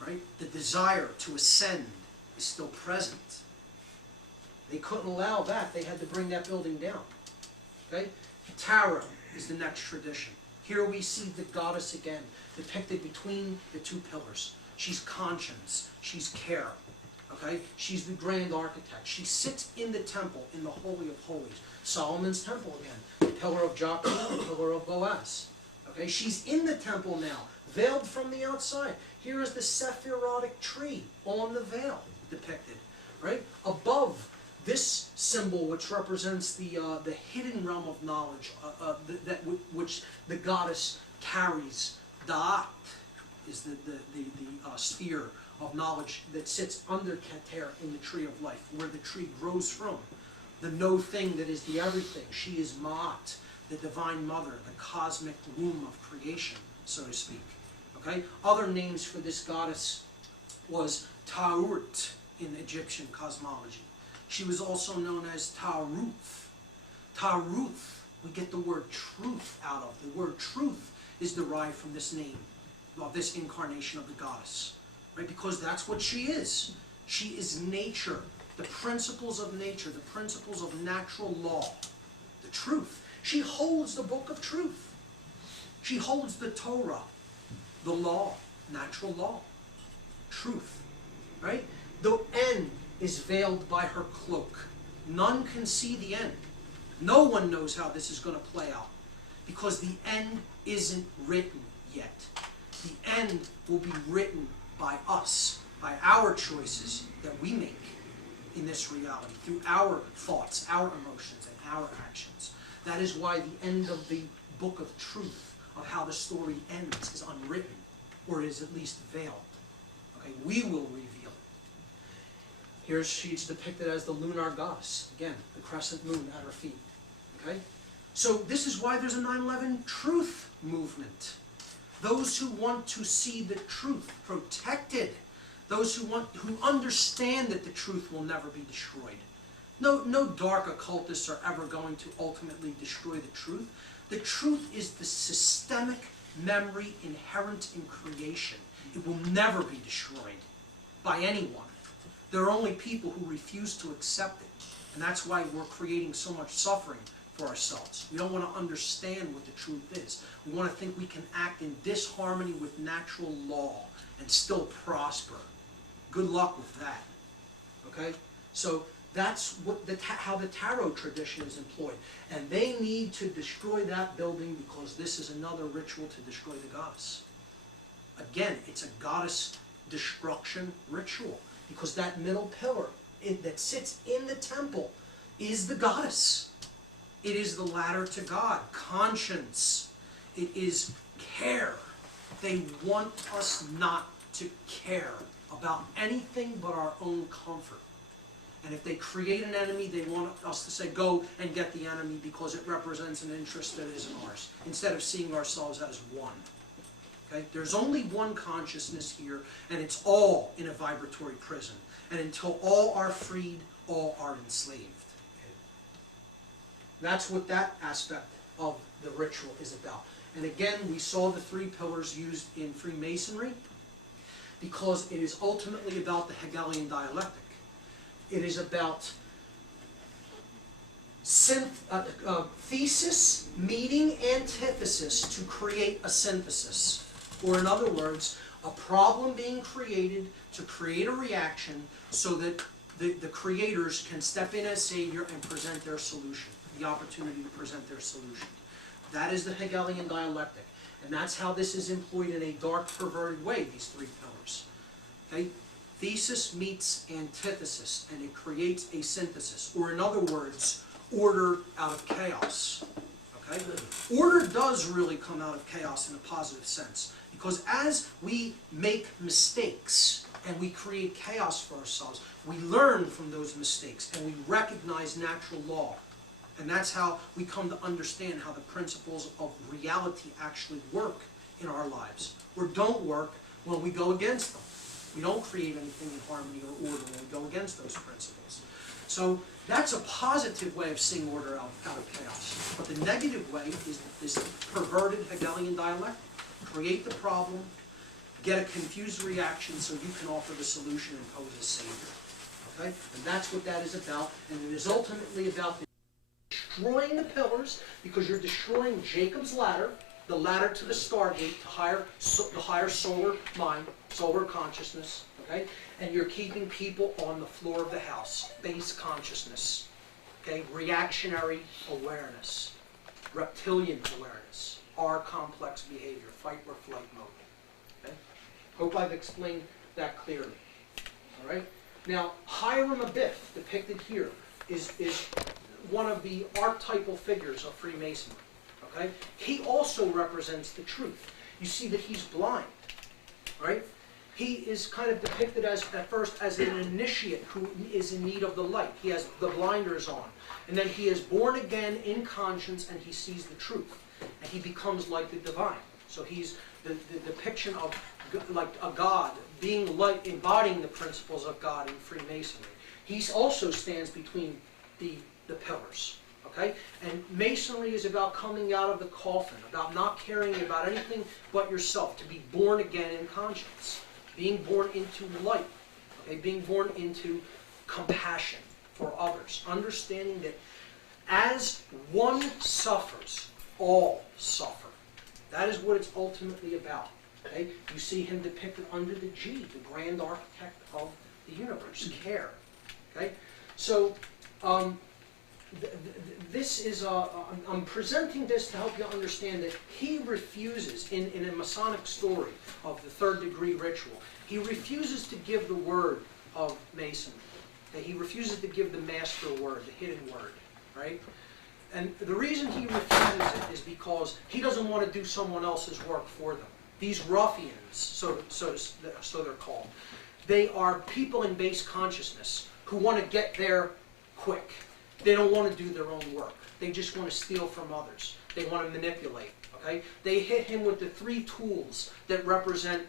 Right? The desire to ascend is still present. They couldn't allow that. They had to bring that building down. Okay? Tara is the next tradition. Here we see the goddess again, depicted between the 2 pillars. She's conscience. She's care. Okay? She's the grand architect. She sits in the temple, in the Holy of Holies. Solomon's temple again. The pillar of Jachin, the pillar of Boaz. Okay? She's in the temple now, veiled from the outside. Here is the Sephirotic tree on the veil depicted. Right? Above this symbol, which represents the hidden realm of knowledge, which the goddess carries. Da'at is the sphere of knowledge that sits under Keter in the tree of life, where the tree grows from. The no thing that is the everything. She is Ma'at, the divine mother, the cosmic womb of creation, so to speak. Okay? Other names for this goddess was Ta'urt in Egyptian cosmology. She was also known as Ta'ruth. Ta'ruth, we get the word truth out of. The word truth is derived from this name, of this incarnation of the goddess. Right? Because that's what she is. She is nature, the principles of nature, the principles of natural law, the truth. She holds the book of truth. She holds the Torah, the law, natural law, truth. Right? The end is veiled by her cloak. None can see the end. No one knows how this is going to play out, because the end isn't written yet. The end will be written by us, by our choices that we make in this reality, through our thoughts, our emotions, and our actions. That is why the end of the book of truth, of how the story ends, is unwritten, or is at least veiled. Okay, we will reveal. Here she's depicted as the lunar goddess. Again, the crescent moon at her feet. Okay? So this is why there's a 9/11 truth movement. Those who want to see the truth protected, those who understand that the truth will never be destroyed. No dark occultists are ever going to ultimately destroy the truth. The truth is the systemic memory inherent in creation. It will never be destroyed by anyone. There are only people who refuse to accept it. And that's why we're creating so much suffering for ourselves. We don't want to understand what the truth is. We want to think we can act in disharmony with natural law and still prosper. Good luck with that. Okay? So that's what how the tarot tradition is employed. And they need to destroy that building because this is another ritual to destroy the goddess. Again, it's a goddess destruction ritual, because that middle pillar that sits in the temple is the goddess. It is the ladder to God, conscience. It is care. They want us not to care about anything but our own comfort. And if they create an enemy, they want us to say, go and get the enemy because it represents an interest that isn't ours, instead of seeing ourselves as one. Okay? There's only one consciousness here, and it's all in a vibratory prison. And until all are freed, all are enslaved. That's what that aspect of the ritual is about. And again, we saw the 3 pillars used in Freemasonry because it is ultimately about the Hegelian dialectic. It is about thesis meeting antithesis to create a synthesis. Or in other words, a problem being created to create a reaction so that the creators can step in as savior and present their solution, the opportunity to present their solution. That is the Hegelian dialectic. And that's how this is employed in a dark, perverted way, these 3 pillars. Okay? Thesis meets antithesis, and it creates a synthesis. Or in other words, order out of chaos. Okay? Order does really come out of chaos in a positive sense. Because as we make mistakes and we create chaos for ourselves, we learn from those mistakes and we recognize natural law. And that's how we come to understand how the principles of reality actually work in our lives, or don't work when we go against them. We don't create anything in harmony or order when we go against those principles. So that's a positive way of seeing order out of chaos. But the negative way is this perverted Hegelian dialectic. Create the problem, get a confused reaction so you can offer the solution and pose a savior. Okay? And that's what that is about. And it is ultimately about destroying the pillars, because you're destroying Jacob's ladder, the ladder to the Stargate, the higher solar mind, solar consciousness. Okay? And you're keeping people on the floor of the house, base consciousness. Okay? Reactionary awareness, reptilian awareness. Our complex behavior, fight or flight mode. Okay? Hope I've explained that clearly. All right? Now, Hiram Abiff, depicted here, is one of the archetypal figures of Freemasonry. Okay? He also represents the truth. You see that he's blind. Right? He is kind of depicted as, at first, as an initiate who is in need of the light. He has the blinders on. And then he is born again in conscience and he sees the truth. And he becomes like the divine. So he's the depiction of like a God, being like, embodying the principles of God in Freemasonry. He also stands between the pillars. Okay? And Masonry is about coming out of the coffin, about not caring about anything but yourself, to be born again in conscience. Being born into light, okay? Being born into compassion for others. Understanding that as one suffers, all suffer. That is what it's ultimately about. Okay? You see him depicted under the G, the grand architect of the universe, care. Okay? So, this is, I'm presenting this to help you understand that he refuses, in a Masonic story of the third degree ritual, he refuses to give the word of Masonry. Okay? He refuses to give the master word, the hidden word, right? And the reason he refuses it is because he doesn't want to do someone else's work for them. These ruffians, so they're called, they are people in base consciousness who want to get there quick. They don't want to do their own work. They just want to steal from others. They want to manipulate. Okay? They hit him with the three tools that represent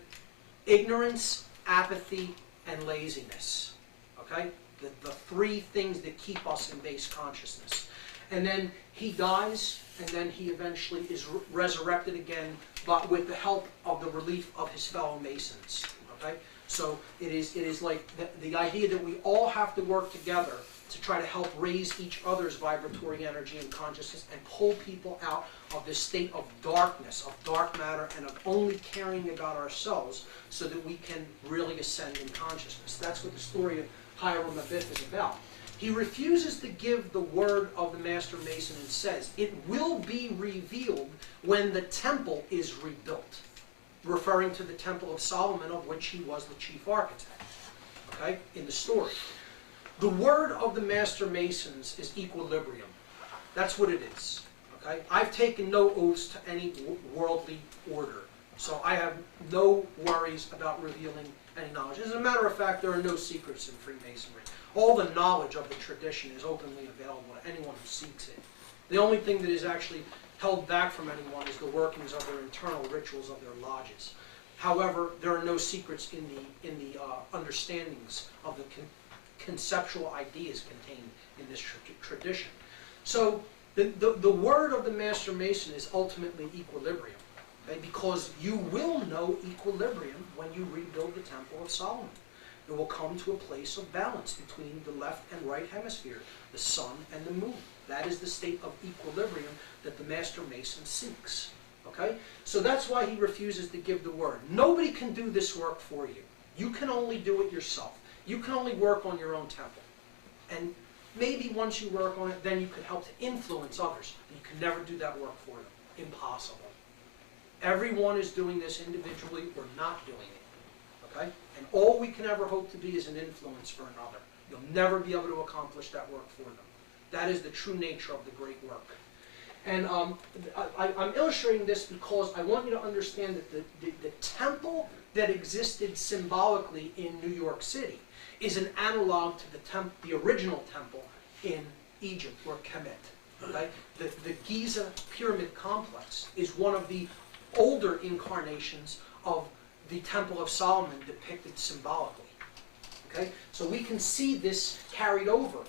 ignorance, apathy, and laziness. Okay? The three things that keep us in base consciousness. And then he dies, and then he eventually is resurrected again, but with the help of the relief of his fellow Masons. Okay? So it is like the idea that we all have to work together to try to help raise each other's vibratory energy and consciousness and pull people out of this state of darkness, of dark matter, and of only caring about ourselves so that we can really ascend in consciousness. That's what the story of Hiram Abiff is about. He refuses to give the word of the Master Mason and says, it will be revealed when the temple is rebuilt, referring to the Temple of Solomon, of which he was the chief architect, okay, in the story. The word of the Master Masons is equilibrium. That's what it is. Okay? I've taken no oaths to any worldly order, so I have no worries about revealing any knowledge. As a matter of fact, there are no secrets in Freemasonry. All the knowledge of the tradition is openly available to anyone who seeks it. The only thing that is actually held back from anyone is the workings of their internal rituals of their lodges. However, there are no secrets in the understandings of the conceptual ideas contained in this tradition. So the word of the Master Mason is ultimately equilibrium, okay? Because you will know equilibrium when you rebuild the Temple of Solomon. It will come to a place of balance between the left and right hemisphere, the sun and the moon. That is the state of equilibrium that the Master Mason seeks. Okay? So that's why he refuses to give the word. Nobody can do this work for you. You can only do it yourself. You can only work on your own temple. And maybe once you work on it, then you could help to influence others. But you can never do that work for them. Impossible. Everyone is doing this individually or not doing it. Okay? And all we can ever hope to be is an influence for another. You'll never be able to accomplish that work for them. That is the true nature of the great work. And I'm illustrating this because I want you to understand that the temple that existed symbolically in New York City is an analog to the original temple in Egypt, or Kemet. Okay? The Giza pyramid complex is one of the older incarnations of the Temple of Solomon depicted symbolically. Okay? So we can see this carried over.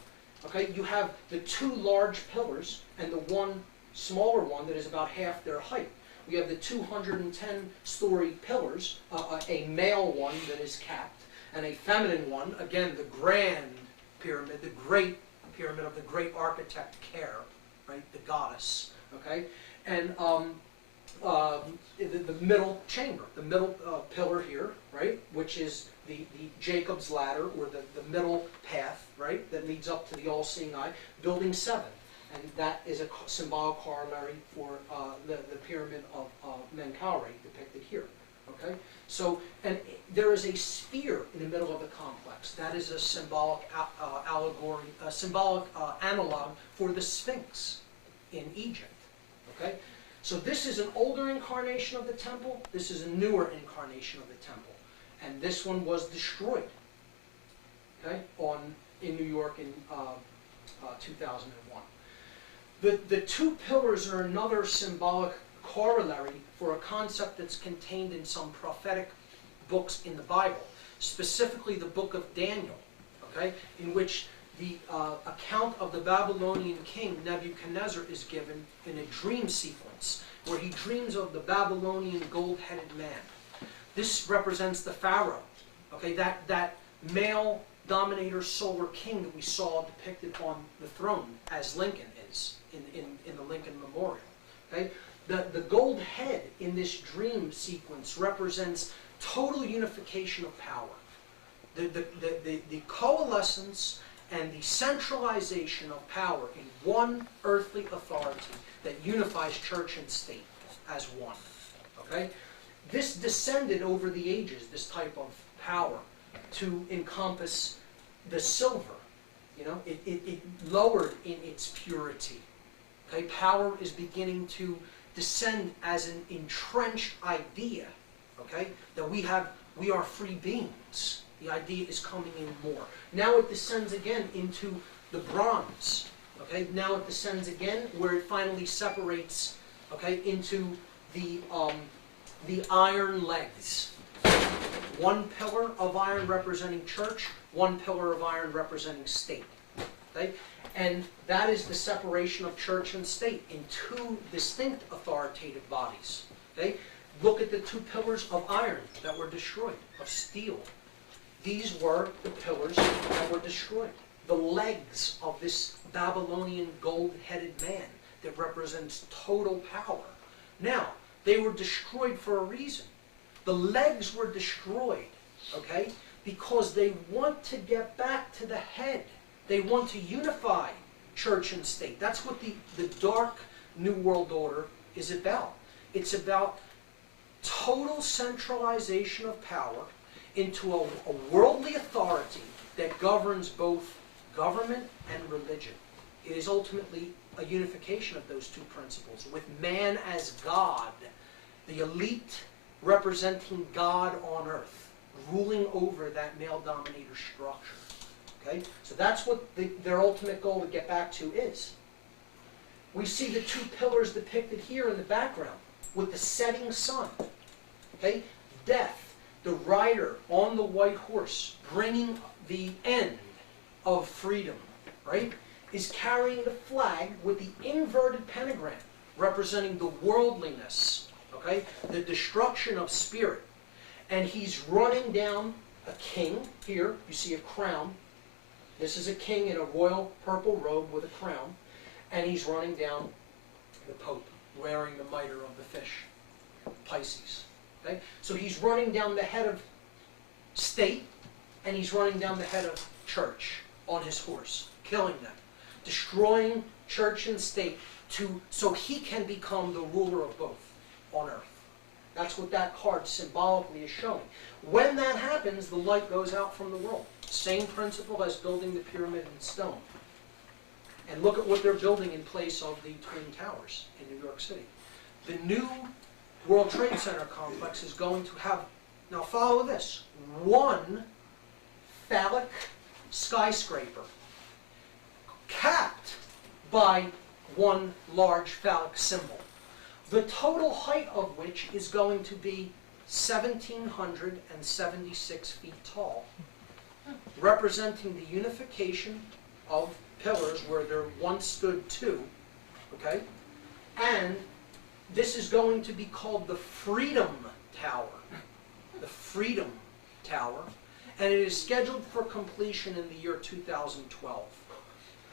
Okay? You have the two large pillars and the one smaller one that is about half their height. We have the 210-story pillars, a male one that is capped, and a feminine one, again, the grand pyramid, the great pyramid of the great architect Care, right, the goddess, okay? And the middle chamber, the middle pillar here, right, which is the Jacob's ladder, or the middle path, right, that leads up to the all-seeing eye, building 7. And that is a symbolic corollary for the pyramid of Menkaure depicted here. Okay? So, and there is a sphere in the middle of the complex. That is a symbolic allegory, a symbolic analog for the Sphinx in Egypt. Okay? So this is an older incarnation of the temple. This is a newer incarnation of the temple. and this one was destroyed, okay, in New York in 2001. The two pillars are another symbolic corollary for a concept that's contained in some prophetic books in the Bible, specifically the book of Daniel, okay, in which the account of the Babylonian king Nebuchadnezzar is given in a dream sequence where he dreams of the Babylonian gold-headed man. This represents the Pharaoh, okay, that male dominator solar king that we saw depicted on the throne as Lincoln is in the Lincoln Memorial. Okay? The gold head in this dream sequence represents total unification of power. The coalescence and the centralization of power in one earthly authority that unifies church and state as one. Okay? This descended over the ages, this type of power, to encompass the silver. You know, it lowered in its purity. Okay? Power is beginning to descend as an entrenched idea. Okay? That we are free beings. The idea is coming in more. Now it descends again into the bronze. Okay? Now it descends again where it finally separates, okay, into the iron legs. One pillar of iron representing church, one pillar of iron representing state. Okay? And that is the separation of church and state in two distinct authoritative bodies. Okay? Look at the two pillars of iron that were destroyed, of steel. These were the pillars that were destroyed. The legs of this Babylonian gold-headed man that represents total power. Now, they were destroyed for a reason. The legs were destroyed, okay, because they want to get back to the head. They want to unify church and state. That's what the dark New World Order is about. It's about total centralization of power into a worldly authority that governs both government and religion. It is ultimately a unification of those two principles, with man as God, the elite representing God on earth, ruling over that male dominator structure. Okay? So that's what their ultimate goal to get back to is. We see the two pillars depicted here in the background with the setting sun. Okay? Death. The rider on the white horse, bringing the end of freedom, right, is carrying the flag with the inverted pentagram, representing the worldliness, okay, the destruction of spirit. And he's running down a king. Here, you see a crown. This is a king in a royal purple robe with a crown. And he's running down the Pope, wearing the mitre of the fish, Pisces. Okay? So he's running down the head of state, and he's running down the head of church on his horse, killing them, destroying church and state so he can become the ruler of both on earth. That's what that card symbolically is showing. When that happens, the light goes out from the world. Same principle as building the pyramid in stone. And look at what they're building in place of the Twin Towers in New York City. The new World Trade Center complex is going to have, now follow this, one phallic skyscraper capped by one large phallic symbol. The total height of which is going to be 1,776 feet tall, representing the unification of pillars where there once stood two, okay? And this is going to be called the Freedom Tower. The Freedom Tower. And it is scheduled for completion in the year 2012,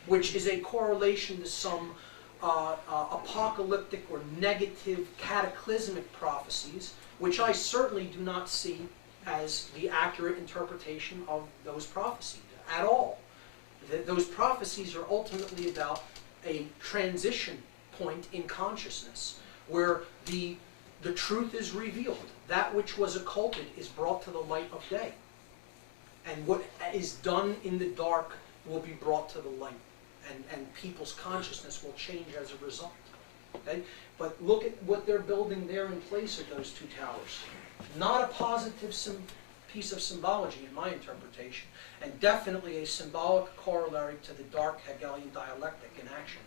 which is a correlation to some apocalyptic or negative cataclysmic prophecies, which I certainly do not see as the accurate interpretation of those prophecies at all. Those prophecies are ultimately about a transition point in consciousness, where the truth is revealed. That which was occulted is brought to the light of day. And what is done in the dark will be brought to the light. And people's consciousness will change as a result. Okay? But look at what they're building there in place of those two towers. Not a positive piece of symbology in my interpretation, and definitely a symbolic corollary to the dark Hegelian dialectic in action.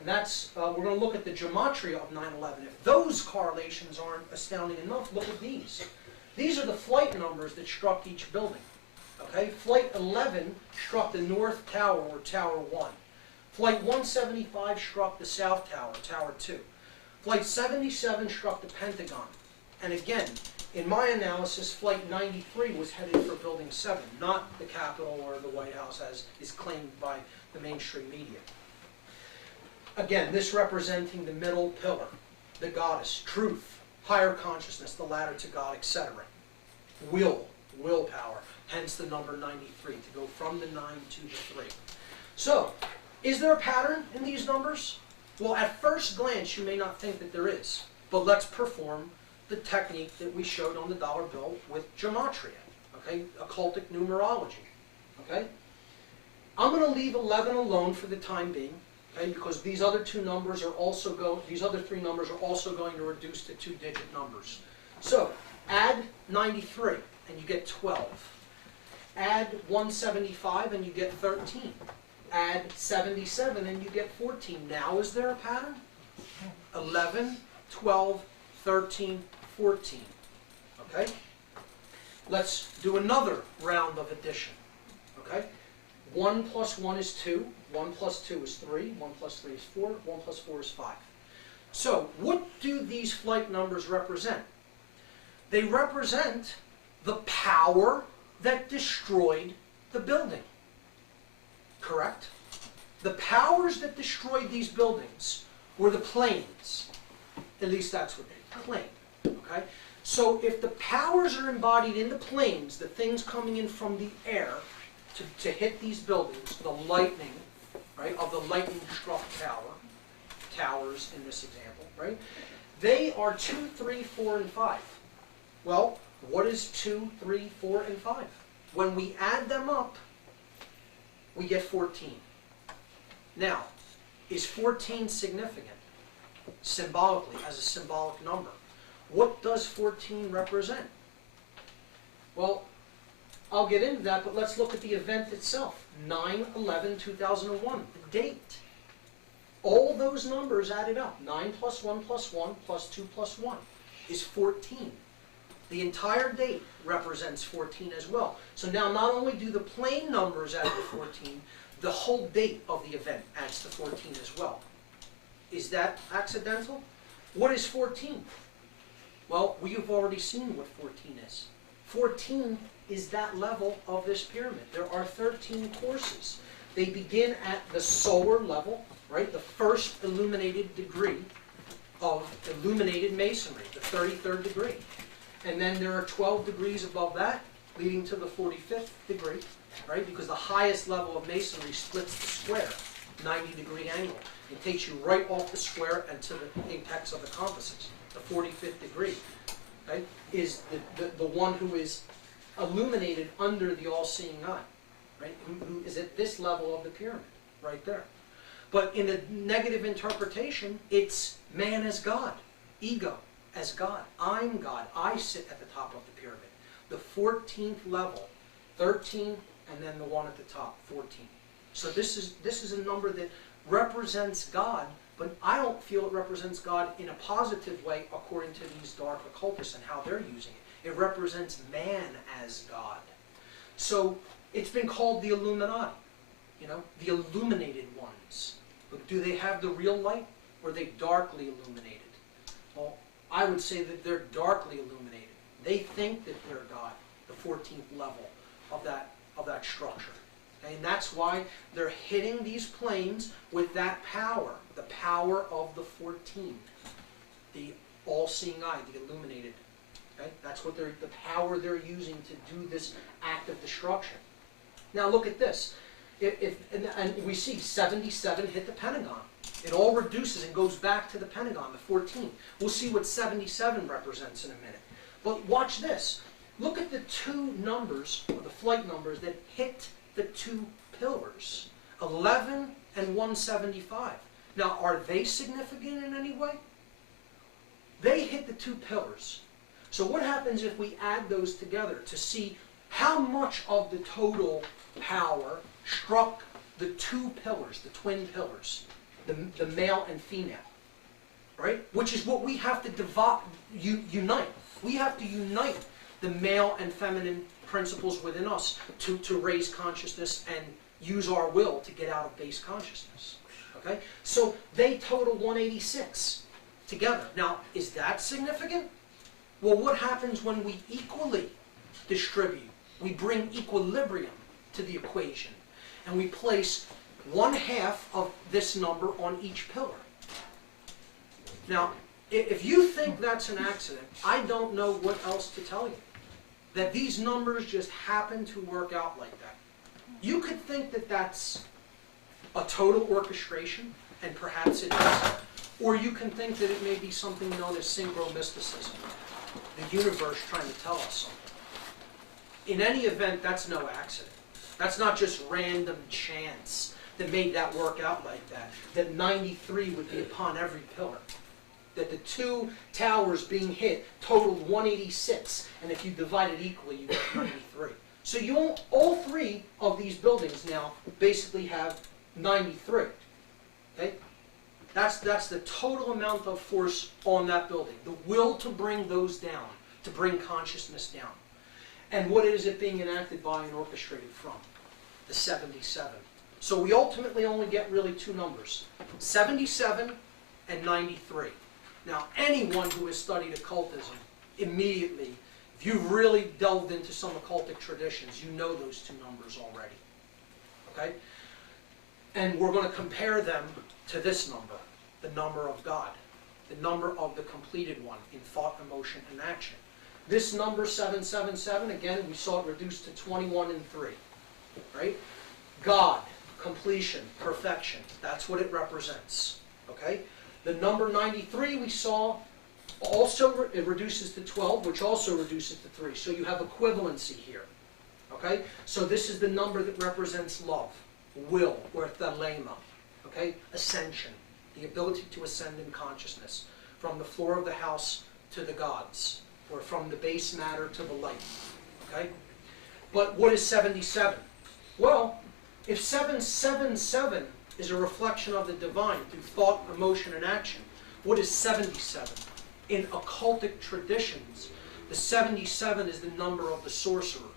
And that's, we're going to look at the gematria of 9/11. If those correlations aren't astounding enough, look at these. These are the flight numbers that struck each building. Okay? Flight 11 struck the North Tower, or Tower 1. Flight 175 struck the South Tower, Tower 2. Flight 77 struck the Pentagon. And again, in my analysis, Flight 93 was headed for Building 7, not the Capitol or the White House, as is claimed by the mainstream media. Again, this representing the middle pillar, the goddess, truth, higher consciousness, the ladder to God, etc. Willpower, hence the number 93, to go from the 9 to the 3. So, is there a pattern in these numbers? Well, at first glance, you may not think that there is. But let's perform the technique that we showed on the dollar bill with gematria, okay? Occultic numerology, okay? I'm going to leave 11 alone for the time being, okay? Because these other two numbers are also these other three numbers are also going to reduce to two-digit numbers. So, add 93, and you get 12. Add 175, and you get 13. Add 77, and you get 14. Now, is there a pattern? 11, 12, 13, 14. Okay? Let's do another round of addition. Okay? 1 plus 1 is 2. 1 plus 2 is 3. 1 plus 3 is 4. 1 plus 4 is 5. So, what do these flight numbers represent? They represent the power that destroyed the building. Correct? The powers that destroyed these buildings were the planes. At least that's what they claim. Okay? So if the powers are embodied in the planes, the things coming in from the air to hit these buildings, the lightning, right, of the lightning-struck towers in this example, right, they are 2, 3, 4, and 5. Well, what is 2, 3, 4, and 5? When we add them up, we get 14. Now, is 14 significant? Symbolically, as a symbolic number. What does 14 represent? Well, I'll get into that, but let's look at the event itself. 9/11/2001, the date. All those numbers added up. 9 plus 1 plus 1 plus 2 plus 1 is 14. The entire date represents 14 as well. So now not only do the plane numbers add to 14, the whole date of the event adds to 14 as well. Is that accidental? What is 14? Well, we have already seen what 14 is. 14 is that level of this pyramid. There are 13 courses. They begin at the solar level, right? The first illuminated degree of illuminated masonry, the 33rd degree. And then there are 12 degrees above that, leading to the 45th degree, right? Because the highest level of masonry splits the square, 90-degree angle. It takes you right off the square and to the apex of the compasses. The 45th degree, right, is the one who is illuminated under the all-seeing eye, right? Who is at this level of the pyramid, right there. But in a negative interpretation, it's man as God, ego as God. I'm God. I sit at the top of the pyramid. The 14th level, 13, and then the one at the top, 14. So this is a number that represents God, but I don't feel it represents God in a positive way according to these dark occultists and how they're using it. It represents man as God. So it's been called the Illuminati, you know, the illuminated ones. But do they have the real light, or are they darkly illuminated? Well, I would say that they're darkly illuminated. They think that they're God, the 14th level of that structure. And that's why they're hitting these planes with that power, the power of the 14, the all-seeing eye, the illuminated. Okay? That's what the power they're using to do this act of destruction. Now look at this. And we see 77 hit the Pentagon. It all reduces and goes back to the Pentagon, the 14. We'll see what 77 represents in a minute. But watch this. Look at the two numbers, or the flight numbers, that hit the two pillars, 11 and 175. Now, are they significant in any way? They hit the two pillars. So what happens if we add those together to see how much of the total power struck the two pillars, the twin pillars, the male and female, right? Which is what we have to unite. We have to unite the male and feminine principles within us to raise consciousness and use our will to get out of base consciousness. Okay? So they total 186 together. Now, is that significant? Well, what happens when we equally distribute? We bring equilibrium to the equation, and we place 1/2 of this number on each pillar. Now, if you think that's an accident, I don't know what else to tell you. That these numbers just happen to work out like that. You could think that that's a total orchestration, and perhaps it is. Or you can think that it may be something known as synchromysticism, the universe trying to tell us something. In any event, that's no accident. That's not just random chance that made that work out like that. That 93 would be upon every pillar. That the two towers being hit totaled 186, and if you divide it equally, you get 93. So all three of these buildings now basically have 93. Okay? That's the total amount of force on that building. The will to bring those down, to bring consciousness down. And what is it being enacted by and orchestrated from? The 77. So we ultimately only get really two numbers, 77 and 93. Now, anyone who has studied occultism, immediately, if you've really delved into some occultic traditions, you know those two numbers already. Okay? And we're going to compare them to this number, the number of God, the number of the completed one in thought, emotion, and action. This number, 777, again, we saw it reduced to 21 and 3. Right? God, completion, perfection. That's what it represents. Okay? The number 93 we saw also it reduces to 12, which also reduces to 3. So you have equivalency here. Okay? So this is the number that represents love, will, or thelema. Okay? Ascension, the ability to ascend in consciousness from the floor of the house to the gods, or from the base matter to the light. Okay? But what is 77? Well, if 777 is a reflection of the divine through thought, emotion, and action, what is 77? In occultic traditions, the 77 is the number of the sorcerer.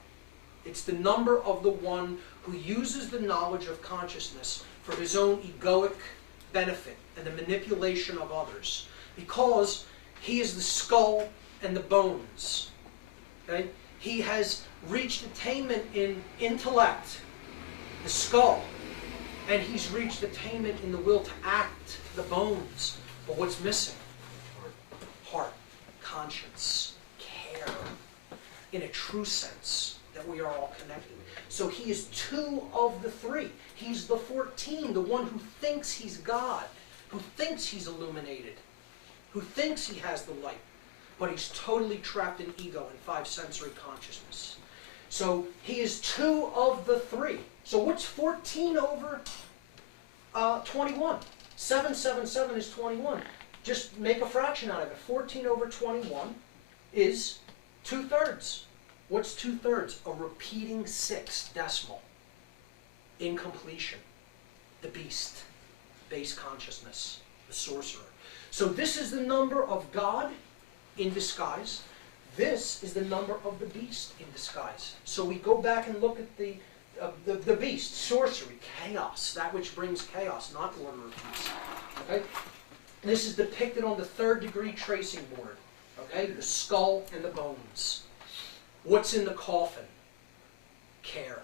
It's the number of the one who uses the knowledge of consciousness for his own egoic benefit and the manipulation of others, because he is the skull and the bones. Okay? He has reached attainment in intellect, the skull, and he's reached attainment in the will to act, the bones. But what's missing? Heart, conscience, care, in a true sense, that we are all connected. So he is 2 of the 3. He's the 14, the one who thinks he's God, who thinks he's illuminated, who thinks he has the light, but he's totally trapped in ego and 5 sensory consciousness. So he is 2 of the 3. So what's 14 over 21? 777 is 21. Just make a fraction out of it. 14 over 21 is 2/3. What's 2/3? A repeating 6 decimal. Incompletion. The beast. Base consciousness. The sorcerer. So this is the number of God in disguise. This is the number of the beast in disguise. So we go back and look at the beast, sorcery, chaos, that which brings chaos, not order or peace. Okay? This is depicted on the 3rd degree tracing board. Okay? The skull and the bones. What's in the coffin? Care,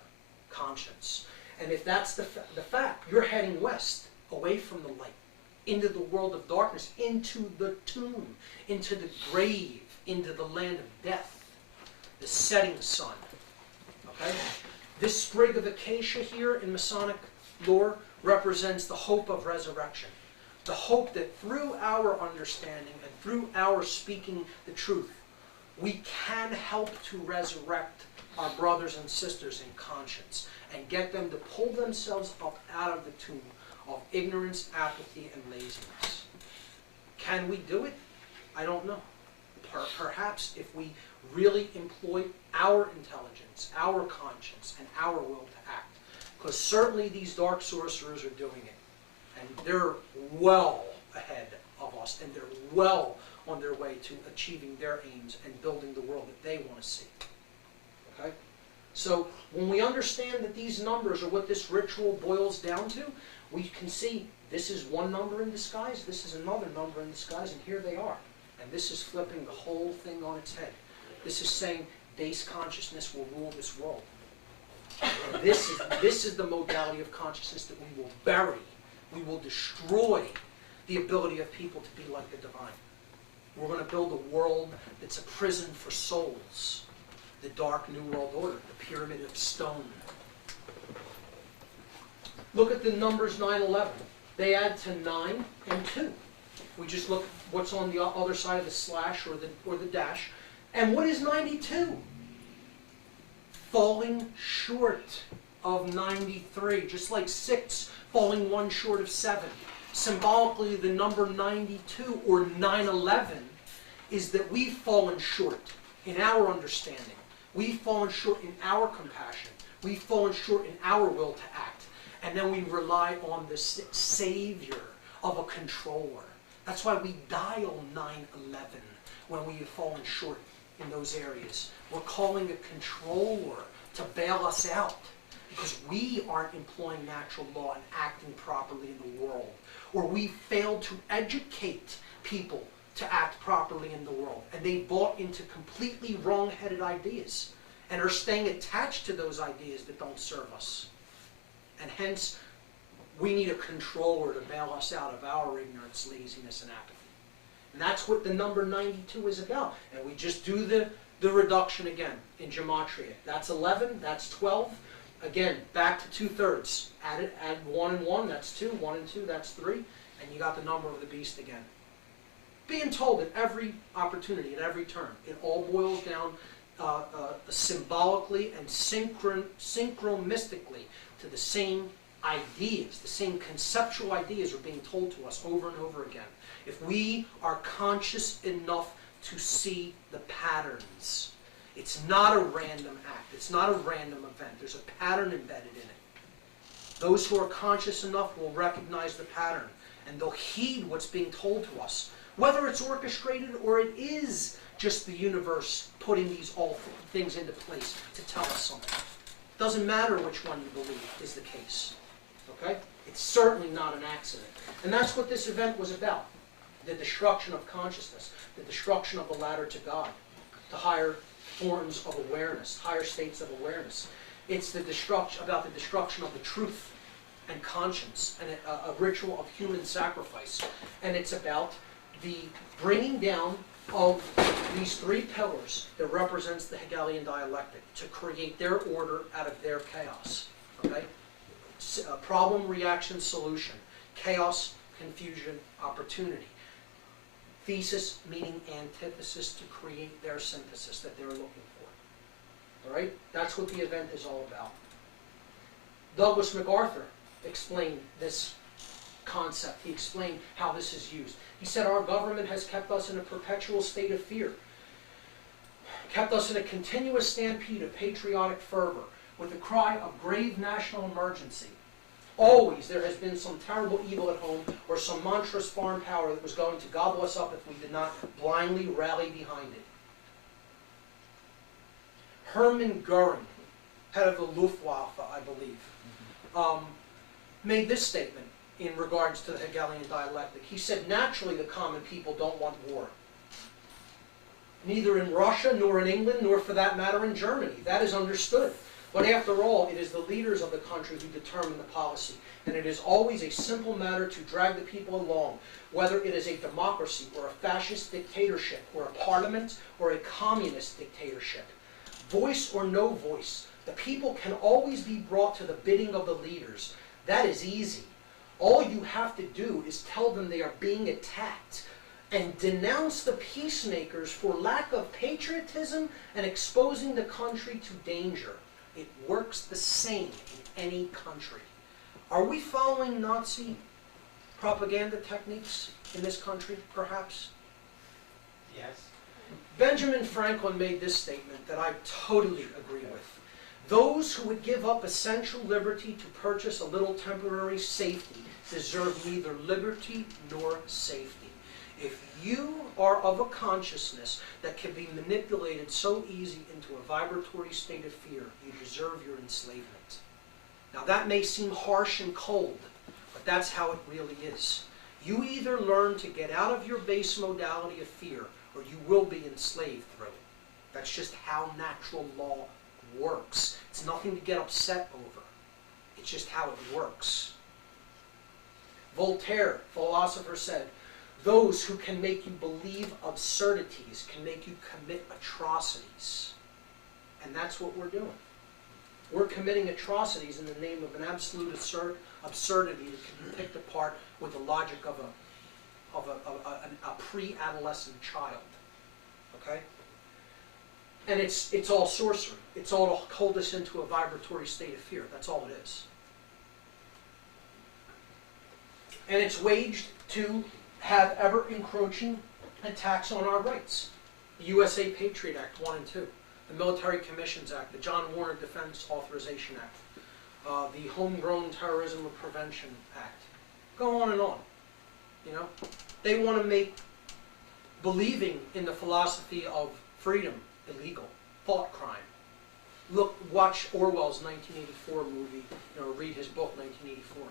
conscience. And if that's the fact, you're heading west, away from the light, into the world of darkness, into the tomb, into the grave, into the land of death, the setting sun. Okay? This sprig of acacia here in Masonic lore represents the hope of resurrection. The hope that through our understanding and through our speaking the truth, we can help to resurrect our brothers and sisters in conscience and get them to pull themselves up out of the tomb of ignorance, apathy, and laziness. Can we do it? I don't know. perhaps if we really employ our intelligence, our conscience, and our will to act. Because certainly these dark sorcerers are doing it. And they're well ahead of us, and they're well on their way to achieving their aims and building the world that they want to see. Okay? So when we understand that these numbers are what this ritual boils down to, we can see this is one number in disguise, this is another number in disguise, and here they are. And this is flipping the whole thing on its head. This is saying base consciousness will rule this world. And this is the modality of consciousness that we will bury. We will destroy the ability of people to be like the divine. We're going to build a world that's a prison for souls. The dark New World Order, the pyramid of stone. Look at the numbers 9/11. They add to 9 and 2. We just look at what's on the other side of the slash or the dash. And what is 92? Falling short of 93, just like 6 falling 1 short of 7. Symbolically, the number 92 or 9/11 is that we've fallen short in our understanding. We've fallen short in our compassion. We've fallen short in our will to act. And then we rely on the savior of a controller. That's why we dial 911 when we have fallen short in those areas. We're calling a controller to bail us out because we aren't employing natural law and acting properly in the world. Or we failed to educate people to act properly in the world. And they bought into completely wrong-headed ideas and are staying attached to those ideas that don't serve us. And hence, we need a controller to bail us out of our ignorance, laziness, and apathy. And that's what the number 92 is about. And we just do the reduction again in gematria. That's 11, that's 12. Again, back to 2/3. Add 1 and 1, that's 2. 1 and 2, that's 3. And you got the number of the beast again. Being told at every opportunity, at every turn, it all boils down symbolically and synchromistically to the same ideas, the same conceptual ideas are being told to us over and over again. If we are conscious enough to see the patterns, it's not a random act, it's not a random event, there's a pattern embedded in it. Those who are conscious enough will recognize the pattern and they'll heed what's being told to us. Whether it's orchestrated or it is just the universe putting these all things into place to tell us something. Doesn't matter which one you believe is the case. Okay? It's certainly not an accident. And that's what this event was about. The destruction of consciousness, the destruction of the ladder to God, to higher forms of awareness, higher states of awareness. It's the about the destruction of the truth and conscience, and a ritual of human sacrifice. And it's about the bringing down of these 3 pillars that represents the Hegelian dialectic to create their order out of their chaos. Okay? Problem, reaction, solution. Chaos, confusion, opportunity. Thesis meaning antithesis to create their synthesis that they're looking for. All right? That's what the event is all about. Douglas MacArthur explained this concept. He explained how this is used. He said, our government has kept us in a perpetual state of fear, kept us in a continuous stampede of patriotic fervor, with the cry of grave national emergency. Always there has been some terrible evil at home or some monstrous foreign power that was going to gobble us up if we did not blindly rally behind it. Hermann Germ, head of the Luftwaffe, I believe, made this statement in regards to the Hegelian dialectic. He said, naturally the common people don't want war. Neither in Russia, nor in England, nor for that matter in Germany. That is understood. But after all, it is the leaders of the country who determine the policy. And it is always a simple matter to drag the people along, whether it is a democracy or a fascist dictatorship, or a parliament or a communist dictatorship. Voice or no voice, the people can always be brought to the bidding of the leaders. That is easy. All you have to do is tell them they are being attacked and denounce the peacemakers for lack of patriotism and exposing the country to danger. It works the same in any country. Are we following Nazi propaganda techniques in this country, perhaps? Yes. Benjamin Franklin made this statement that I totally agree with. Those who would give up essential liberty to purchase a little temporary safety deserve neither liberty nor safety. If you are of a consciousness that can be manipulated so easy into a vibratory state of fear, you deserve your enslavement. Now that may seem harsh and cold, but that's how it really is. You either learn to get out of your base modality of fear, or you will be enslaved through it. That's just how natural law works. It's nothing to get upset over. It's just how it works. Voltaire, philosopher, said, "Those who can make you believe absurdities can make you commit atrocities." And that's what we're doing. We're committing atrocities in the name of an absolute absurdity that can be picked apart with the logic of a pre-adolescent child. Okay? And it's all sorcery. It's all to hold us into a vibratory state of fear. That's all it is. And it's waged to have ever-encroaching attacks on our rights. The USA Patriot Act 1 and 2, the Military Commissions Act, the John Warner Defense Authorization Act, the Homegrown Terrorism Prevention Act. Go on and on. You know, they want to make believing in the philosophy of freedom illegal, thought crime. Look, watch Orwell's 1984 movie, you know, read his book 1984,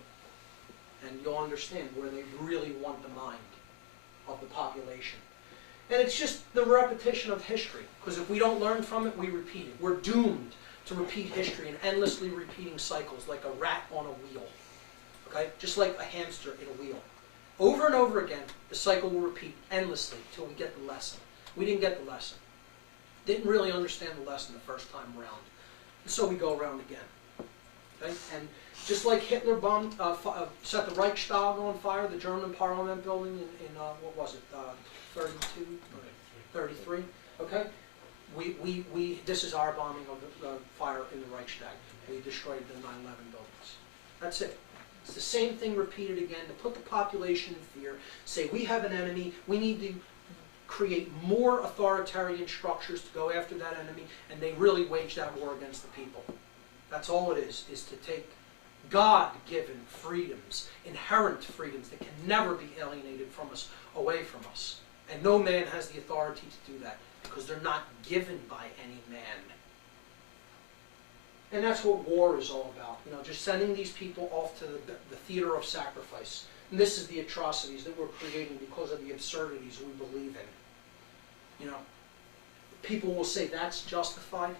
and you'll understand where they really want the mind of the population. And it's just the repetition of history, because if we don't learn from it, we repeat it. We're doomed to repeat history in endlessly repeating cycles, like a rat on a wheel. Okay? Just like a hamster in a wheel. Over and over again, the cycle will repeat endlessly until we get the lesson. We didn't get the lesson. Didn't really understand the lesson the first time around. And so we go around again. Okay? And just like Hitler bombed, set the Reichstag on fire, the German parliament building in what was it, 32? 33. Okay? This is our bombing of the fire in the Reichstag. We destroyed the 9/11 buildings. That's it. It's the same thing repeated again to put the population in fear, say we have an enemy, we need to create more authoritarian structures to go after that enemy, and they really wage that war against the people. That's all it is to take God-given freedoms, inherent freedoms that can never be alienated from us, away from us. And no man has the authority to do that, because they're not given by any man. And that's what war is all about, you know, just sending these people off to the theater of sacrifice. And this is the atrocities that we're creating because of the absurdities we believe in. You know, people will say that's justified.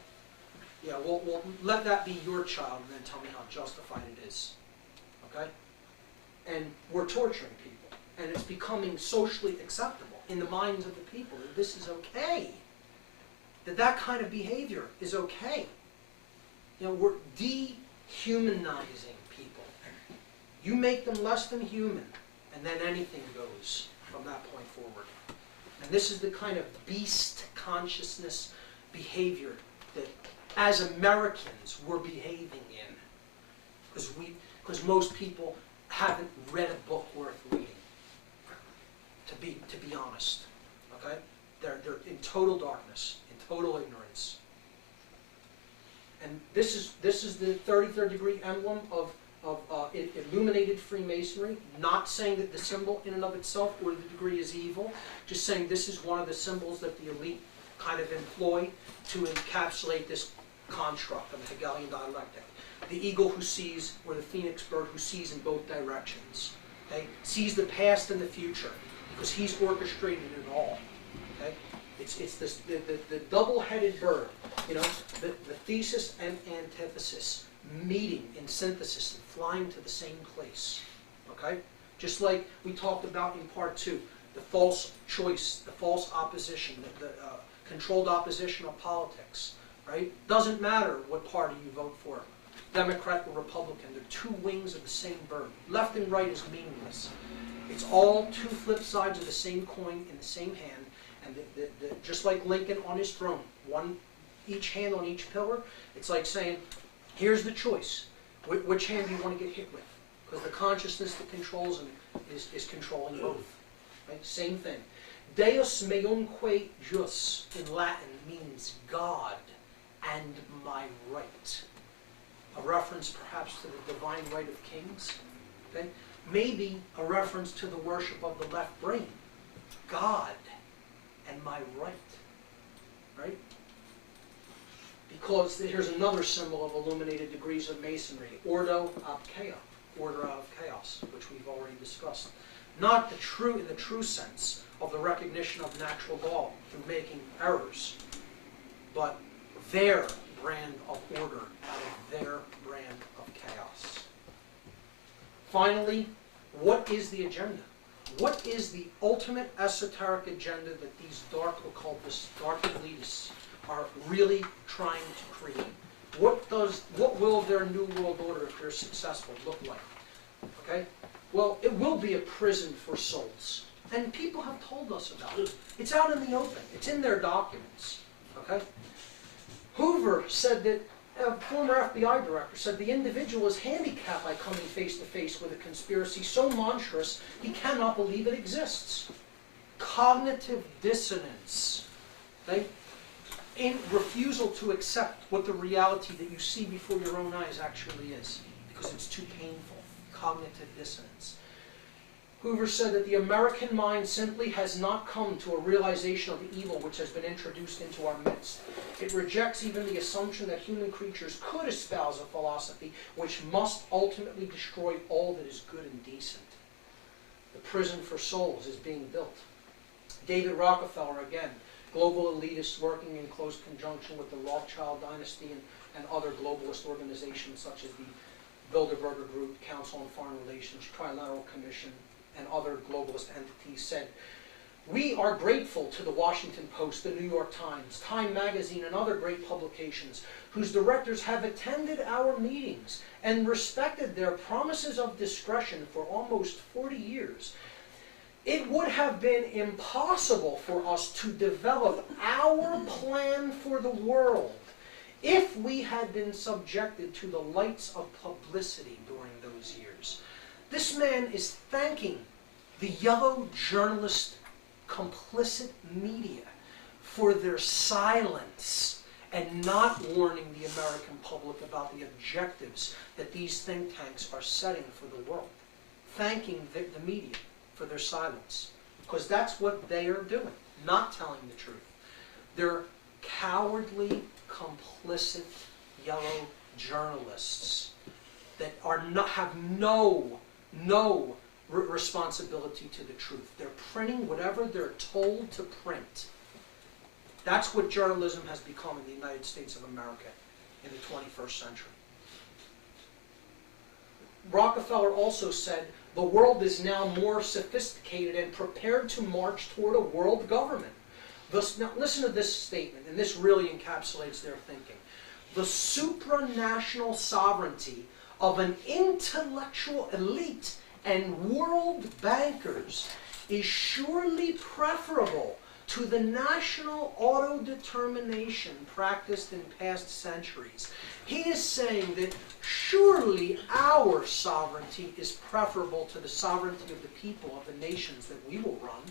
Yeah, well, let that be your child and then tell me how justified it is. Okay? And we're torturing people. And it's becoming socially acceptable in the minds of the people that this is okay. That kind of behavior is okay. You know, we're dehumanizing people. You make them less than human, and then anything goes from that point forward. And this is the kind of beast consciousness behavior that, as Americans, we're behaving in. Because most people haven't read a book worth reading. To be honest, okay, they're in total darkness, in total ignorance. And this is the 33rd degree emblem of illuminated Freemasonry. Not saying that the symbol in and of itself or the degree is evil, just saying this is one of the symbols that the elite kind of employ to encapsulate this construct of the Hegelian dialectic. The eagle who sees, or the phoenix bird who sees in both directions. Okay? Sees the past and the future, because he's orchestrated it all. Okay? It's this the double-headed bird, you know, the thesis and antithesis meeting in synthesis and flying to the same place. Okay? Just like we talked about in part 2, the false choice, the false opposition, the controlled opposition of politics. Right? Doesn't matter what party you vote for, Democrat or Republican. They're two wings of the same bird. Left and right is meaningless. It's all two flip sides of the same coin in the same hand. And just like Lincoln on his throne, each hand on each pillar, it's like saying, here's the choice. Which hand do you want to get hit with? Because the consciousness that controls him is controlling both. Right? Same thing. Deus meumque jus in Latin means God and my right. A reference perhaps to the divine right of kings. Okay? Maybe a reference to the worship of the left brain. God and my right. Right? Because here's another symbol of illuminated degrees of masonry. Ordo ab chaos. Order out of chaos, which we've already discussed. Not in the true sense of the recognition of natural law through making errors, but their brand of order out of their brand of chaos. Finally, what is the agenda? What is the ultimate esoteric agenda that these dark occultists, dark elitists, are really trying to create? What will their new world order, if they're successful, look like? Okay? Well, it will be a prison for souls. And people have told us about it. It's out in the open. It's in their documents. Okay? Hoover said that, a former FBI director said, the individual is handicapped by coming face to face with a conspiracy so monstrous he cannot believe it exists. Cognitive dissonance. Okay? In refusal to accept what the reality that you see before your own eyes actually is, because it's too painful. Cognitive dissonance. Hoover said that the American mind simply has not come to a realization of the evil which has been introduced into our midst. It rejects even the assumption that human creatures could espouse a philosophy which must ultimately destroy all that is good and decent. The prison for souls is being built. David Rockefeller, again, global elitists working in close conjunction with the Rothschild dynasty and other globalist organizations such as the Bilderberger Group, Council on Foreign Relations, Trilateral Commission, and other globalist entities said, "We are grateful to the Washington Post, the New York Times, Time Magazine, and other great publications whose directors have attended our meetings and respected their promises of discretion for almost 40 years. It would have been impossible for us to develop our plan for the world if we had been subjected to the lights of publicity during those years." This man is thanking the yellow journalist complicit media for their silence and not warning the American public about the objectives that these think tanks are setting for the world. Thanking the media for their silence. Because that's what they are doing, not telling the truth. They're cowardly, complicit yellow journalists that have no responsibility to the truth. They're printing whatever they're told to print. That's what journalism has become in the United States of America in the 21st century. Rockefeller also said, the world is now more sophisticated and prepared to march toward a world government. Now listen to this statement, and this really encapsulates their thinking. The supranational sovereignty of an intellectual elite and world bankers is surely preferable to the national autodetermination practiced in past centuries. He is saying that surely our sovereignty is preferable to the sovereignty of the people of the nations that we will run.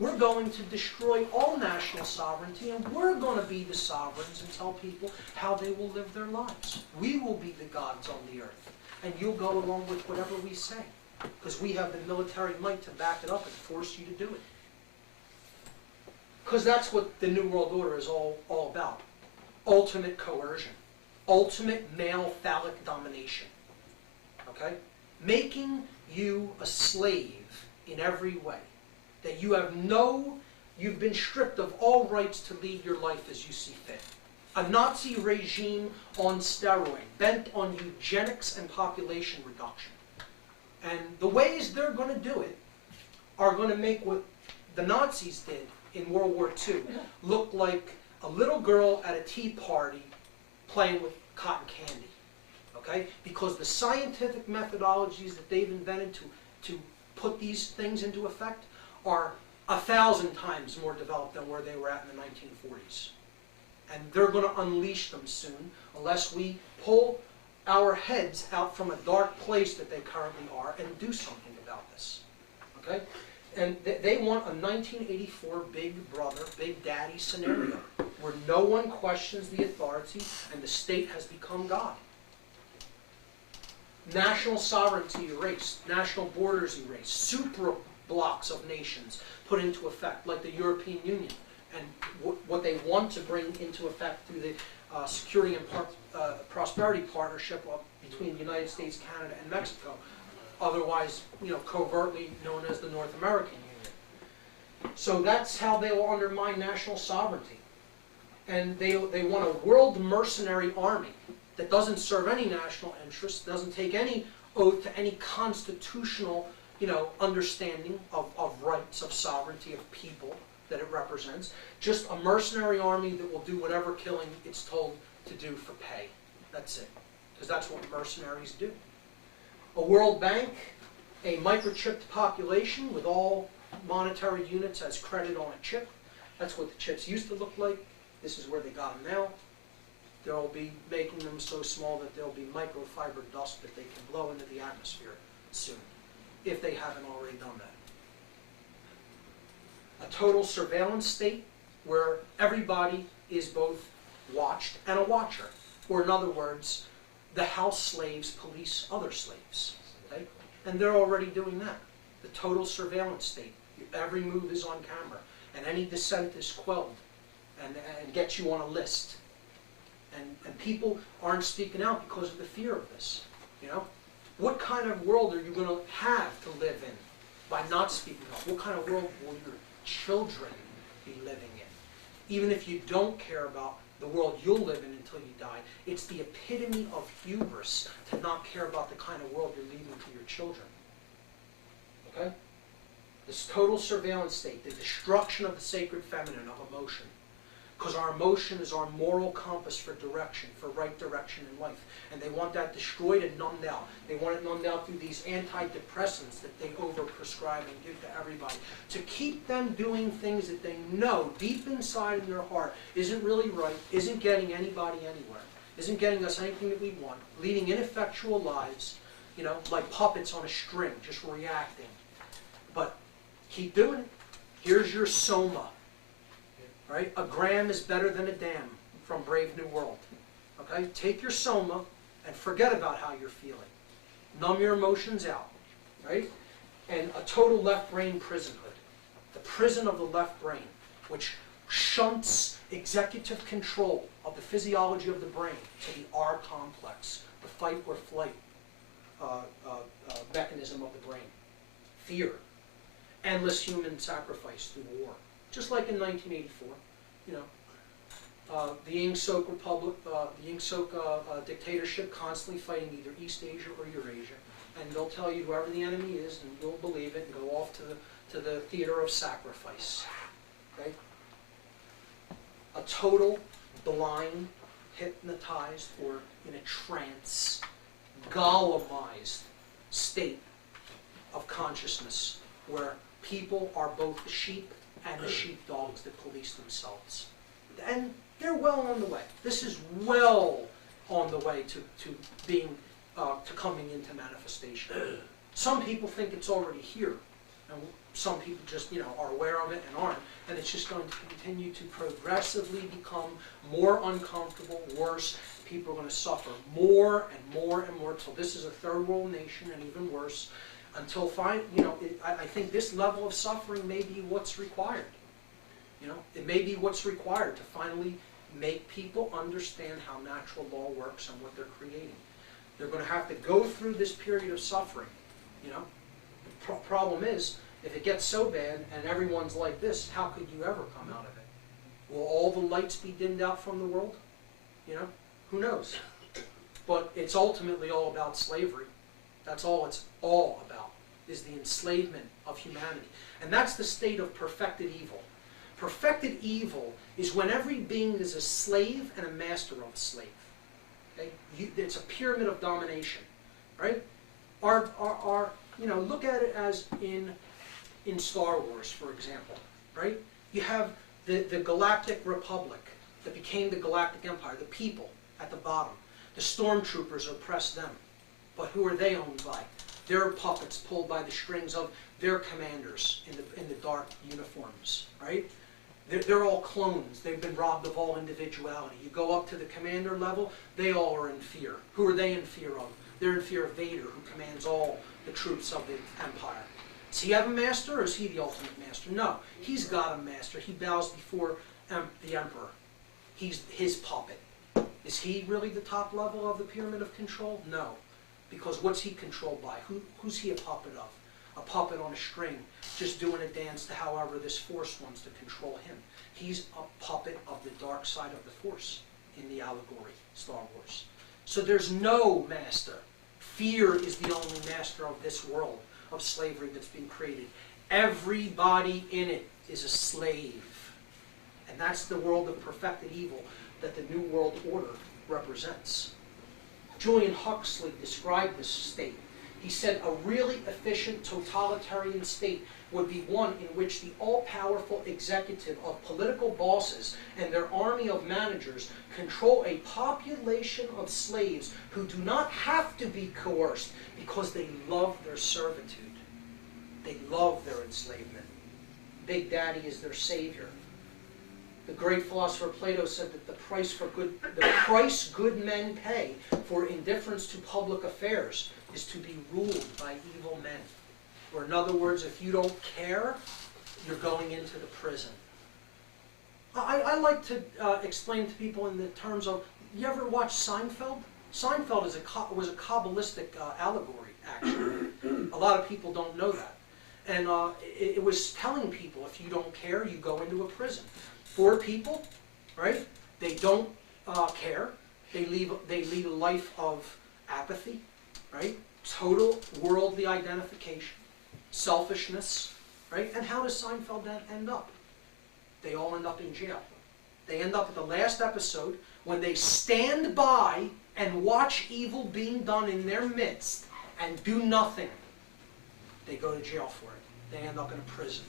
We're going to destroy all national sovereignty, and we're going to be the sovereigns and tell people how they will live their lives. We will be the gods on the earth, and you'll go along with whatever we say, because we have the military might to back it up and force you to do it. Because that's what the New World Order is all about. Ultimate coercion. Ultimate male phallic domination. Okay? Making you a slave in every way. That you've been stripped of all rights to lead your life as you see fit. A Nazi regime on steroid, bent on eugenics and population reduction. And the ways they're going to do it are going to make what the Nazis did in World War II look like a little girl at a tea party playing with cotton candy. Okay? Because the scientific methodologies that they've invented to put these things into effect are 1,000 times more developed than where they were at in the 1940s. And they're going to unleash them soon unless we pull our heads out from a dark place that they currently are and do something about this. Okay? And they want a 1984 Big Brother, Big Daddy scenario where no one questions the authority and the state has become God. National sovereignty erased, national borders erased, super blocks of nations put into effect, like the European Union, and what they want to bring into effect through the Security and Prosperity Partnership between the United States, Canada, and Mexico, otherwise, covertly known as the North American Union. So that's how they will undermine national sovereignty. And they want a world mercenary army that doesn't serve any national interest, doesn't take any oath to any constitutional, understanding of rights, of sovereignty, of people that it represents. Just a mercenary army that will do whatever killing it's told to do for pay. That's it. Because that's what mercenaries do. A World Bank, a microchipped population with all monetary units as credit on a chip. That's what the chips used to look like. This is where they got them now. They'll be making them so small that they'll be microfiber dust that they can blow into the atmosphere soon, if they haven't already done that. A total surveillance state where everybody is both watched and a watcher. Or in other words, the house slaves police other slaves. Okay? And they're already doing that. The total surveillance state. Every move is on camera. And any dissent is quelled and gets you on a list. And people aren't speaking out because of the fear of this. What kind of world are you going to have to live in by not speaking up? What kind of world will your children be living in? Even if you don't care about the world you'll live in until you die, it's the epitome of hubris to not care about the kind of world you're leaving to your children. Okay? This total surveillance state, the destruction of the sacred feminine, of emotion. Because our emotion is our moral compass for direction, for right direction in life. And they want that destroyed and numbed out. They want it numbed out through these antidepressants that they overprescribe and give to everybody. To keep them doing things that they know deep inside in their heart isn't really right, isn't getting anybody anywhere, isn't getting us anything that we want, leading ineffectual lives, like puppets on a string, just reacting. But keep doing it. Here's your soma. Right? A gram is better than a dam, from Brave New World. Okay? Take your soma and forget about how you're feeling. Numb your emotions out. Right? And a total left brain prisonhood. The prison of the left brain, which shunts executive control of the physiology of the brain to the R complex, the fight or flight mechanism of the brain. Fear. Endless human sacrifice through war. Just like in 1984, the Ingsoc Republic, the Ingsoc dictatorship constantly fighting either East Asia or Eurasia, and they'll tell you whoever the enemy is, and you'll believe it and go off to the theater of sacrifice. Okay? A total blind, hypnotized, or in a trance, golemized state of consciousness where people are both the sheep and the sheepdogs that police themselves. And they're well on the way. This is well on the way to being, to coming into manifestation. Some people think it's already here. And some people just, are aware of it and aren't. And it's just going to continue to progressively become more uncomfortable, worse. People are going to suffer more and more and more till this is a third world nation and even worse. Until I think this level of suffering may be what's required. It may be what's required to finally make people understand how natural law works and what they're creating. They're going to have to go through this period of suffering. The problem is, if it gets so bad and everyone's like this, how could you ever come out of it? Will all the lights be dimmed out from the world? Who knows? But it's ultimately all about slavery. That's all it's all about, is the enslavement of humanity. And that's the state of perfected evil. Perfected evil is when every being is a slave and a master of a slave. Okay? It's a pyramid of domination, right? Look at it as in Star Wars, for example, right? You have the Galactic Republic that became the Galactic Empire, the people at the bottom. The stormtroopers oppress them. But who are they owned by? They're puppets pulled by the strings of their commanders in the dark uniforms, right? They're all clones. They've been robbed of all individuality. You go up to the commander level, they all are in fear. Who are they in fear of? They're in fear of Vader, who commands all the troops of the Empire. Does he have a master, or is he the ultimate master? No, he's got a master. He bows before the Emperor. He's his puppet. Is he really the top level of the pyramid of control? No, because what's he controlled by? Who's he a puppet of? A puppet on a string, just doing a dance to however this force wants to control him. He's a puppet of the dark side of the force in the allegory, Star Wars. So there's no master. Fear is the only master of this world of slavery that's been created. Everybody in it is a slave. And that's the world of perfected evil that the New World Order represents. Julian Huxley described this state. He said a really efficient totalitarian state would be one in which the all-powerful executive of political bosses and their army of managers control a population of slaves who do not have to be coerced because they love their servitude. They love their enslavement. Big Daddy is their savior. The great philosopher Plato said that the price good men pay for indifference to public affairs is to be ruled by evil men. Or in other words, if you don't care, you're going into the prison. I like to explain to people in the terms of, you ever watch Seinfeld? Seinfeld was a Kabbalistic allegory, actually. A lot of people don't know that. And it was telling people, if you don't care, you go into a prison. Poor people, right? They don't care. They lead a life of apathy, right? Total worldly identification, selfishness, right? And how does Seinfeld end up? They all end up in jail. They end up at the last episode when they stand by and watch evil being done in their midst and do nothing. They go to jail for it. They end up in a prison.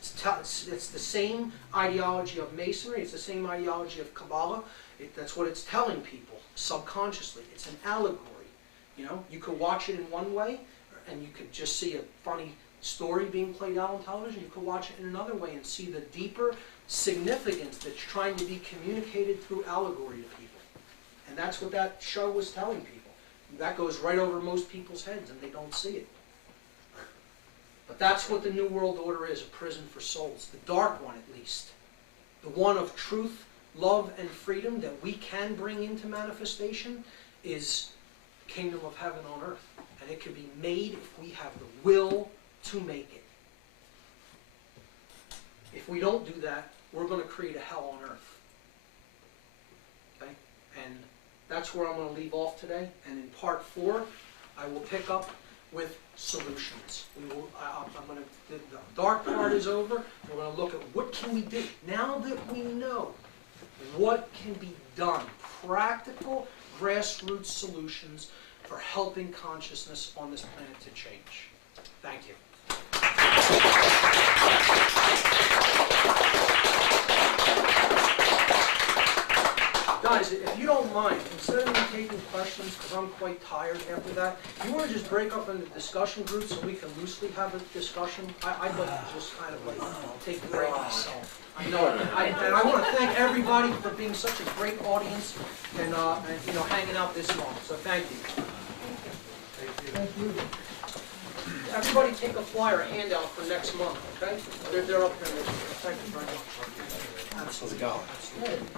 It's the same ideology of Masonry. It's the same ideology of Kabbalah. That's what it's telling people subconsciously. It's an allegory. You know, you could watch it in one way, and you could just see a funny story being played out on television. You could watch it in another way and see the deeper significance that's trying to be communicated through allegory to people. And that's what that show was telling people. That goes right over most people's heads, and they don't see it. But that's what the New World Order is, a prison for souls. The dark one, at least. The one of truth, love, and freedom that we can bring into manifestation is the kingdom of heaven on earth. And it can be made if we have the will to make it. If we don't do that, we're going to create a hell on earth. Okay? And that's where I'm going to leave off today. And in part 4, I will pick up with solutions. The dark part is over. We're going to look at what can we do now that we know what can be done. Practical, grassroots solutions for helping consciousness on this planet to change. Thank you. Guys, if you don't mind, instead of me taking questions, because I'm quite tired after that, you want to just break up into discussion groups so we can loosely have a discussion? I'd like to just kind of like take a break myself. I know, and I want to thank everybody for being such a great audience and you know, hanging out this long. So thank you. Thank you. Everybody take a flyer, a handout for next month, okay? They're up here. Thank you very much. Absolutely. How's it go? Absolutely.